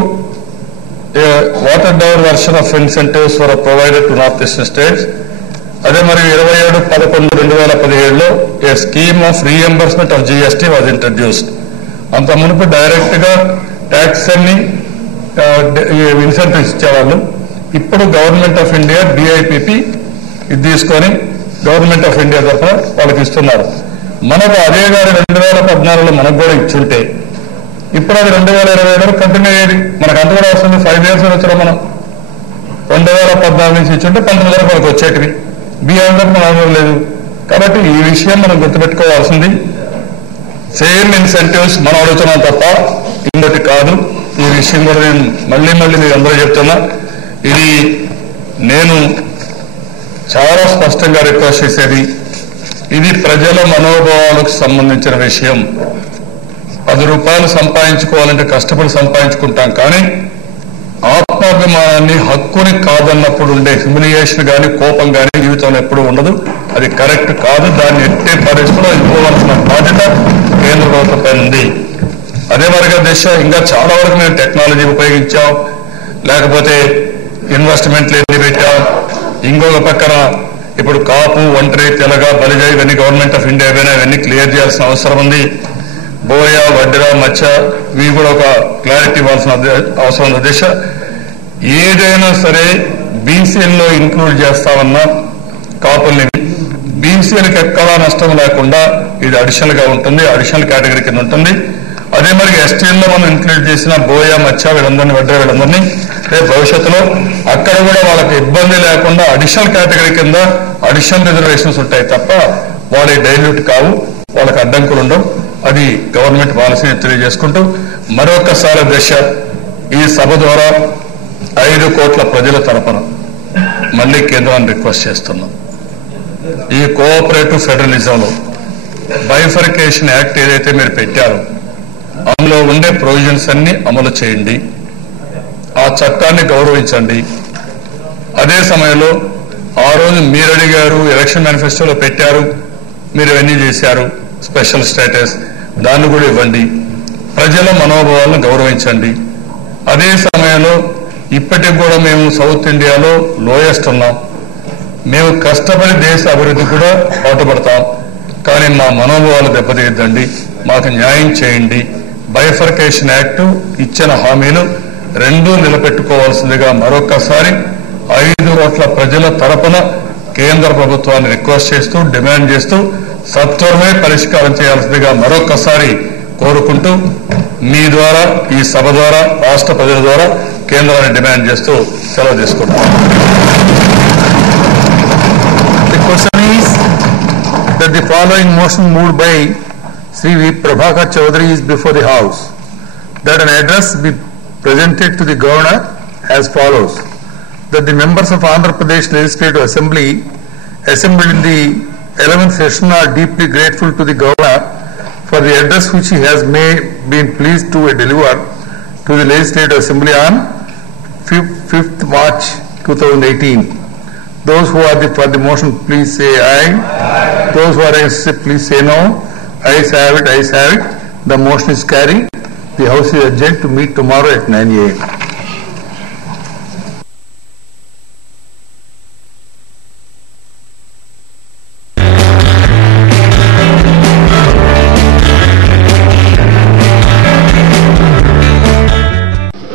water down version of incentives were provided to north eastern states. అదే మరి 27/11/2017లో a scheme of reimbursement of GST was introduced. అంత మునుపు డైరెక్ట్ గా ట్యాక్స్ అన్ని ఇన్సెంటివ్స్ ఇచ్చేవాళ్ళు. ఇప్పుడు గవర్నమెంట్ ఆఫ్ ఇండియా DIPP ఇది తీసుకొని గవర్నమెంట్ ఆఫ్ ఇండియా తరఫున వాళ్ళకి ఇస్తున్నారు. మనకు అదే గారు 2014లో మనకు కూడా ఇచ్చుంటే ఇప్పుడు అది 2020 వరకు కంటిన్యూ అయ్యేది. మనకు అంత కూడా వస్తుంది. 5 years వచ్చాం మనం. 2014 నుంచి ఇచ్చుంటే 19 వరకు మనకు వచ్చేటివి. బియ్యం మన అవసరం లేదు. కాబట్టి ఈ విషయం మనం గుర్తుపెట్టుకోవాల్సింది. సేమ్ ఇన్సెంటివ్స్ మనం అడుగుతున్నాం తప్ప ఇంకోటి కాదు. ఈ విషయం కూడా నేను మళ్ళీ మీకు అందరూ చెప్తున్నా. ఇది నేను చాలా స్పష్టంగా రిక్వెస్ట్ చేసేది, ఇది ప్రజల మనోభావాలకు సంబంధించిన విషయం. 10 రూపాయలు సంపాదించుకోవాలంటే కష్టపడి సంపాదించుకుంటాం, కానీ ఆత్మాభిమానాన్ని హక్కుని కాదన్నప్పుడు ఉండే హ్యూమిలియేషన్ కానీ కోపం కానీ జీవితంలో ఎప్పుడూ ఉండదు. అది కరెక్ట్ కాదు. దాన్ని ఎట్టే పరిస్థితుల్లో ఇవ్వవలసిన బాధ్యత కేంద్ర ప్రభుత్వంపై ఉంది. అదే మరిగా దిశ ఇంకా చాలా వరకు మేము టెక్నాలజీ ఉపయోగించాం, లేకపోతే ఇన్వెస్ట్మెంట్లు ఎన్ని పెట్టాం. ఇంకొక పక్కన ఇప్పుడు కాపు, ఒంటరి, తెలగ, బలిజ ఇవన్నీ గవర్నమెంట్ ఆఫ్ ఇండియా ఇవన్నీ క్లియర్ చేయాల్సిన అవసరం ఉంది. బోయ, వడ్డెర, మచ్చ ఇవి కూడా ఒక క్లారిటీ ఇవ్వాల్సిన అవసరం ఉంది. దిశ ఏదైనా సరే బీసీఎల్లో ఇంక్లూడ్ చేస్తామన్నా కాపుల్ని బీసీఎల్కి ఎక్కడా నష్టం లేకుండా ఇది అడిషనల్ గా ఉంటుంది, అడిషనల్ కేటగిరీ కింద ఉంటుంది. అదే మరి ఎస్టీల్లో మనం ఇంక్లూడ్ చేసిన బోయ, మచ్చ వీళ్ళందరినీ, వడ్డెర వీళ్ళందరినీ రేపు భవిష్యత్తులో అక్కడ కూడా వాళ్ళకి ఇబ్బంది లేకుండా అడిషనల్ కేటగిరీ కింద అడిషనల్ రిజర్వేషన్స్ ఉంటాయి తప్ప వాళ్ళ డైల్యూట్ కావు, వాళ్ళకి అడ్డంకులు ఉండవు. అది గవర్నమెంట్ పాలసీని తెలియజేసుకుంటూ మరొకసారి దశ ఈ సభ ద్వారా 5 కోట్ల ప్రజల తరపున మళ్లీ కేంద్రాన్ని రిక్వెస్ట్ చేస్తున్నాం. ఈ కోఆపరేటివ్ ఫెడరలిజంలో బైఫర్కేషన్ యాక్ట్ ఏదైతే మీరు పెట్టారో అందులో ఉండే ప్రొవిజన్స్ అన్ని అమలు చేయండి. ఆ చట్టాన్ని గౌరవించండి. అదే సమయంలో ఆ రోజు మీరు అడిగారు, ఎలక్షన్ మేనిఫెస్టోలో పెట్టారు, మీరు ఇవన్నీ చేశారు, స్పెషల్ స్టేటస్ దాన్ని కూడా ఇవ్వండి. ప్రజల మనోభావాలను గౌరవించండి. అదే సమయంలో ఇప్పటికి కూడా మేము సౌత్ ఇండియాలో లోయెస్ట్ ఉన్నాం. మేము కష్టపడి దేశ అభివృద్ధి కూడా పాటుపడతాం, కానీ మా మనోభావాలు దెబ్బతీయద్దండి, మాకు న్యాయం చేయండి. బైఫర్కేషన్ యాక్ట్ ఇచ్చిన హామీలు రెండూ నిలబెట్టుకోవాల్సిందిగా మరొకసారి 5 కోట్ల ప్రజల తరపున కేంద్ర ప్రభుత్వాన్ని రిక్వెస్ట్ చేస్తూ, డిమాండ్ చేస్తూ సత్వరమే పరిష్కారం చేయాల్సిందిగా మరొకసారి కోరుకుంటూ మీ ద్వారా, ఈ సభ ద్వారా, రాష్ట్ర ప్రజల ద్వారా కేంద్రాన్ని డిమాండ్ చేస్తూ సెలవు తీసుకుంటాం. The question is that the following motion moved by Sri V. Prabhakar Chaudhary is before the House, that an address be presented to the Governor as follows: that the members of Andhra Pradesh Legislative Assembly assembled in the 11th session are deeply grateful to the Governor for the address which he has been pleased to deliver to the Legislative Assembly on 5th March 2018. Those who are for the motion, please say aye. Aye. Those who are against, please say no. Ayes have it, ayes have it. The motion is carried. The House is adjourned to meet tomorrow at 9 a.m.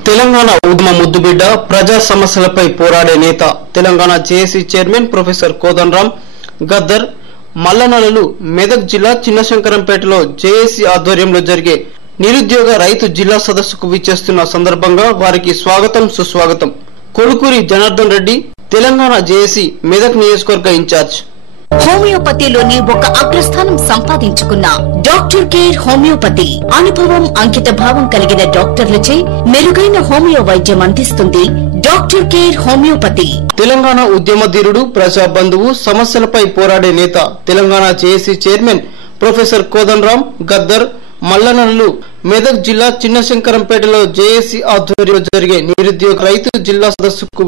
Telangana ఉద్యమ ముద్దుబిడ్డ, ప్రజా సమస్యలపై పోరాడే నేత, Telangana JAC chairman professor Kodandaram Gaddar మల్లనలలు మెదక్ జిల్లా చిన్నశంకరంపేటలో జేఏసీ ఆధ్వర్యంలో జరిగే నిరుద్యోగ రైతు జిల్లా సదస్సుకు విచ్చేస్తున్న సందర్భంగా వారికి స్వాగతం, సుస్వాగతం. కొడుకూరి జనార్దన్ రెడ్డి, తెలంగాణ జేఏసీ మెదక్ నియోజకవర్గ ఇన్ఛార్జ్. హోమియోపతిలోని ఒక అగ్రస్థానం సంపాదించుకున్న డాక్టర్ కేర్ హోమియోపతి అనుభవం అంకిత భావం కలిగిన డాక్టర్లచే మెరుగైన హోమియో వైద్యం అందిస్తుంది డాక్టర్ కేర్ హోమియోపతి. తెలంగాణ ఉద్యమధీరుడు, ప్రజాబంధువు, సమస్యలపై పోరాడే నేత, Telangana JAC chairman professor Kodandaram Gaddar మల్లనల్లు మెదక్ జిల్లా చిన్నశంకరంపేటలో జేఏసీ ఆధ్వర్యంలో జరిగే నిరుద్యోగ రైతు జిల్లా సదస్సుకు